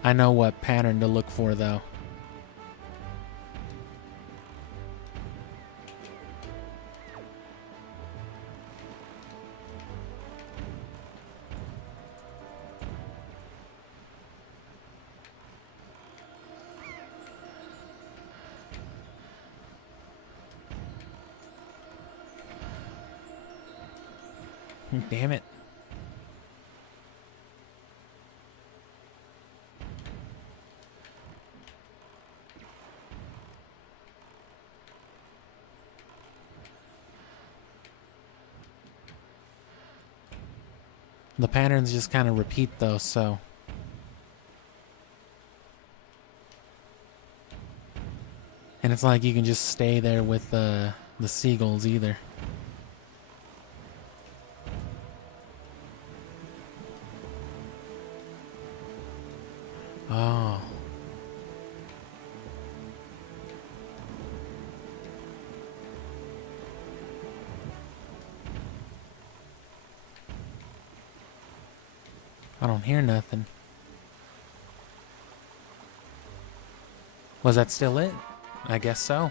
I know what pattern to look for though. Damn it. The patterns just kind of repeat though, so. And it's like you can just stay there with the seagulls either. Oh. I don't hear nothing. Was that still it? I guess so.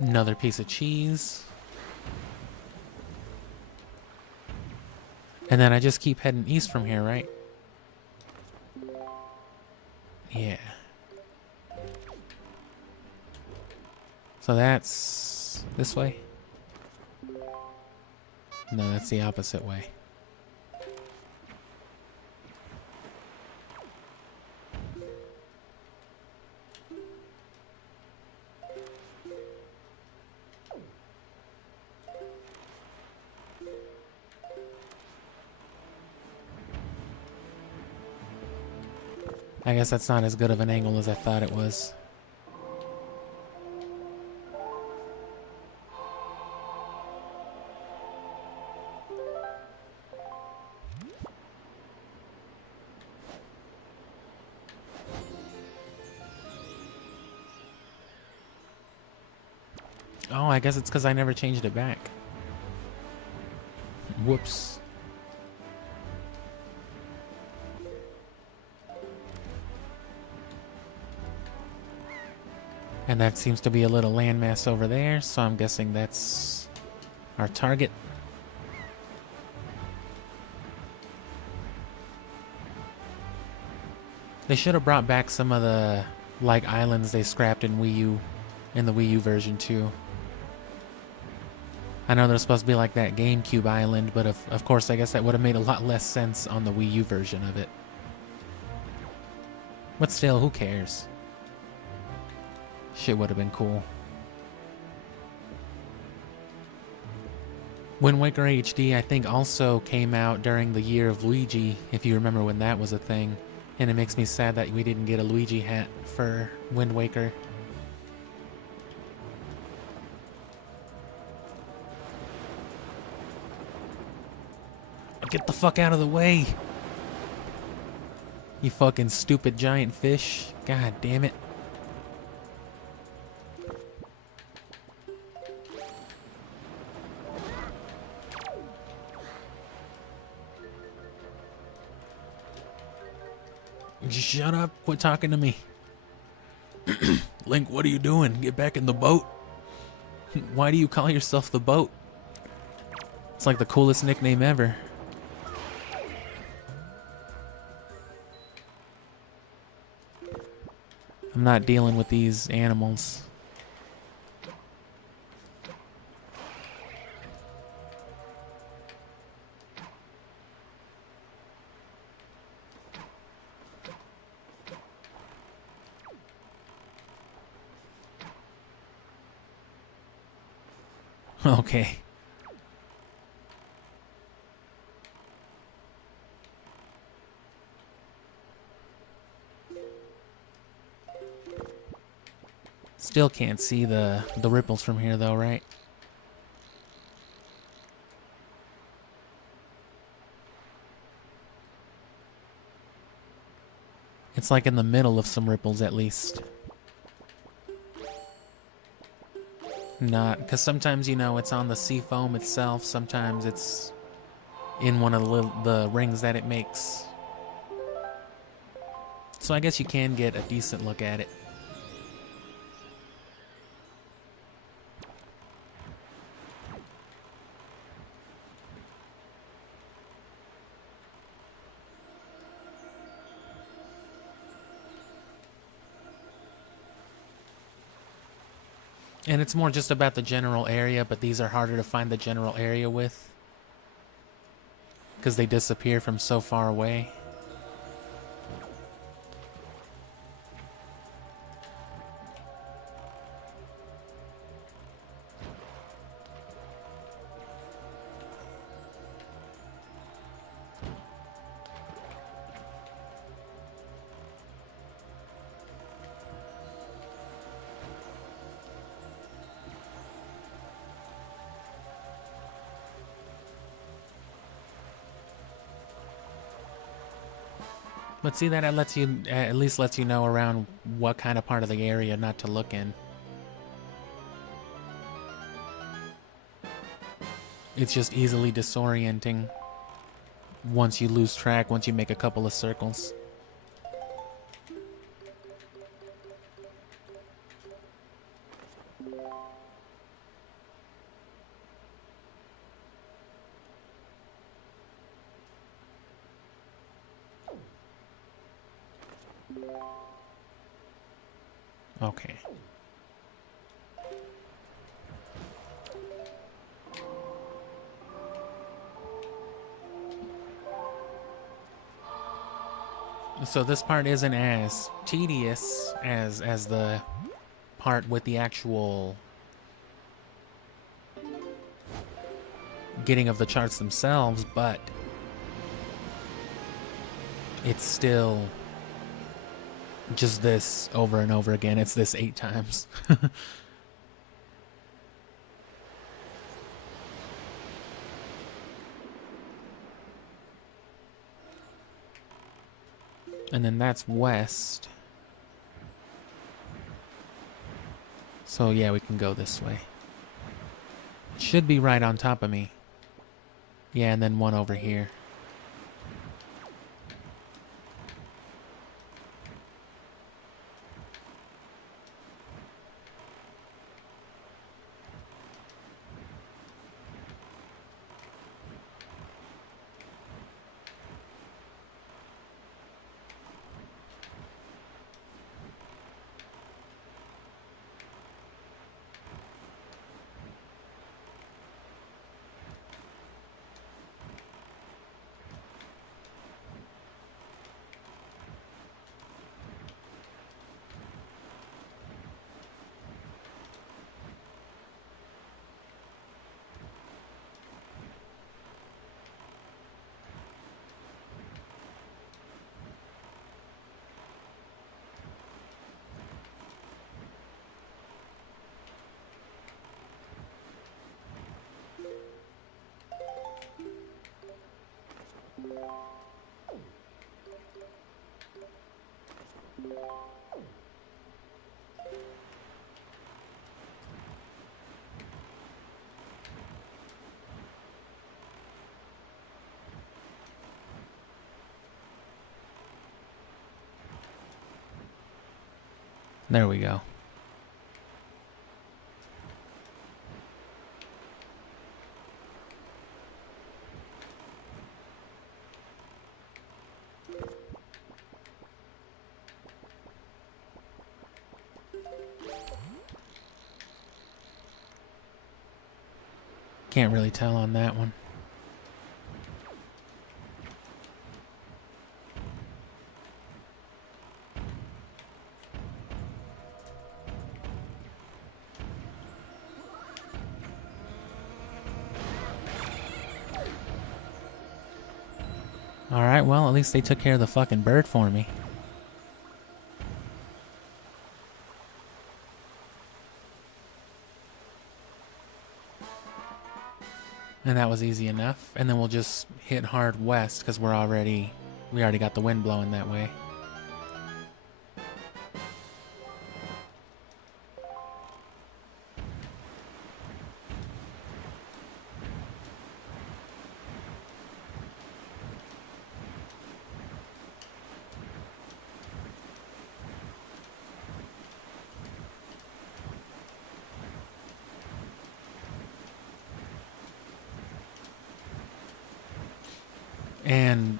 Another piece of cheese. And then I just keep heading east from here, right? Yeah. So that's this way? No, that's the opposite way. I guess that's not as good of an angle as I thought it was. Oh, I guess it's because I never changed it back. Whoops. And that seems to be a little landmass over there, so I'm guessing that's our target. They should have brought back some of the, like, islands they scrapped in Wii U, in the Wii U version too. I know there's supposed to be like that GameCube island, but of course I guess that would have made a lot less sense on the Wii U version of it. But still, who cares? Shit would have been cool. Wind Waker HD, I think, also came out during the year of Luigi, if you remember when that was a thing. And it makes me sad that we didn't get a Luigi hat for Wind Waker. Get the fuck out of the way! You fucking stupid giant fish. God damn it. Shut up. Quit talking to me. Link, what are you doing? Get back in the boat. Why do you call yourself the boat? It's like the coolest nickname ever. I'm not dealing with these animals. Okay. Still can't see the ripples from here though, right? It's like in the middle of some ripples at least. Not, because sometimes, you know, it's on the sea foam itself, sometimes it's in one of the rings that it makes. So I guess you can get a decent look at it. And it's more just about the general area, but these are harder to find the general area with, because they disappear from so far away. But see, that lets you, at least lets you know around what kind of part of the area not to look in. It's just easily disorienting once you lose track, once you make a couple of circles. Okay. So this part isn't as tedious as the part with the actual getting of the charts themselves, but it's still just this over and over again. It's this 8 times. And then that's west. So yeah, we can go this way. It should be right on top of me. Yeah, and then one over here. There we go. Can't really tell on that one. Alright, well, at least they took care of the fucking bird for me. And that was easy enough. And then we'll just hit hard west because we already got the wind blowing that way. And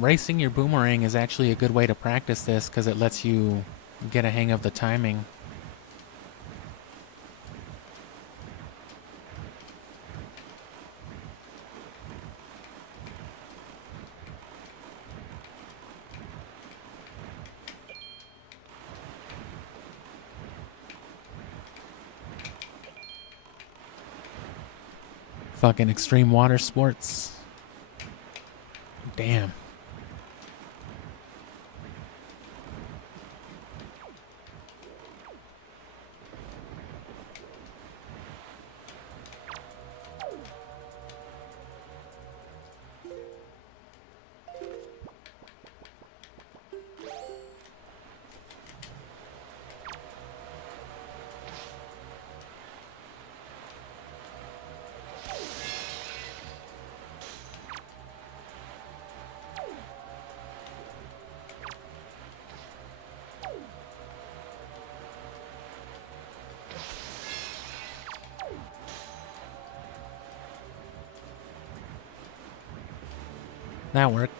racing your boomerang is actually a good way to practice this because it lets you get a hang of the timing. Fucking extreme water sports. Damn. That worked.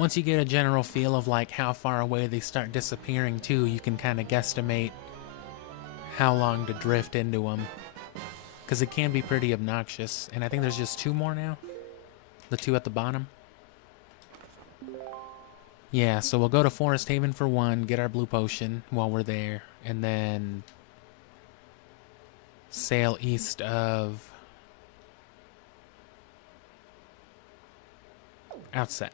once you get a general feel of like how far away they start disappearing too, you can kind of guesstimate how long to drift into them. Because it can be pretty obnoxious. And I think there's just 2 more now. The 2 at the bottom. Yeah, so we'll go to Forest Haven for 1, get our blue potion while we're there, and then sail east of Outset.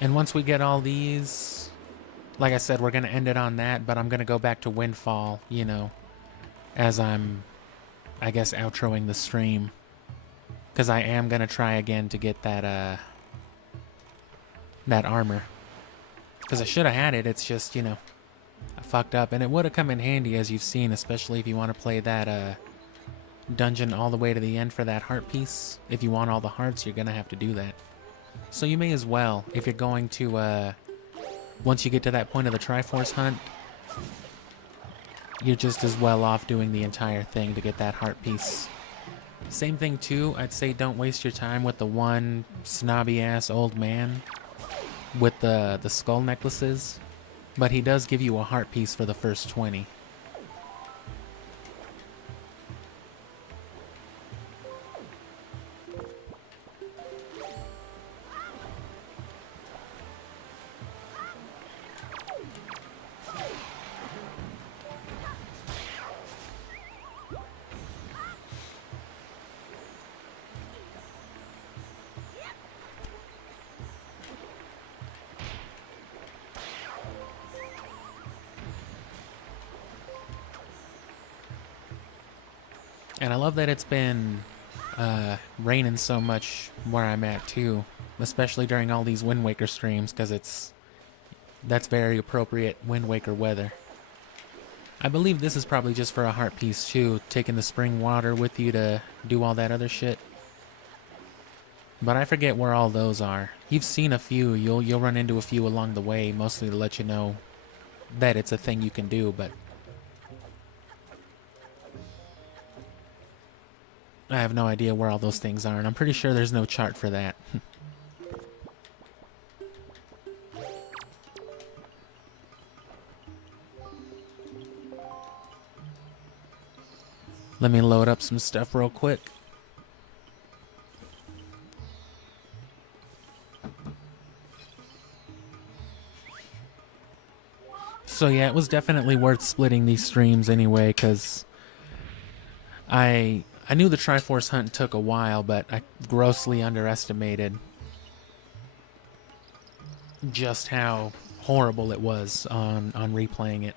And once we get all these, like I said, we're going to end it on that, but I'm going to go back to Windfall, you know, as I'm, I guess, outroing the stream. Because I am going to try again to get that, that armor. Because I should have had it, it's just, you know, I fucked up. And it would have come in handy, as you've seen, especially if you want to play that, dungeon all the way to the end for that heart piece. If you want all the hearts, you're going to have to do that. So you may as well, if you're going to, once you get to that point of the Triforce hunt, you're just as well off doing the entire thing to get that heart piece. Same thing too, I'd say don't waste your time with the one snobby-ass old man with the skull necklaces, but he does give you a heart piece for the first 20. And I love that it's been raining so much where I'm at too, especially during all these Wind Waker streams, because that's very appropriate Wind Waker weather. I believe this is probably just for a heart piece too, taking the spring water with you to do all that other shit. But I forget where all those are. You've seen a few, you'll run into a few along the way, mostly to let you know that it's a thing you can do, but I have no idea where all those things are, and I'm pretty sure there's no chart for that. Let me load up some stuff real quick. So yeah, it was definitely worth splitting these streams anyway, because I knew the Triforce hunt took a while, but I grossly underestimated just how horrible it was on replaying it.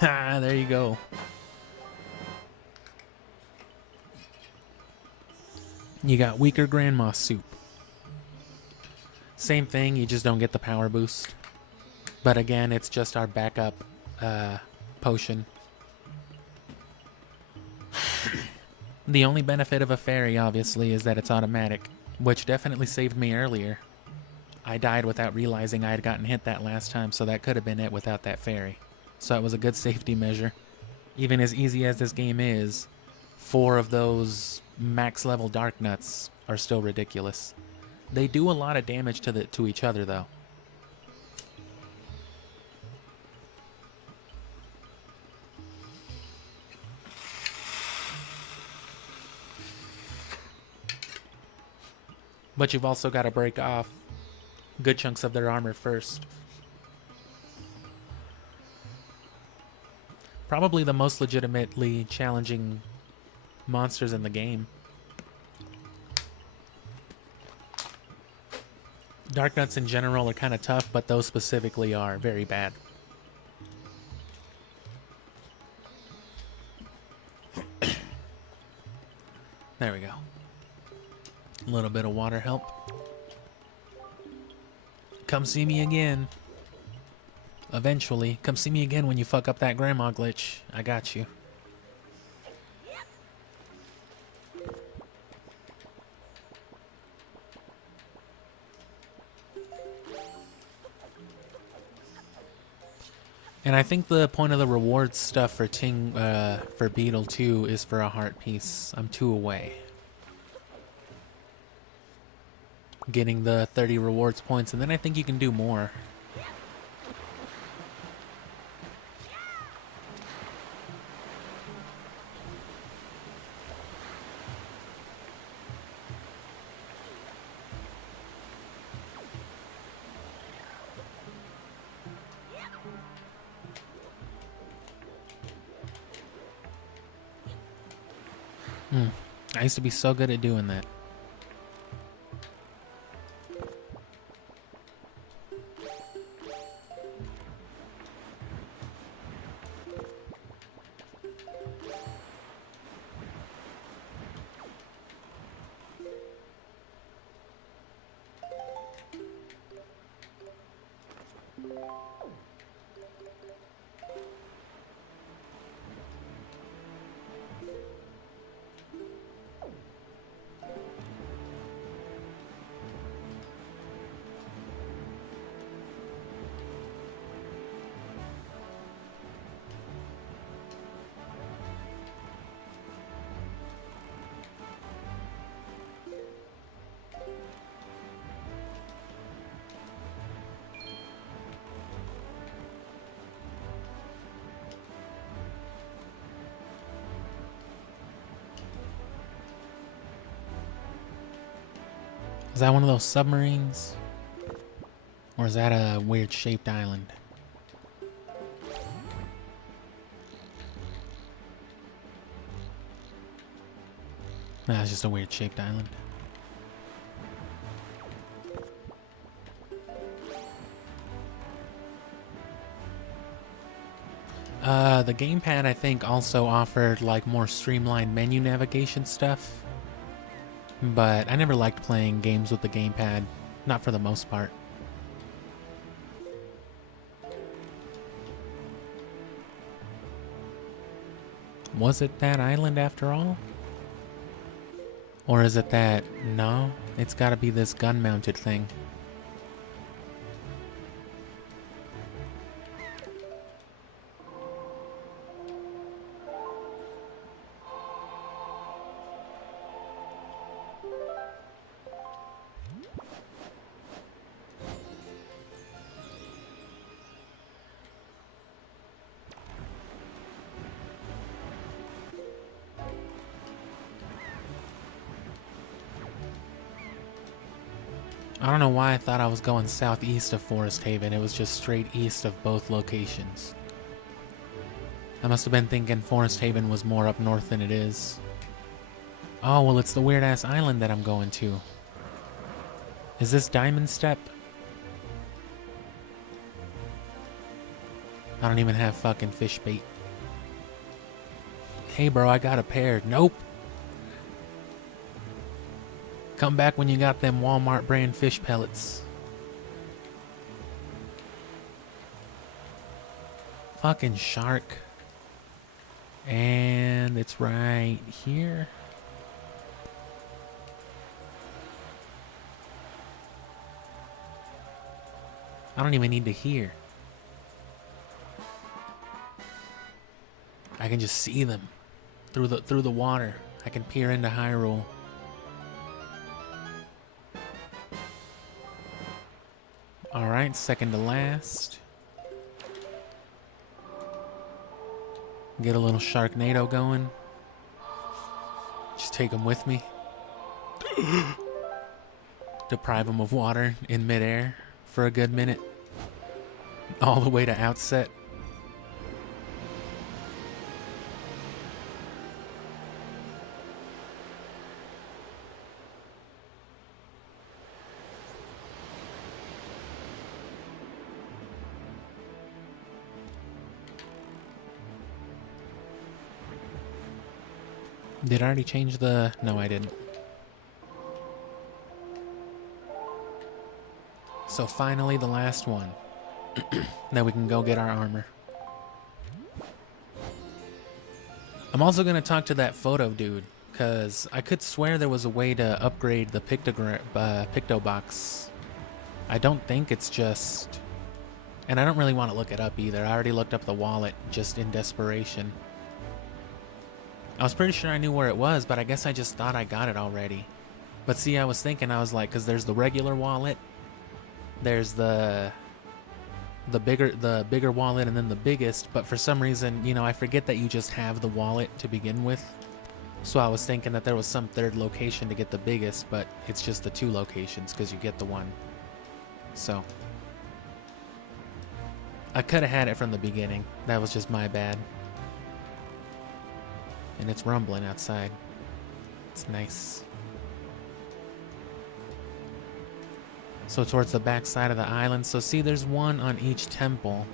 There you go. You got weaker Grandma soup. Same thing, you just don't get the power boost. But again, it's just our backup potion. The only benefit of a fairy, obviously, is that it's automatic, which definitely saved me earlier. I died without realizing I had gotten hit that last time, so that could have been it without that fairy. So it was a good safety measure. Even as easy as this game is, 4 of those max level Dark Nuts are still ridiculous. They do a lot of damage to each other, though. But you've also got to break off good chunks of their armor first. Probably the most legitimately challenging monsters in the game. Dark nuts in general are kind of tough, but those specifically are very bad. There we go. A little bit of water help. Come see me again. Eventually. Come see me again when you fuck up that grandma glitch. I got you. And I think the point of the rewards stuff for for Beetle 2 is for a heart piece. I'm 2 away. Getting the 30 rewards points, and then I think you can do more. I used to be so good at doing that. Is that one of those submarines? Or is that a weird shaped island? Nah, it's just a weird shaped island. The gamepad, I think, also offered like more streamlined menu navigation stuff. But I never liked playing games with the gamepad, not for the most part. Was it that island after all? Or is it that... No, it's gotta be this gun-mounted thing. I don't know why I thought I was going southeast of Forest Haven. It was just straight east of both locations. I must have been thinking Forest Haven was more up north than it is. Oh, well, it's the weird-ass island that I'm going to. Is this Diamond Step? I don't even have fucking fish bait. Hey, bro, I got a pair. Nope. Come back when you got them Walmart brand fish pellets. Fucking shark. And it's right here. I don't even need to hear. I can just see them through the water. I can peer into Hyrule. Alright, second to last. Get a little Sharknado going. Just take them with me. Deprive them of water in midair for a good minute. All the way to outset. Did I already change the... No, I didn't. So finally the last one. Now we can go get our armor. I'm also going to talk to that photo dude, because I could swear there was a way to upgrade the picto box. I don't think it's just... And I don't really want to look it up either. I already looked up the wallet just in desperation. I was pretty sure I knew where it was, but I guess I just thought I got it already. But see, I was thinking, I was like, because there's the regular wallet, there's the bigger wallet, and then the biggest, but for some reason, you know, I forget that you just have the wallet to begin with. So I was thinking that there was some third location to get the biggest, but it's just the 2 locations because you get the one. So I could have had it from the beginning. That was just my bad. And it's rumbling outside. It's nice. So towards the back side of the island. So see, there's one on each temple.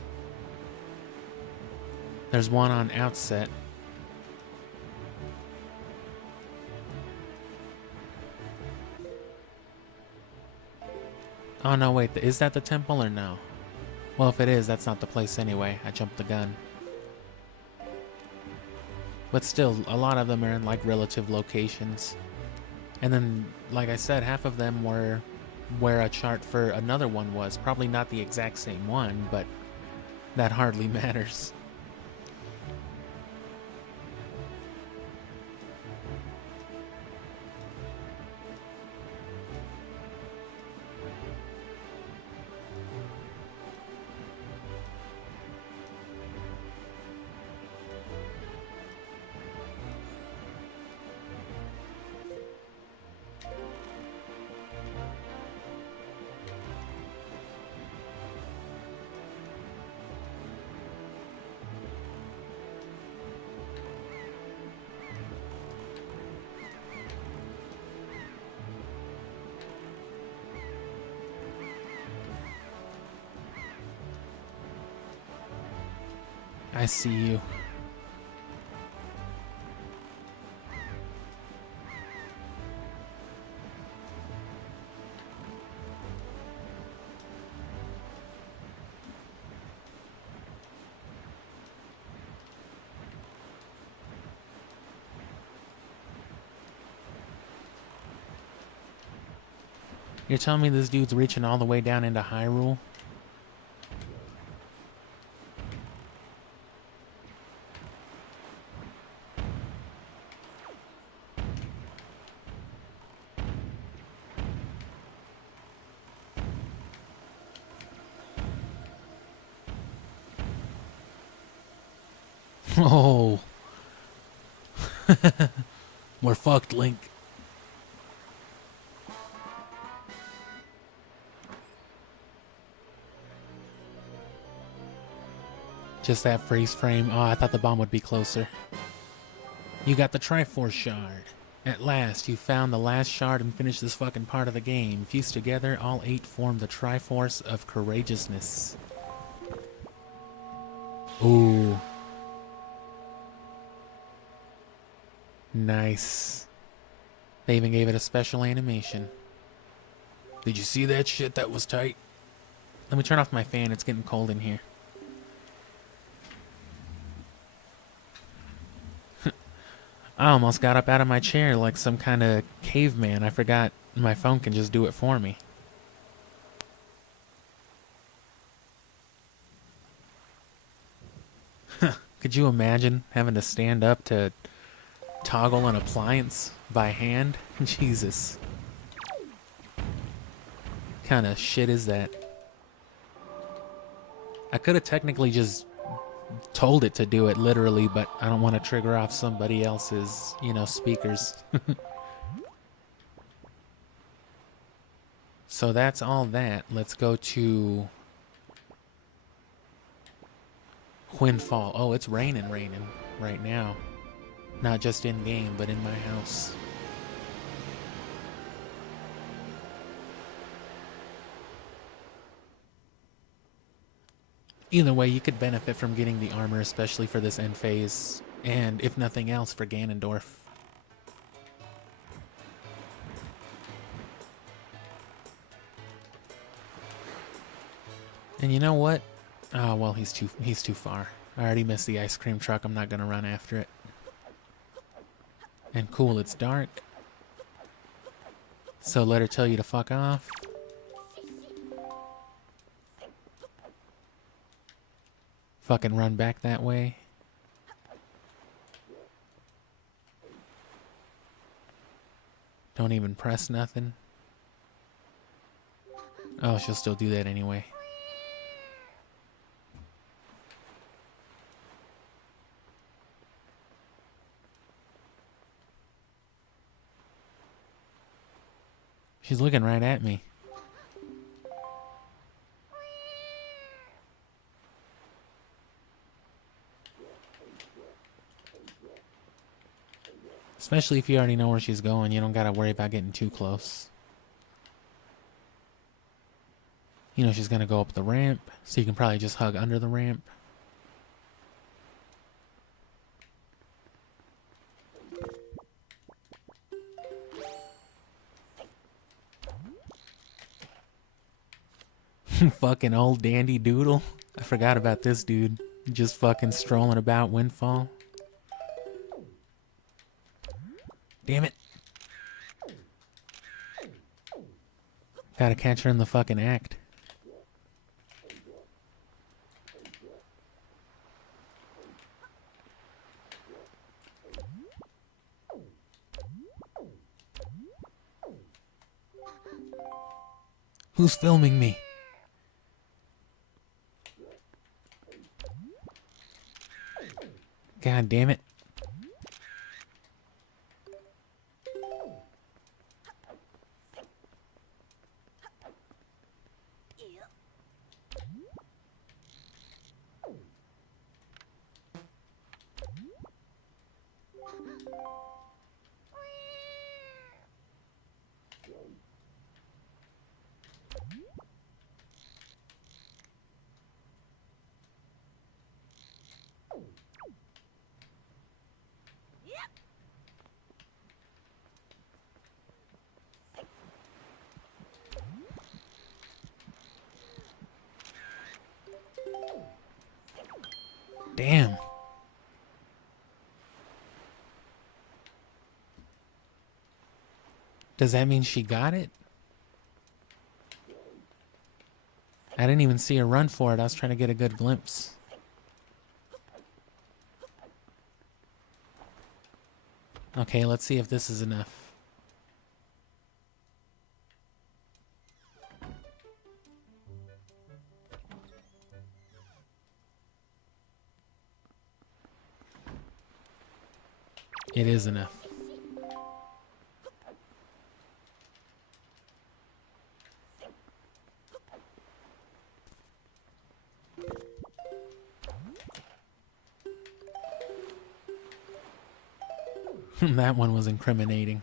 There's one on Outset. Oh no, wait, is that the temple or no? Well, if it is, that's not the place anyway. I jumped the gun. But still, a lot of them are in like relative locations. And then, like I said, half of them were where a chart for another one was. Probably not the exact same one, but that hardly matters. I see you. You're telling me this dude's reaching all the way down into Hyrule? Oh. We're fucked, Link. Just that freeze frame. Oh, I thought the bomb would be closer. You got the Triforce shard. At last, you found the last shard and finished this fucking part of the game. Fused together, all 8 form the Triforce of Courageousness. Ooh. Nice. They even gave it a special animation. Did you see that shit? That was tight. Let me turn off my fan. It's getting cold in here. I almost got up out of my chair like some kind of caveman. I forgot my phone can just do it for me. Could you imagine having to stand up to toggle an appliance by hand? Jesus. What kind of shit is that? I could have technically just told it to do it literally, but I don't want to trigger off somebody else's, you know, speakers. So that's all that. Let's go to Windfall. Oh, it's raining right now. Not just in game, but in my house. Either way, you could benefit from getting the armor, especially for this end phase, and if nothing else, for Ganondorf. And you know what? Oh, well, he's too far. I already missed the ice cream truck. I'm not gonna run after it. And cool, it's dark. So let her tell you to fuck off. Fucking run back that way. Don't even press nothing. Oh, she'll still do that anyway. She's looking right at me. Especially if you already know where she's going, you don't gotta worry about getting too close. You know she's gonna go up the ramp, so you can probably just hug under the ramp. Fucking old dandy doodle. I forgot about this dude. Just fucking strolling about Windfall. Damn it. Gotta catch her in the fucking act. Who's filming me? God damn it. Damn. Does that mean she got it? I didn't even see her run for it. I was trying to get a good glimpse. Okay, let's see if this is enough. It is enough. That one was incriminating.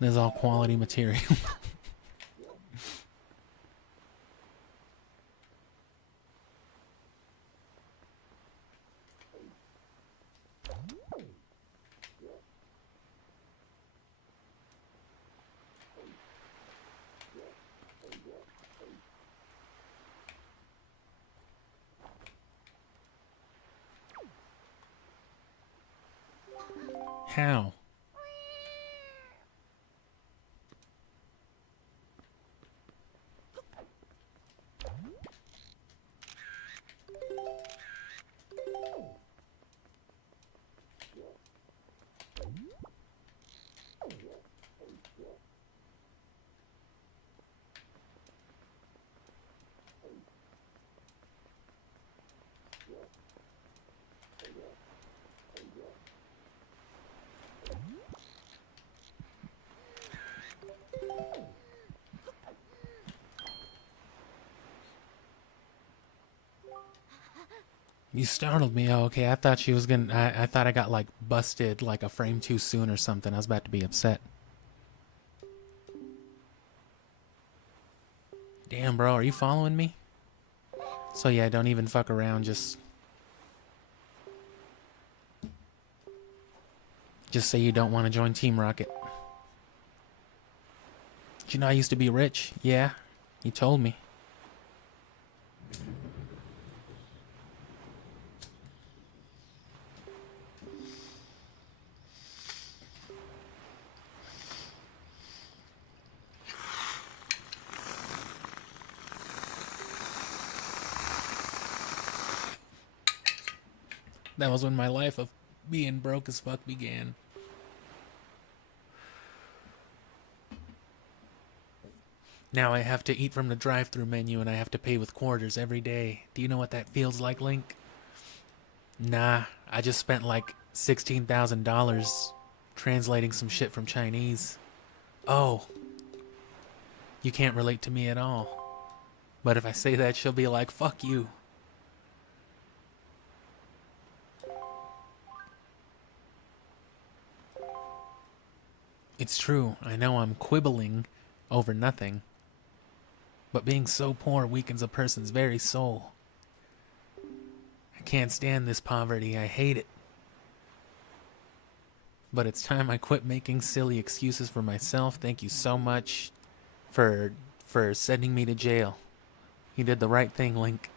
This is all quality material. How? You startled me. Oh, okay. I thought she was gonna. I thought I got like busted like a frame too soon or something. I was about to be upset. Damn, bro. Are you following me? So yeah, don't even fuck around. Just say you don't want to join Team Rocket. Did you know I used to be rich? Yeah, you told me. That was when my life of being broke as fuck began. Now I have to eat from the drive-thru menu and I have to pay with quarters every day. Do you know what that feels like, Link? Nah, I just spent like $16,000 translating some shit from Chinese. Oh, you can't relate to me at all. But if I say that, she'll be like, fuck you. It's true, I know I'm quibbling over nothing. But being so poor weakens a person's very soul. I can't stand this poverty, I hate it. But it's time I quit making silly excuses for myself. Thank you so much for sending me to jail. You did the right thing, Link.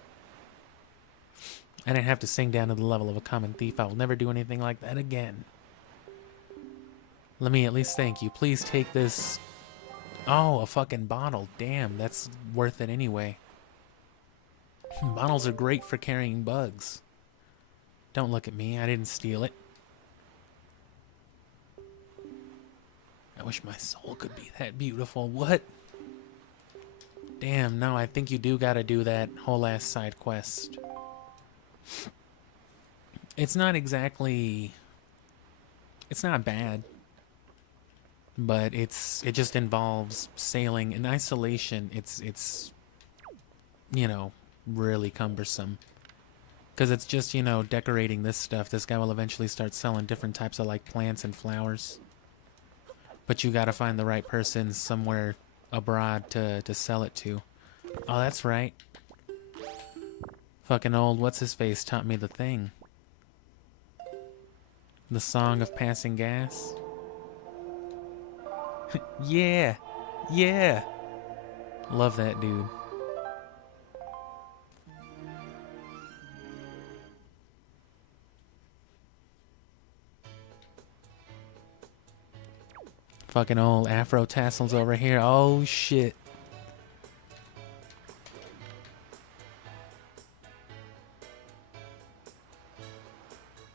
I didn't have to sink down to the level of a common thief. I will never do anything like that again. Let me at least thank you. Please take this. Oh, a fucking bottle. Damn, that's worth it anyway. Bottles are great for carrying bugs. Don't look at me. I didn't steal it. I wish my soul could be that beautiful. What? Damn, no, I think you do gotta do that whole ass side quest. It's not exactly... It's not bad. But it just involves sailing in isolation. It's you know, really cumbersome. Because it's just, you know, decorating this stuff. This guy will eventually start selling different types of like plants and flowers. But you gotta find the right person somewhere abroad to sell it to. Oh, that's right. Fucking old what's-his-face taught me the thing. The song of passing gas. Yeah! Yeah! Love that dude. Fucking old afro tassels over here. Oh shit.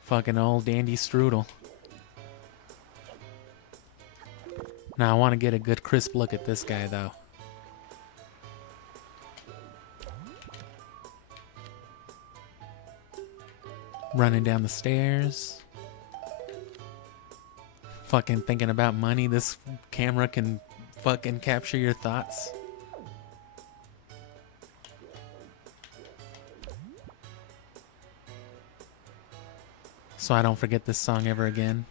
Fucking old dandy strudel. Now I want to get a good crisp look at this guy though. Running down the stairs. Fucking thinking about money. This camera can fucking capture your thoughts. So I don't forget this song ever again.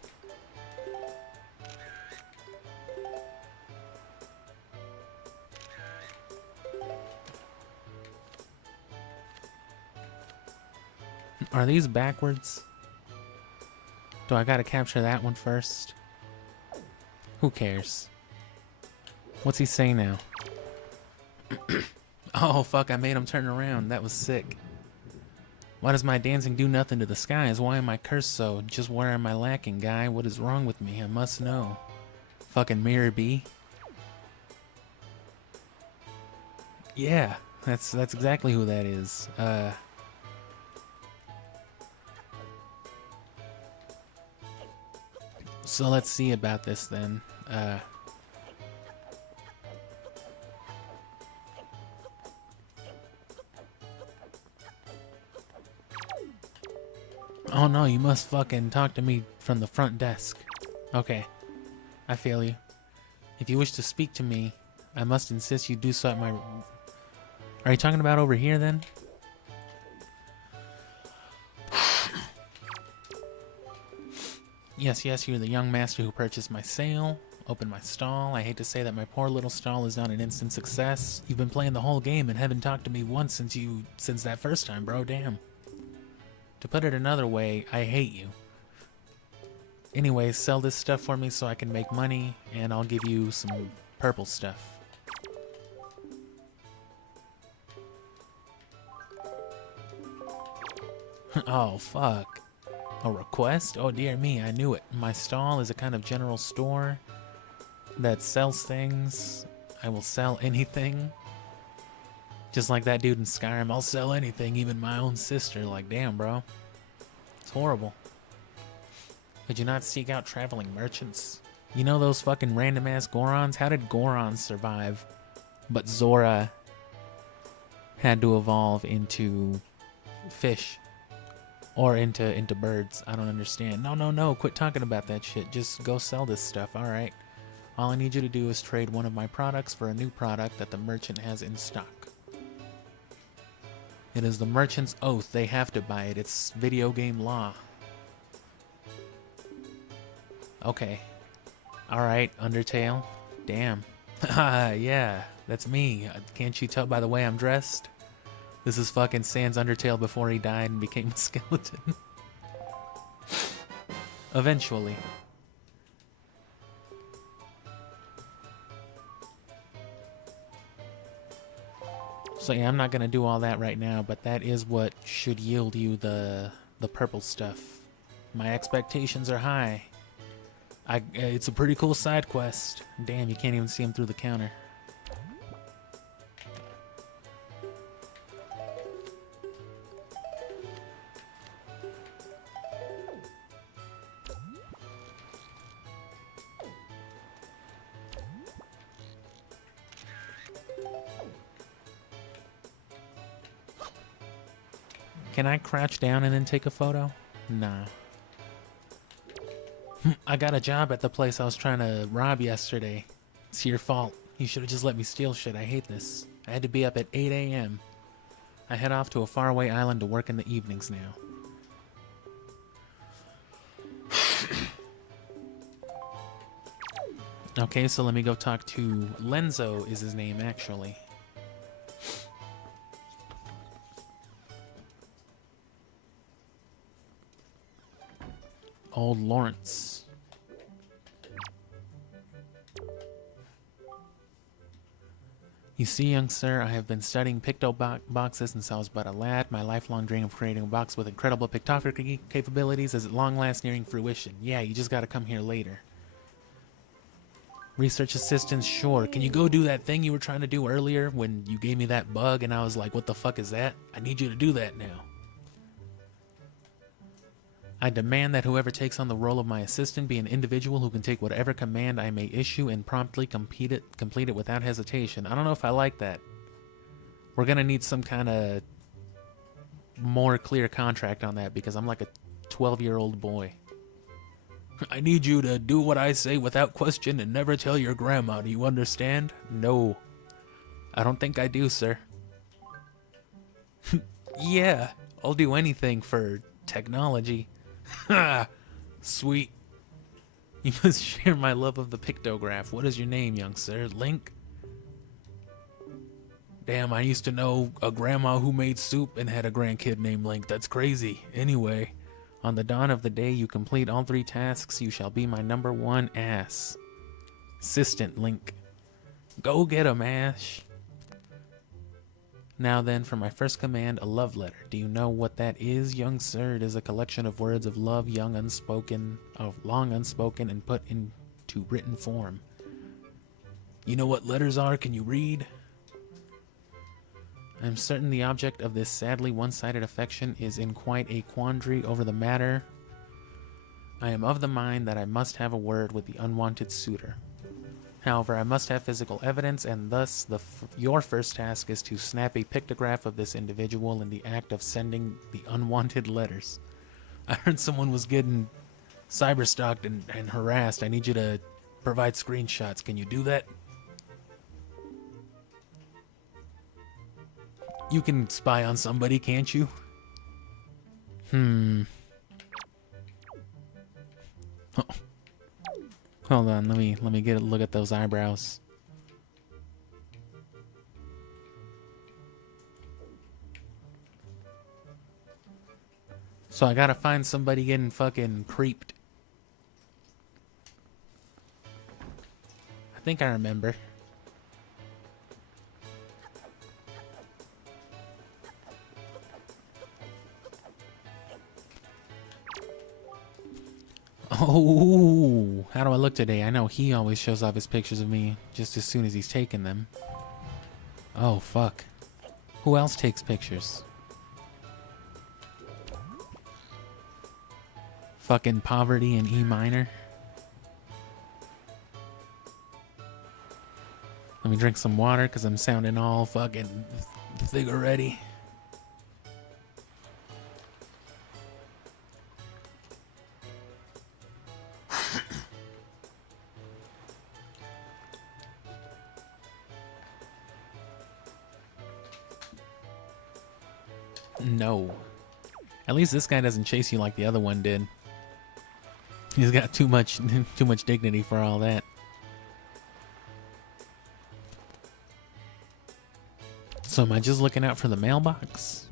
Are these backwards? Do I gotta capture that one first? Who cares? What's he saying now? Oh fuck, I made him turn around. That was sick. Why does my dancing do nothing to the skies? Why am I cursed so? Just where am I lacking, guy? What is wrong with me? I must know. Fucking Mirror B. Yeah, that's exactly who that is. So let's see about this then. Oh no, you must fucking talk to me from the front desk. Okay, I feel you. If you wish to speak to me, I must insist you do so at my... Are you talking about over here then? Yes, yes, you're the young master who purchased my sale, opened my stall. I hate to say that my poor little stall is not an instant success. You've been playing the whole game and haven't talked to me once since that first time, bro, damn. To put it another way, I hate you. Anyway, sell this stuff for me so I can make money, and I'll give you some purple stuff. Oh, fuck. A request? Oh, dear me, I knew it. My stall is a kind of general store that sells things. I will sell anything. Just like that dude in Skyrim, I'll sell anything, even my own sister. Like, damn, bro. It's horrible. Could you not seek out traveling merchants? You know those fucking random-ass Gorons? How did Gorons survive? But Zora had to evolve into fish. Or into birds. I don't understand. No. Quit talking about that shit. Just go sell this stuff, alright? All I need you to do is trade one of my products for a new product that the merchant has in stock. It is the merchant's oath. They have to buy it. It's video game law. Okay. Alright, Undertale. Damn. Haha, yeah, that's me. Can't you tell by the way I'm dressed? This is fucking Sans Undertale before he died and became a skeleton. Eventually. So yeah, I'm not gonna do all that right now, but that is what should yield you the purple stuff. My expectations are high. It's a pretty cool side quest. Damn, you can't even see him through the counter. Can I crouch down and then take a photo? Nah. I got a job at the place I was trying to rob yesterday. It's your fault. You should have just let me steal shit. I hate this. I had to be up at 8 a.m. I head off to a faraway island to work in the evenings now. Okay, so let me go talk to Lenzo is his name, actually. Old Lawrence. You see, young sir, I have been studying picto boxes since I was but a lad. My lifelong dream of creating a box with incredible pictography capabilities is at long last nearing fruition. Yeah, you just gotta come here later. Research assistance, sure. Can you go do that thing you were trying to do earlier when you gave me that bug and I was like, what the fuck is that? I need you to do that now. I demand that whoever takes on the role of my assistant be an individual who can take whatever command I may issue and promptly complete it without hesitation. I don't know if I like that. We're gonna need some kind of more clear contract on that because I'm like a 12-year-old boy. I need you to do what I say without question and never tell your grandma. Do you understand? No. I don't think I do, sir. Yeah, I'll do anything for technology. Ha! Sweet. You must share my love of the pictograph. What is your name, young sir? Link? Damn, I used to know a grandma who made soup and had a grandkid named Link. That's crazy. Anyway, on the dawn of the day you complete all 3 tasks, you shall be my #1 ass. Assistant, Link. Go get 'em, Ash. Now then, for my first command, a love letter. Do you know what that is, young sir? It is a collection of words of love, long unspoken, and put into written form. You know what letters are? Can you read? I am certain the object of this sadly one-sided affection is in quite a quandary over the matter. I am of the mind that I must have a word with the unwanted suitor. However, I must have physical evidence, and thus your first task is to snap a pictograph of this individual in the act of sending the unwanted letters. I heard someone was getting cyberstalked and harassed. I need you to provide screenshots. Can you do that? You can spy on somebody, can't you? Hold on, let me get a look at those eyebrows. So I gotta find somebody getting fucking creeped. I think I remember. Oh, how do I look today? I know he always shows off his pictures of me just as soon as he's taking them. Oh, fuck. Who else takes pictures? Fucking Poverty in E minor. Let me drink some water because I'm sounding all fucking thick already. No. At least this guy doesn't chase you like the other one did. He's got too much dignity for all that. So am I just looking out for the mailbox?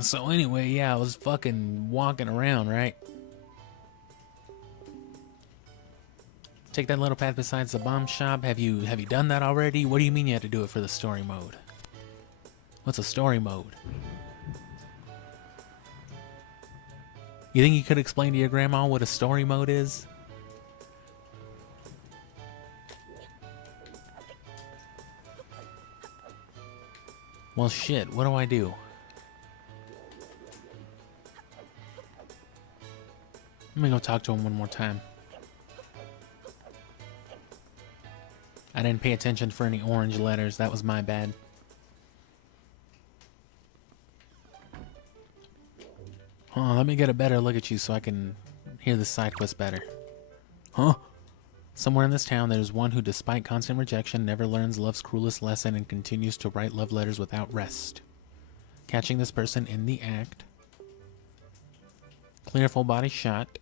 So anyway, yeah, I was fucking walking around, right? Take that little path besides the bomb shop. Have you done that already? What do you mean you had to do it for the story mode? What's a story mode? You think you could explain to your grandma what a story mode is? Well, shit, what do I do? Let me go talk to him one more time. I didn't pay attention for any orange letters. That was my bad. Oh, let me get a better look at you so I can hear the side quest better. Huh? Somewhere in this town, there's one who, despite constant rejection, never learns love's cruelest lesson and continues to write love letters without rest. Catching this person in the act. Clear full body shot.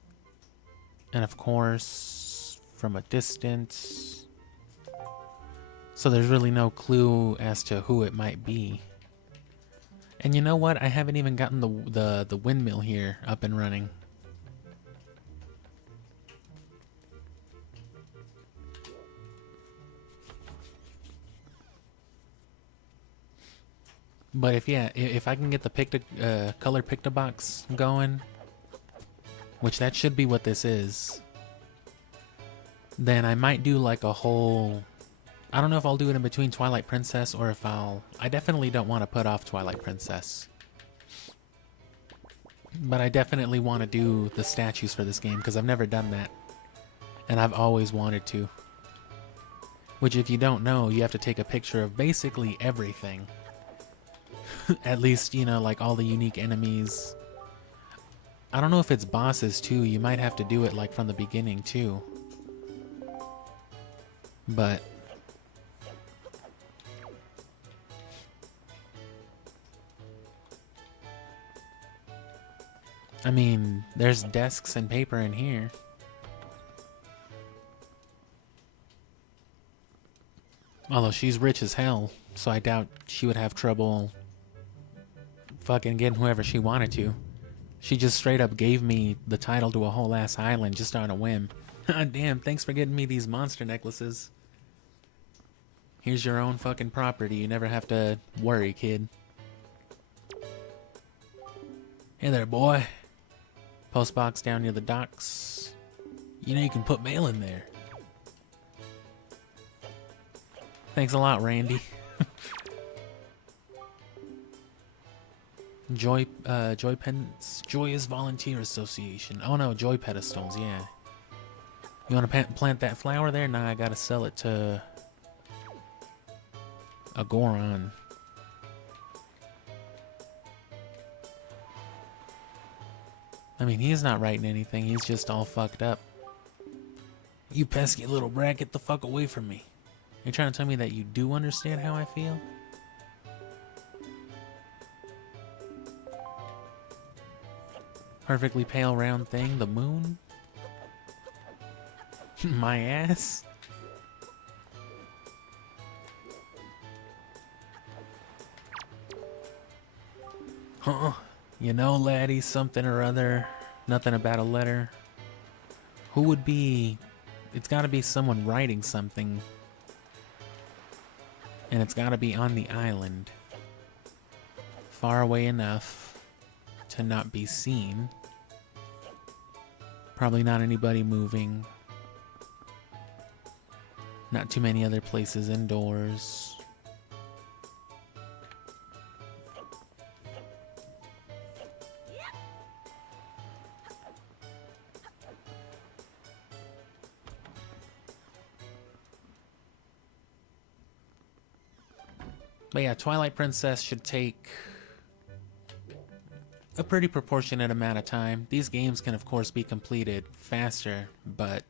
And of course, from a distance. So there's really no clue as to who it might be. And you know what? I haven't even gotten the windmill here up and running. But if I can get the color Pictobox going, which that should be what this is, then I might do like a whole... I don't know if I'll do it in between Twilight Princess or if I definitely don't want to put off Twilight Princess. But I definitely want to do the statues for this game because I've never done that. And I've always wanted to. Which, if you don't know, you have to take a picture of basically everything. At least, you know, like all the unique enemies. I don't know if it's bosses too. You might have to do it like from the beginning too. But I mean, there's desks and paper in here. Although she's rich as hell, so I doubt she would have trouble fucking getting whoever she wanted to. She just straight up gave me the title to a whole ass island just on a whim. Damn, thanks for getting me these monster necklaces. Here's your own fucking property. You never have to worry, kid. Hey there, boy. Postbox down near the docks. You know you can put mail in there. Thanks a lot, Randy. Joy Pens, Joyous Volunteer Association. Oh no, Joy Pedestals, yeah. You want to plant that flower there? Nah, I gotta sell it to a Goron. I mean, he's not writing anything. He's just all fucked up. You pesky little brat, get the fuck away from me. You're trying to tell me that you do understand how I feel? Perfectly pale round thing, the moon? My ass? Huh? You know, laddie, something or other. Nothing about a letter. Who would be... It's gotta be someone writing something. And it's gotta be on the island. Far away enough to not be seen. Probably not anybody moving. Not too many other places indoors. But yeah, Twilight Princess should take a pretty proportionate amount of time. These games can of course be completed faster, but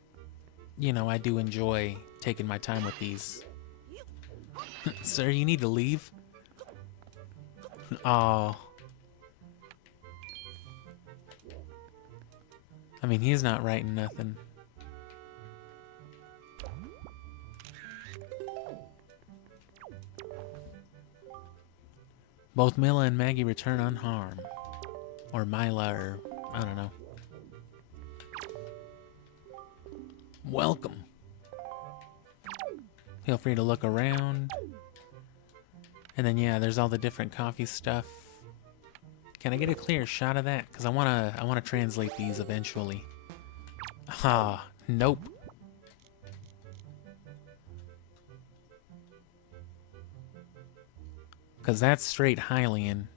you know, I do enjoy taking my time with these. Sir, you need to leave? Oh. I mean, he's not writing nothing. Both Mila and Maggie return unharmed. Or Mila, or I don't know. Welcome. Feel free to look around. And then yeah, there's all the different coffee stuff. Can I get a clear shot of that? Because I wanna translate these eventually. Ah, nope. Because that's straight Hylian.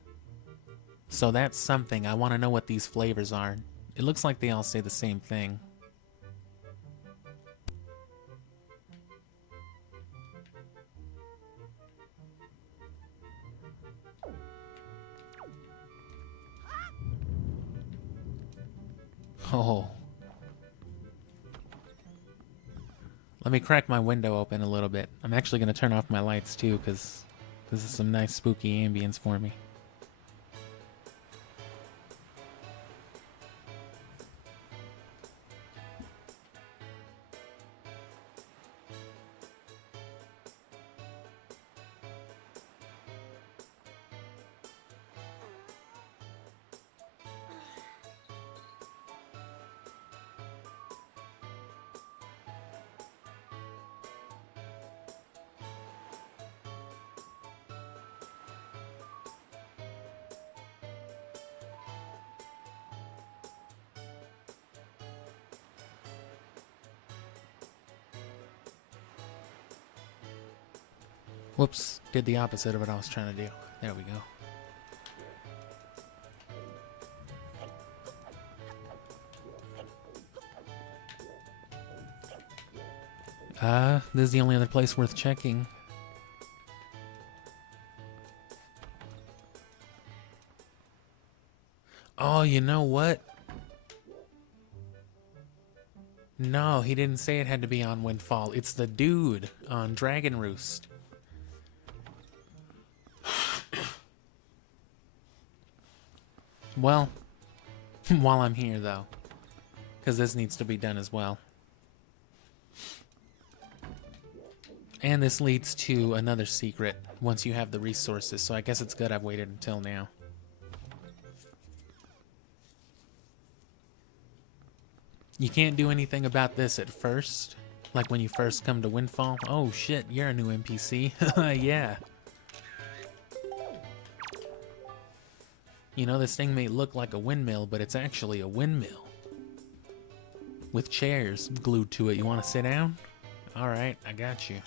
So that's something. I want to know what these flavors are. It looks like they all say the same thing. Oh. Let me crack my window open a little bit. I'm actually going to turn off my lights too, because this is some nice spooky ambience for me. Whoops, did the opposite of what I was trying to do. There we go. This is the only other place worth checking. Oh, you know what? No, he didn't say it had to be on Windfall. It's the dude on Dragon Roost. Well, while I'm here, though, because this needs to be done as well. And this leads to another secret once you have the resources, so I guess it's good I've waited until now. You can't do anything about this at first, like when you first come to Windfall. Oh shit, you're a new NPC. Yeah. You know, this thing may look like a windmill, but it's actually a windmill. With chairs glued to it. You want to sit down? Alright, I got you.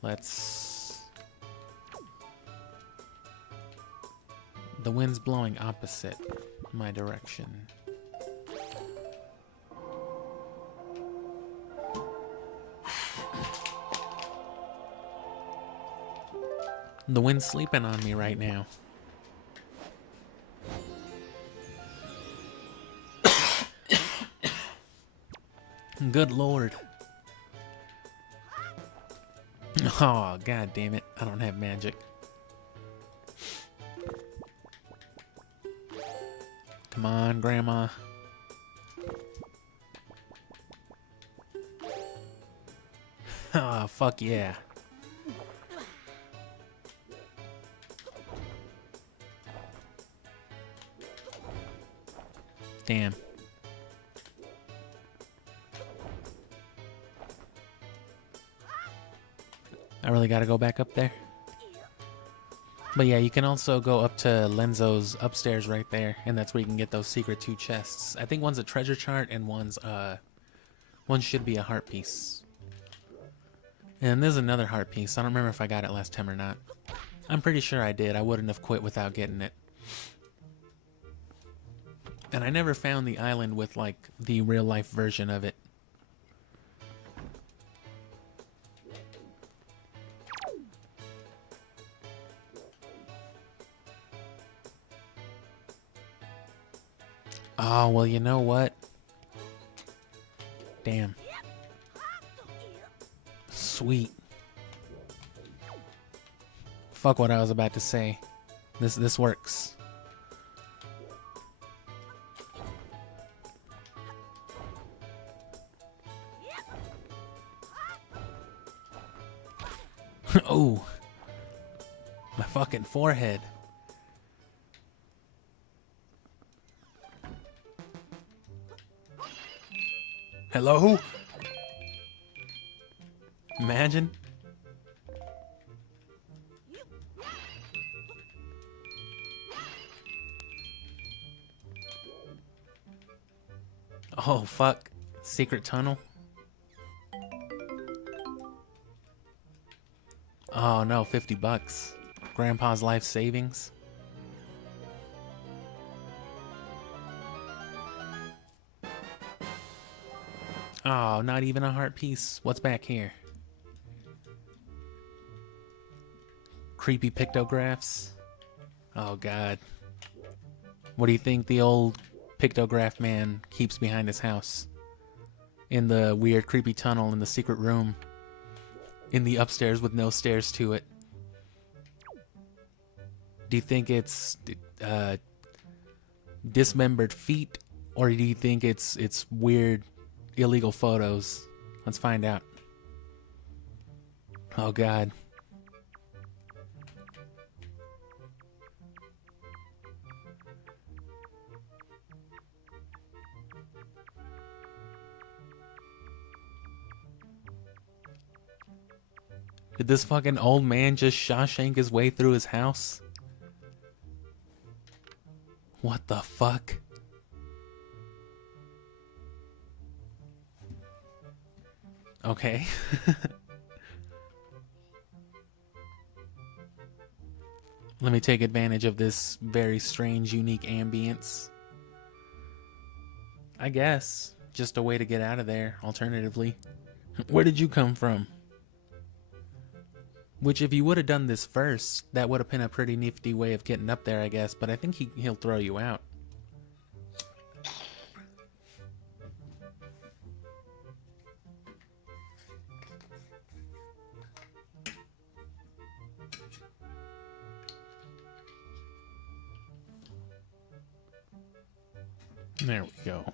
Let's... The wind's blowing opposite my direction. The wind's sleeping on me right now. Good lord. Oh, god damn it. I don't have magic. Come on, Grandma. Oh, fuck yeah. Damn. I really gotta go back up there. But yeah, you can also go up to Lenzo's upstairs right there, and that's where you can get those secret 2 chests. I think one's a treasure chart and one should be a heart piece. And there's another heart piece. I don't remember if I got it last time or not. I'm pretty sure I did. I wouldn't have quit without getting it. And I never found the island with like the real life version of it. Oh, well, you know what? Damn. Sweet. Fuck what I was about to say. This works. Oh. My fucking forehead. Hello? Imagine. Oh, fuck. Secret tunnel? Oh, no, 50 bucks. Grandpa's life savings. Oh, not even a heart piece. What's back here? Creepy pictographs. Oh, God. What do you think the old pictograph man keeps behind his house? In the weird, creepy tunnel in the secret room. In the upstairs with no stairs to it. Do you think it's dismembered feet? Or do you think it's weird, illegal photos? Let's find out. Oh, God. Did this fucking old man just Shawshank his way through his house? What the fuck? Okay. Let me take advantage of this very strange, unique ambience. I guess. Just a way to get out of there, alternatively. Where did you come from? Which, if you would have done this first, that would have been a pretty nifty way of getting up there, I guess. But I think he'll throw you out. There we go.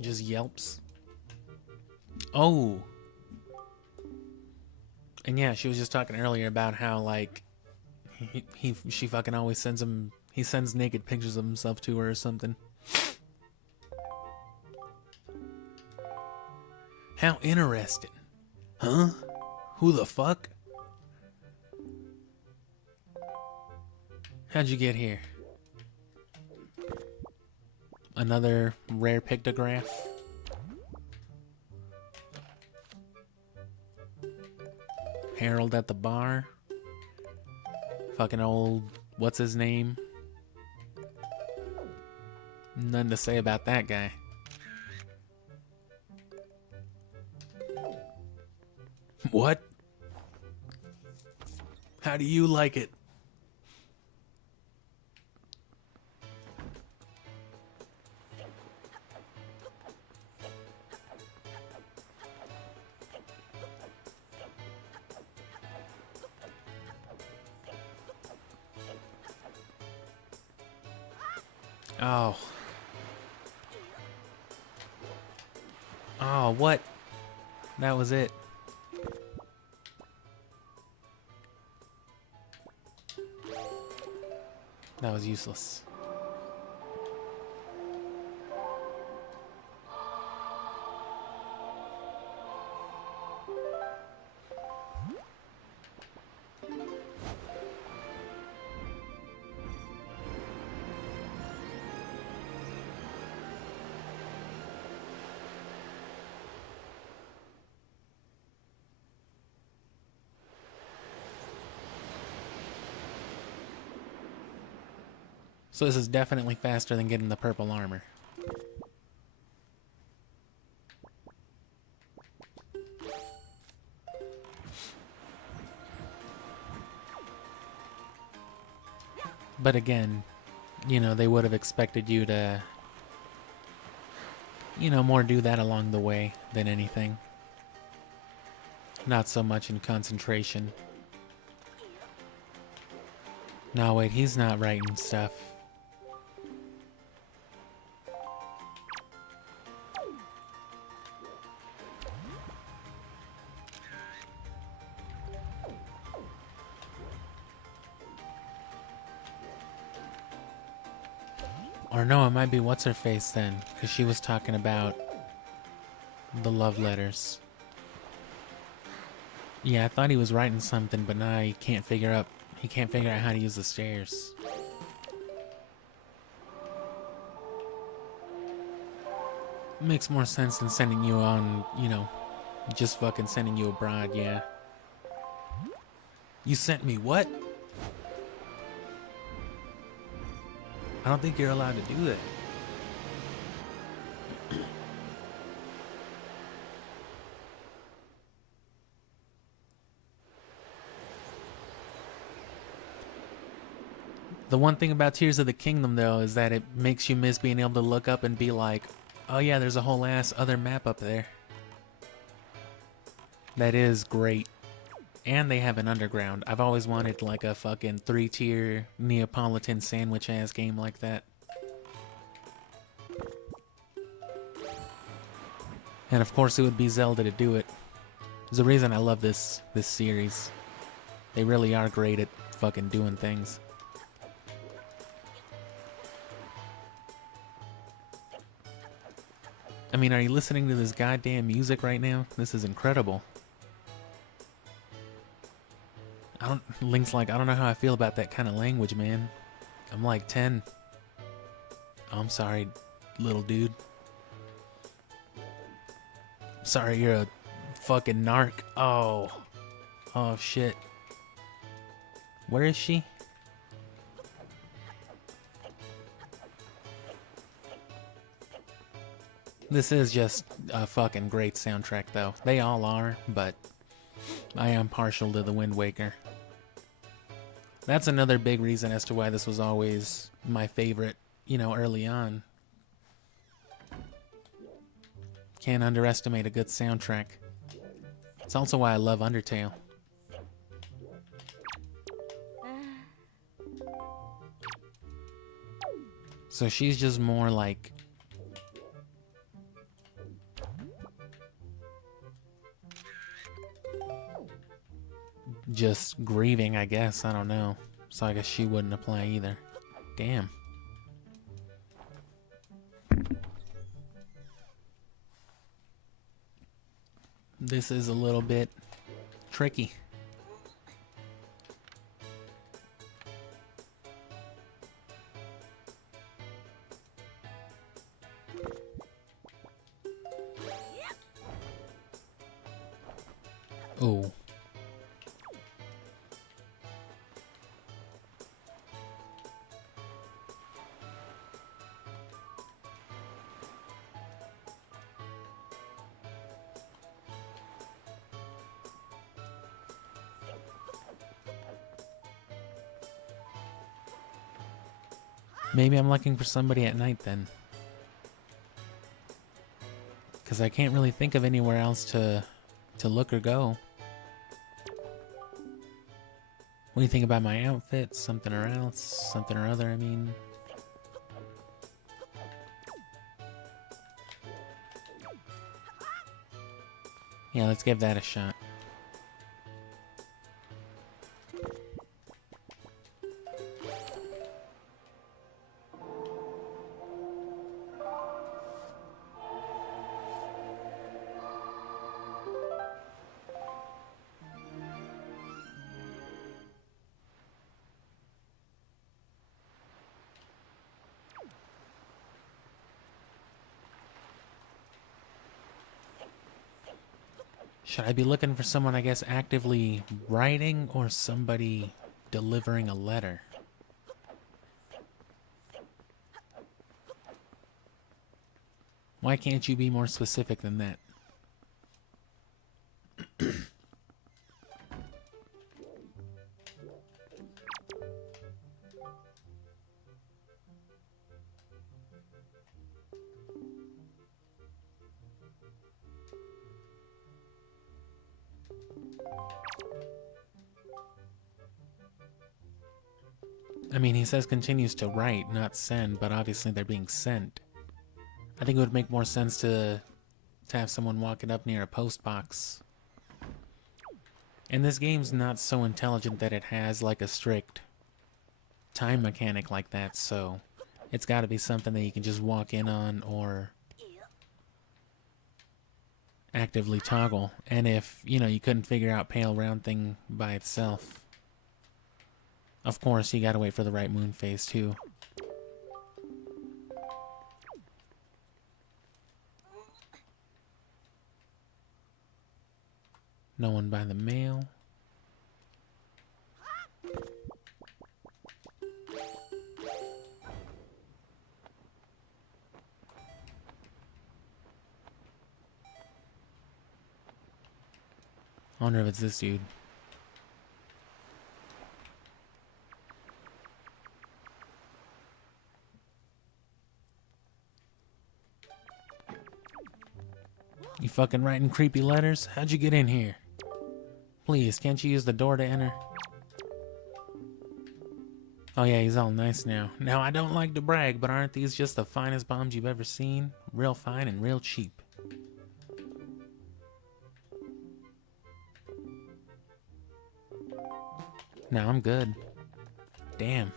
Just yelps. Oh. And yeah, she was just talking earlier about how, like, she fucking always sends him, he sends naked pictures of himself to her or something. How interesting. Huh? Who the fuck? How'd you get here? Another rare pictograph. Harold at the bar. Fucking old, what's his name? Nothing to say about that guy. What? How do you like it? Oh. Oh, what? That was it. That was useless. So this is definitely faster than getting the purple armor. But again, you know, they would have expected you to, you know, more do that along the way than anything. Not so much in concentration. No, wait, he's not writing stuff. Or no, it might be what's-her-face then, because she was talking about the love letters. Yeah, I thought he was writing something, but now he can't figure out how to use the stairs. Makes more sense than sending you on, you know, just fucking sending you abroad, yeah. You sent me what? I don't think you're allowed to do that. The one thing about Tears of the Kingdom, though, is that it makes you miss being able to look up and be like, oh yeah, there's a whole ass other map up there. That is great. And they have an underground. I've always wanted like a fucking 3-tier Neapolitan sandwich ass game like that. And of course it would be Zelda to do it. There's a reason I love this series. They really are great at fucking doing things. I mean, are you listening to this goddamn music right now? This is incredible. Link's like, I don't know how I feel about that kind of language, man. I'm like 10. Oh, I'm sorry, little dude. Sorry, you're a fucking narc. Oh. Oh, shit. Where is she? This is just a fucking great soundtrack, though. They all are, but I am partial to the Wind Waker. That's another big reason as to why this was always my favorite, you know, early on. Can't underestimate a good soundtrack. It's also why I love Undertale. So she's just more like... just grieving, I guess. I don't know. So I guess she wouldn't apply either. Damn. This is a little bit tricky. Oh. Maybe I'm looking for somebody at night then. Because I can't really think of anywhere else to look or go. What do you think about my outfit? Something or else? Something or other, I mean. Yeah, let's give that a shot. Should I be looking for someone, I guess, actively writing or somebody delivering a letter? Why can't you be more specific than that? I mean, he says continues to write, not send, but obviously they're being sent. I think it would make more sense to have someone walking up near a post box. And this game's not so intelligent that it has like a strict time mechanic like that, so it's got to be something that you can just walk in on or actively toggle. And if, you know, you couldn't figure out pale round thing by itself, of course, you gotta wait for the right moon phase, too. No one by the mail. I wonder if it's this dude. You fucking writing creepy letters? How'd you get in here? Please, can't you use the door to enter? Oh yeah, he's all nice now. Now, I don't like to brag, but aren't these just the finest bombs you've ever seen? Real fine and real cheap. No, I'm good. Damn.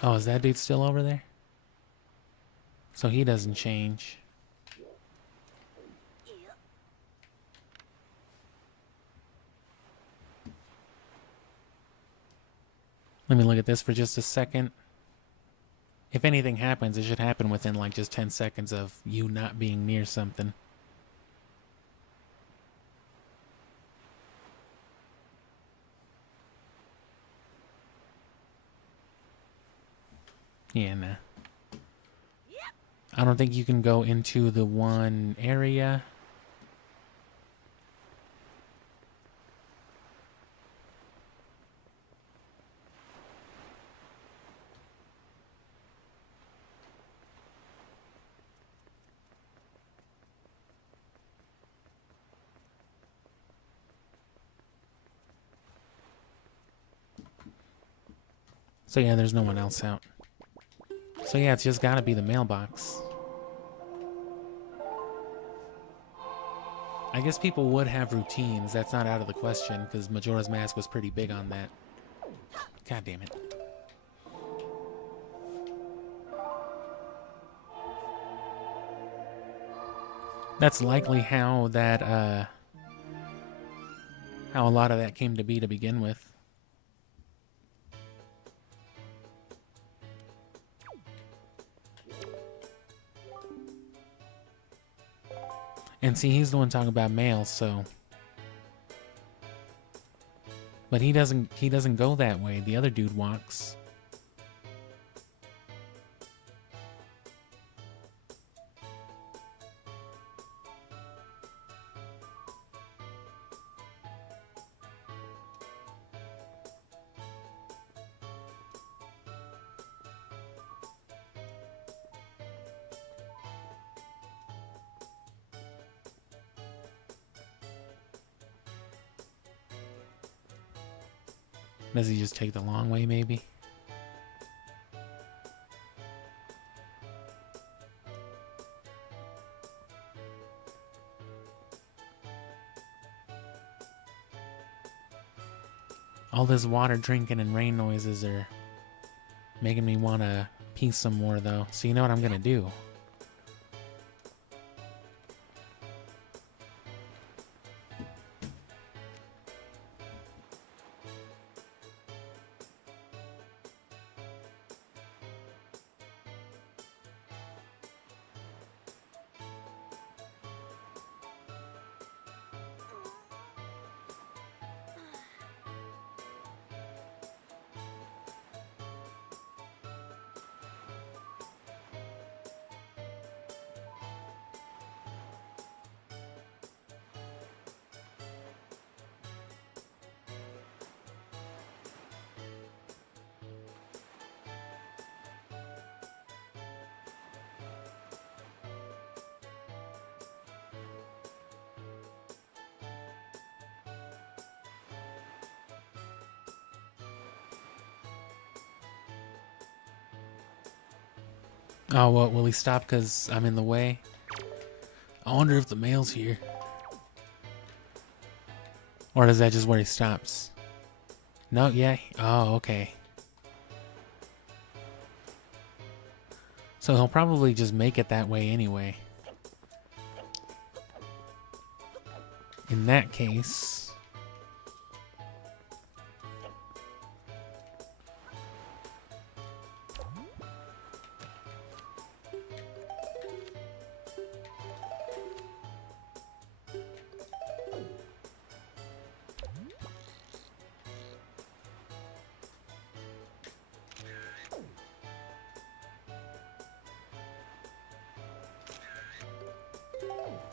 Oh, is that dude still over there? So he doesn't change. Let me look at this for just a second. If anything happens, it should happen within like just 10 seconds of you not being near something. Yeah, nah. I don't think you can go into the one area. So yeah, there's no one else out. So yeah, it's just gotta be the mailbox. I guess people would have routines. That's not out of the question, because Majora's Mask was pretty big on that. God damn it. That's likely how that, how a lot of that came to be to begin with. And see, he's the one talking about males, so. But he doesn't go that way. The other dude walks. Does he just take the long way, maybe? All this water drinking and rain noises are making me want to pee some more, though. So you know what I'm going to do? Oh, what? Will he stop because I'm in the way? I wonder if the male's here. Or is that just where he stops? No, yeah. Oh, okay. So he'll probably just make it that way anyway. In that case...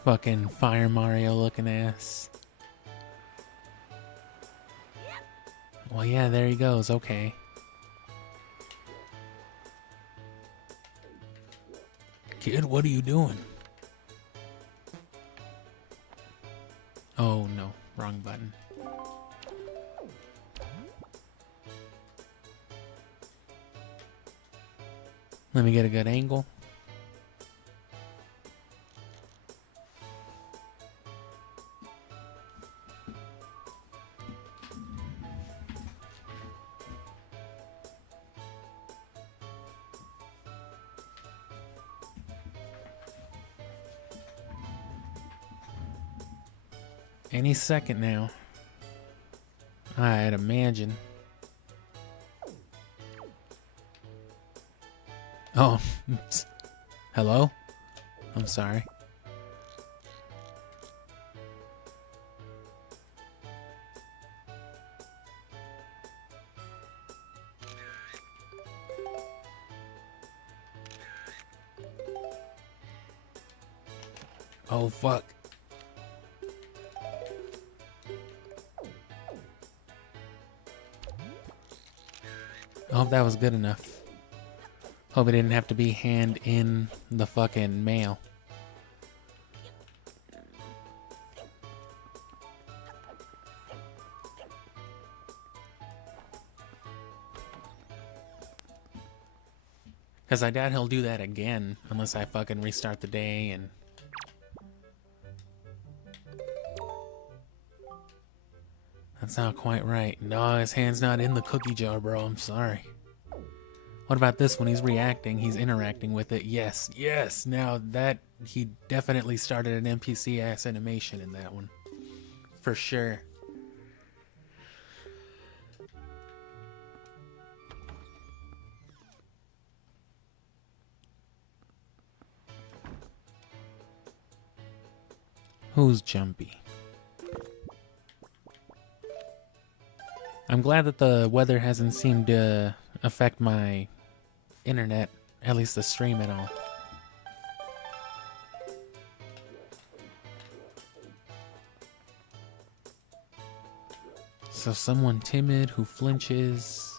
Fucking Fire Mario looking ass. Well, yeah, there he goes. Okay. Kid, what are you doing? Oh, no. Wrong button. Let me get a good angle. Any second now. I'd imagine. Oh. Hello? I'm sorry. Oh, fuck. I hope that was good enough. Hope it didn't have to be hand in the fucking mail. Because I doubt he'll do that again unless I fucking restart the day and... That's not quite right. No, his hand's not in the cookie jar, bro. I'm sorry. What about this? When he's reacting, he's interacting with it. Yes, yes. Now that he definitely started an NPC ass animation in that one. For sure. Who's jumpy? I'm glad that the weather hasn't seemed to affect my internet, at least the stream at all. So someone timid who flinches.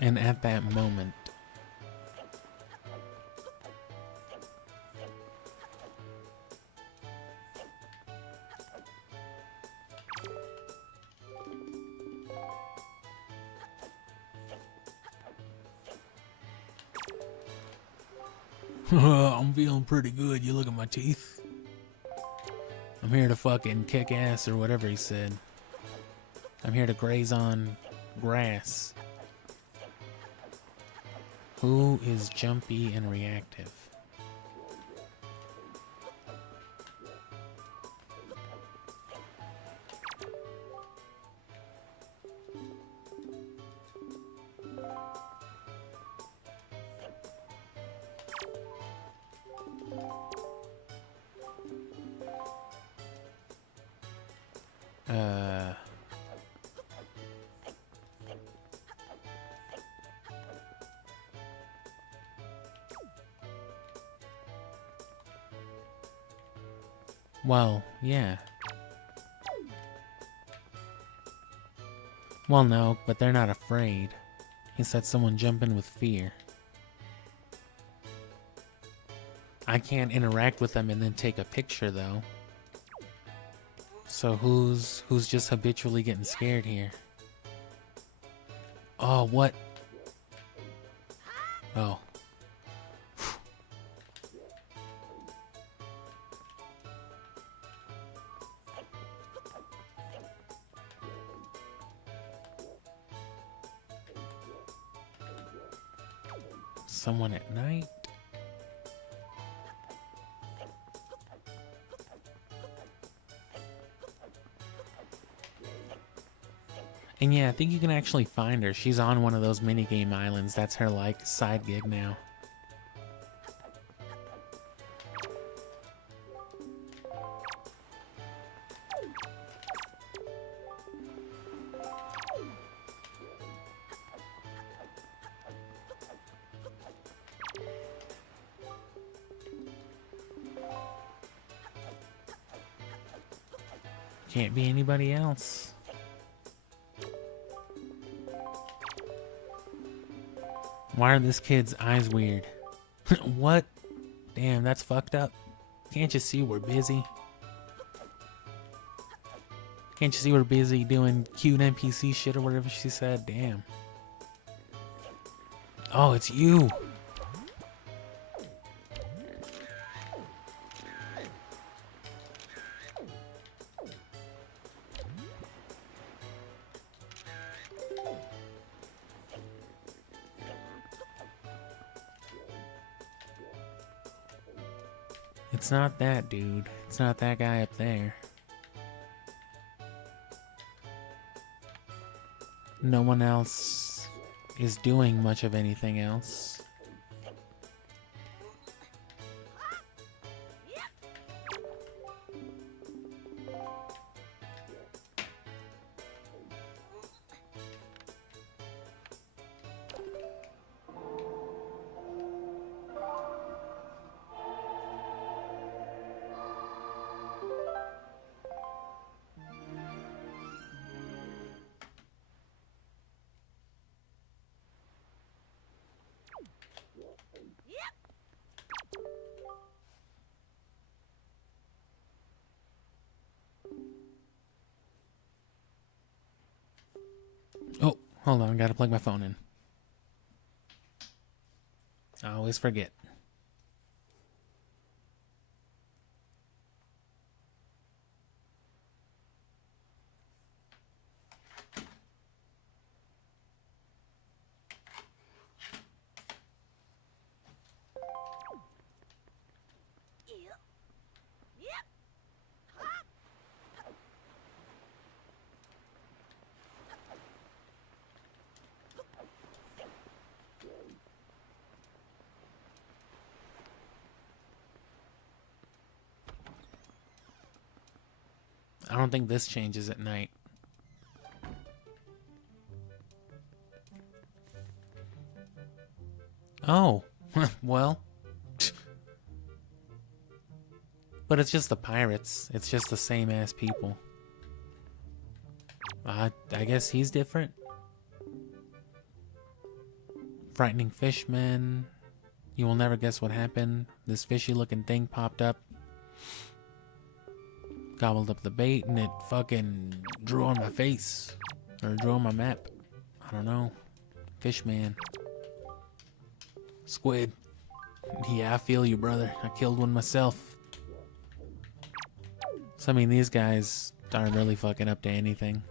And at that moment, I'm feeling pretty good. You look at my teeth. I'm here to fucking kick ass or whatever he said. I'm here to graze on grass. Who is jumpy and reactive? Well, yeah. Well, no, but they're not afraid. He said someone jump in with fear. I can't interact with them and then take a picture, though. So who's just habitually getting scared here? Oh, what? Oh. Someone at night? And yeah, I think you can actually find her. She's on one of those minigame islands. That's her, like, side gig now. Can't be anybody else. Why are this kid's eyes weird? What? Damn, that's fucked up. Can't you see we're busy? Can't you see we're busy doing cute NPC shit or whatever she said? Damn. Oh, it's you. It's not that dude. It's not that guy up there. No one else is doing much of anything else. Oh, hold on, gotta plug my phone in. I always forget. I don't think this changes at night. Oh, well. But it's just the pirates. It's just the same ass people. I guess he's different. Frightening fishman. You will never guess what happened. This fishy looking thing popped up. Gobbled up the bait and it fucking drew on my face. Or drew on my map. I don't know. Fishman. Squid. Yeah, I feel you, brother. I killed one myself. So, I mean, these guys aren't really fucking up to anything.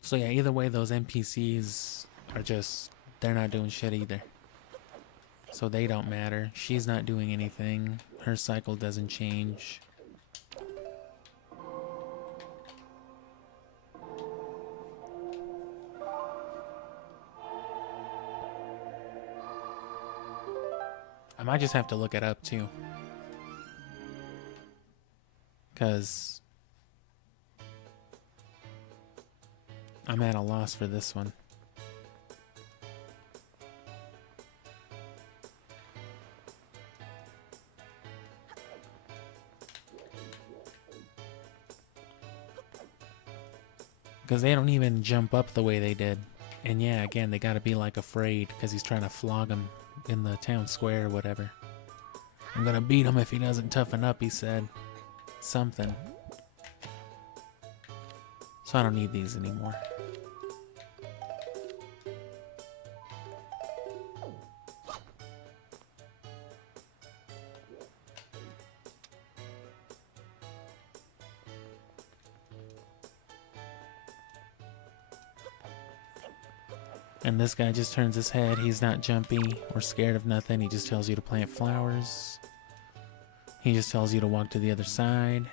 So yeah, either way, those NPCs are just, they're not doing shit either. So they don't matter. She's not doing anything. Her cycle doesn't change. I might just have to look it up too. Because I'm at a loss for this one. Because they don't even jump up the way they did. And yeah, again, they gotta be like afraid because he's trying to flog him in the town square or whatever. I'm gonna beat him if he doesn't toughen up, he said. Something. So I don't need these anymore. And this guy just turns his head. He's not jumpy or scared of nothing. He just tells you to plant flowers. He just tells you to walk to the other side.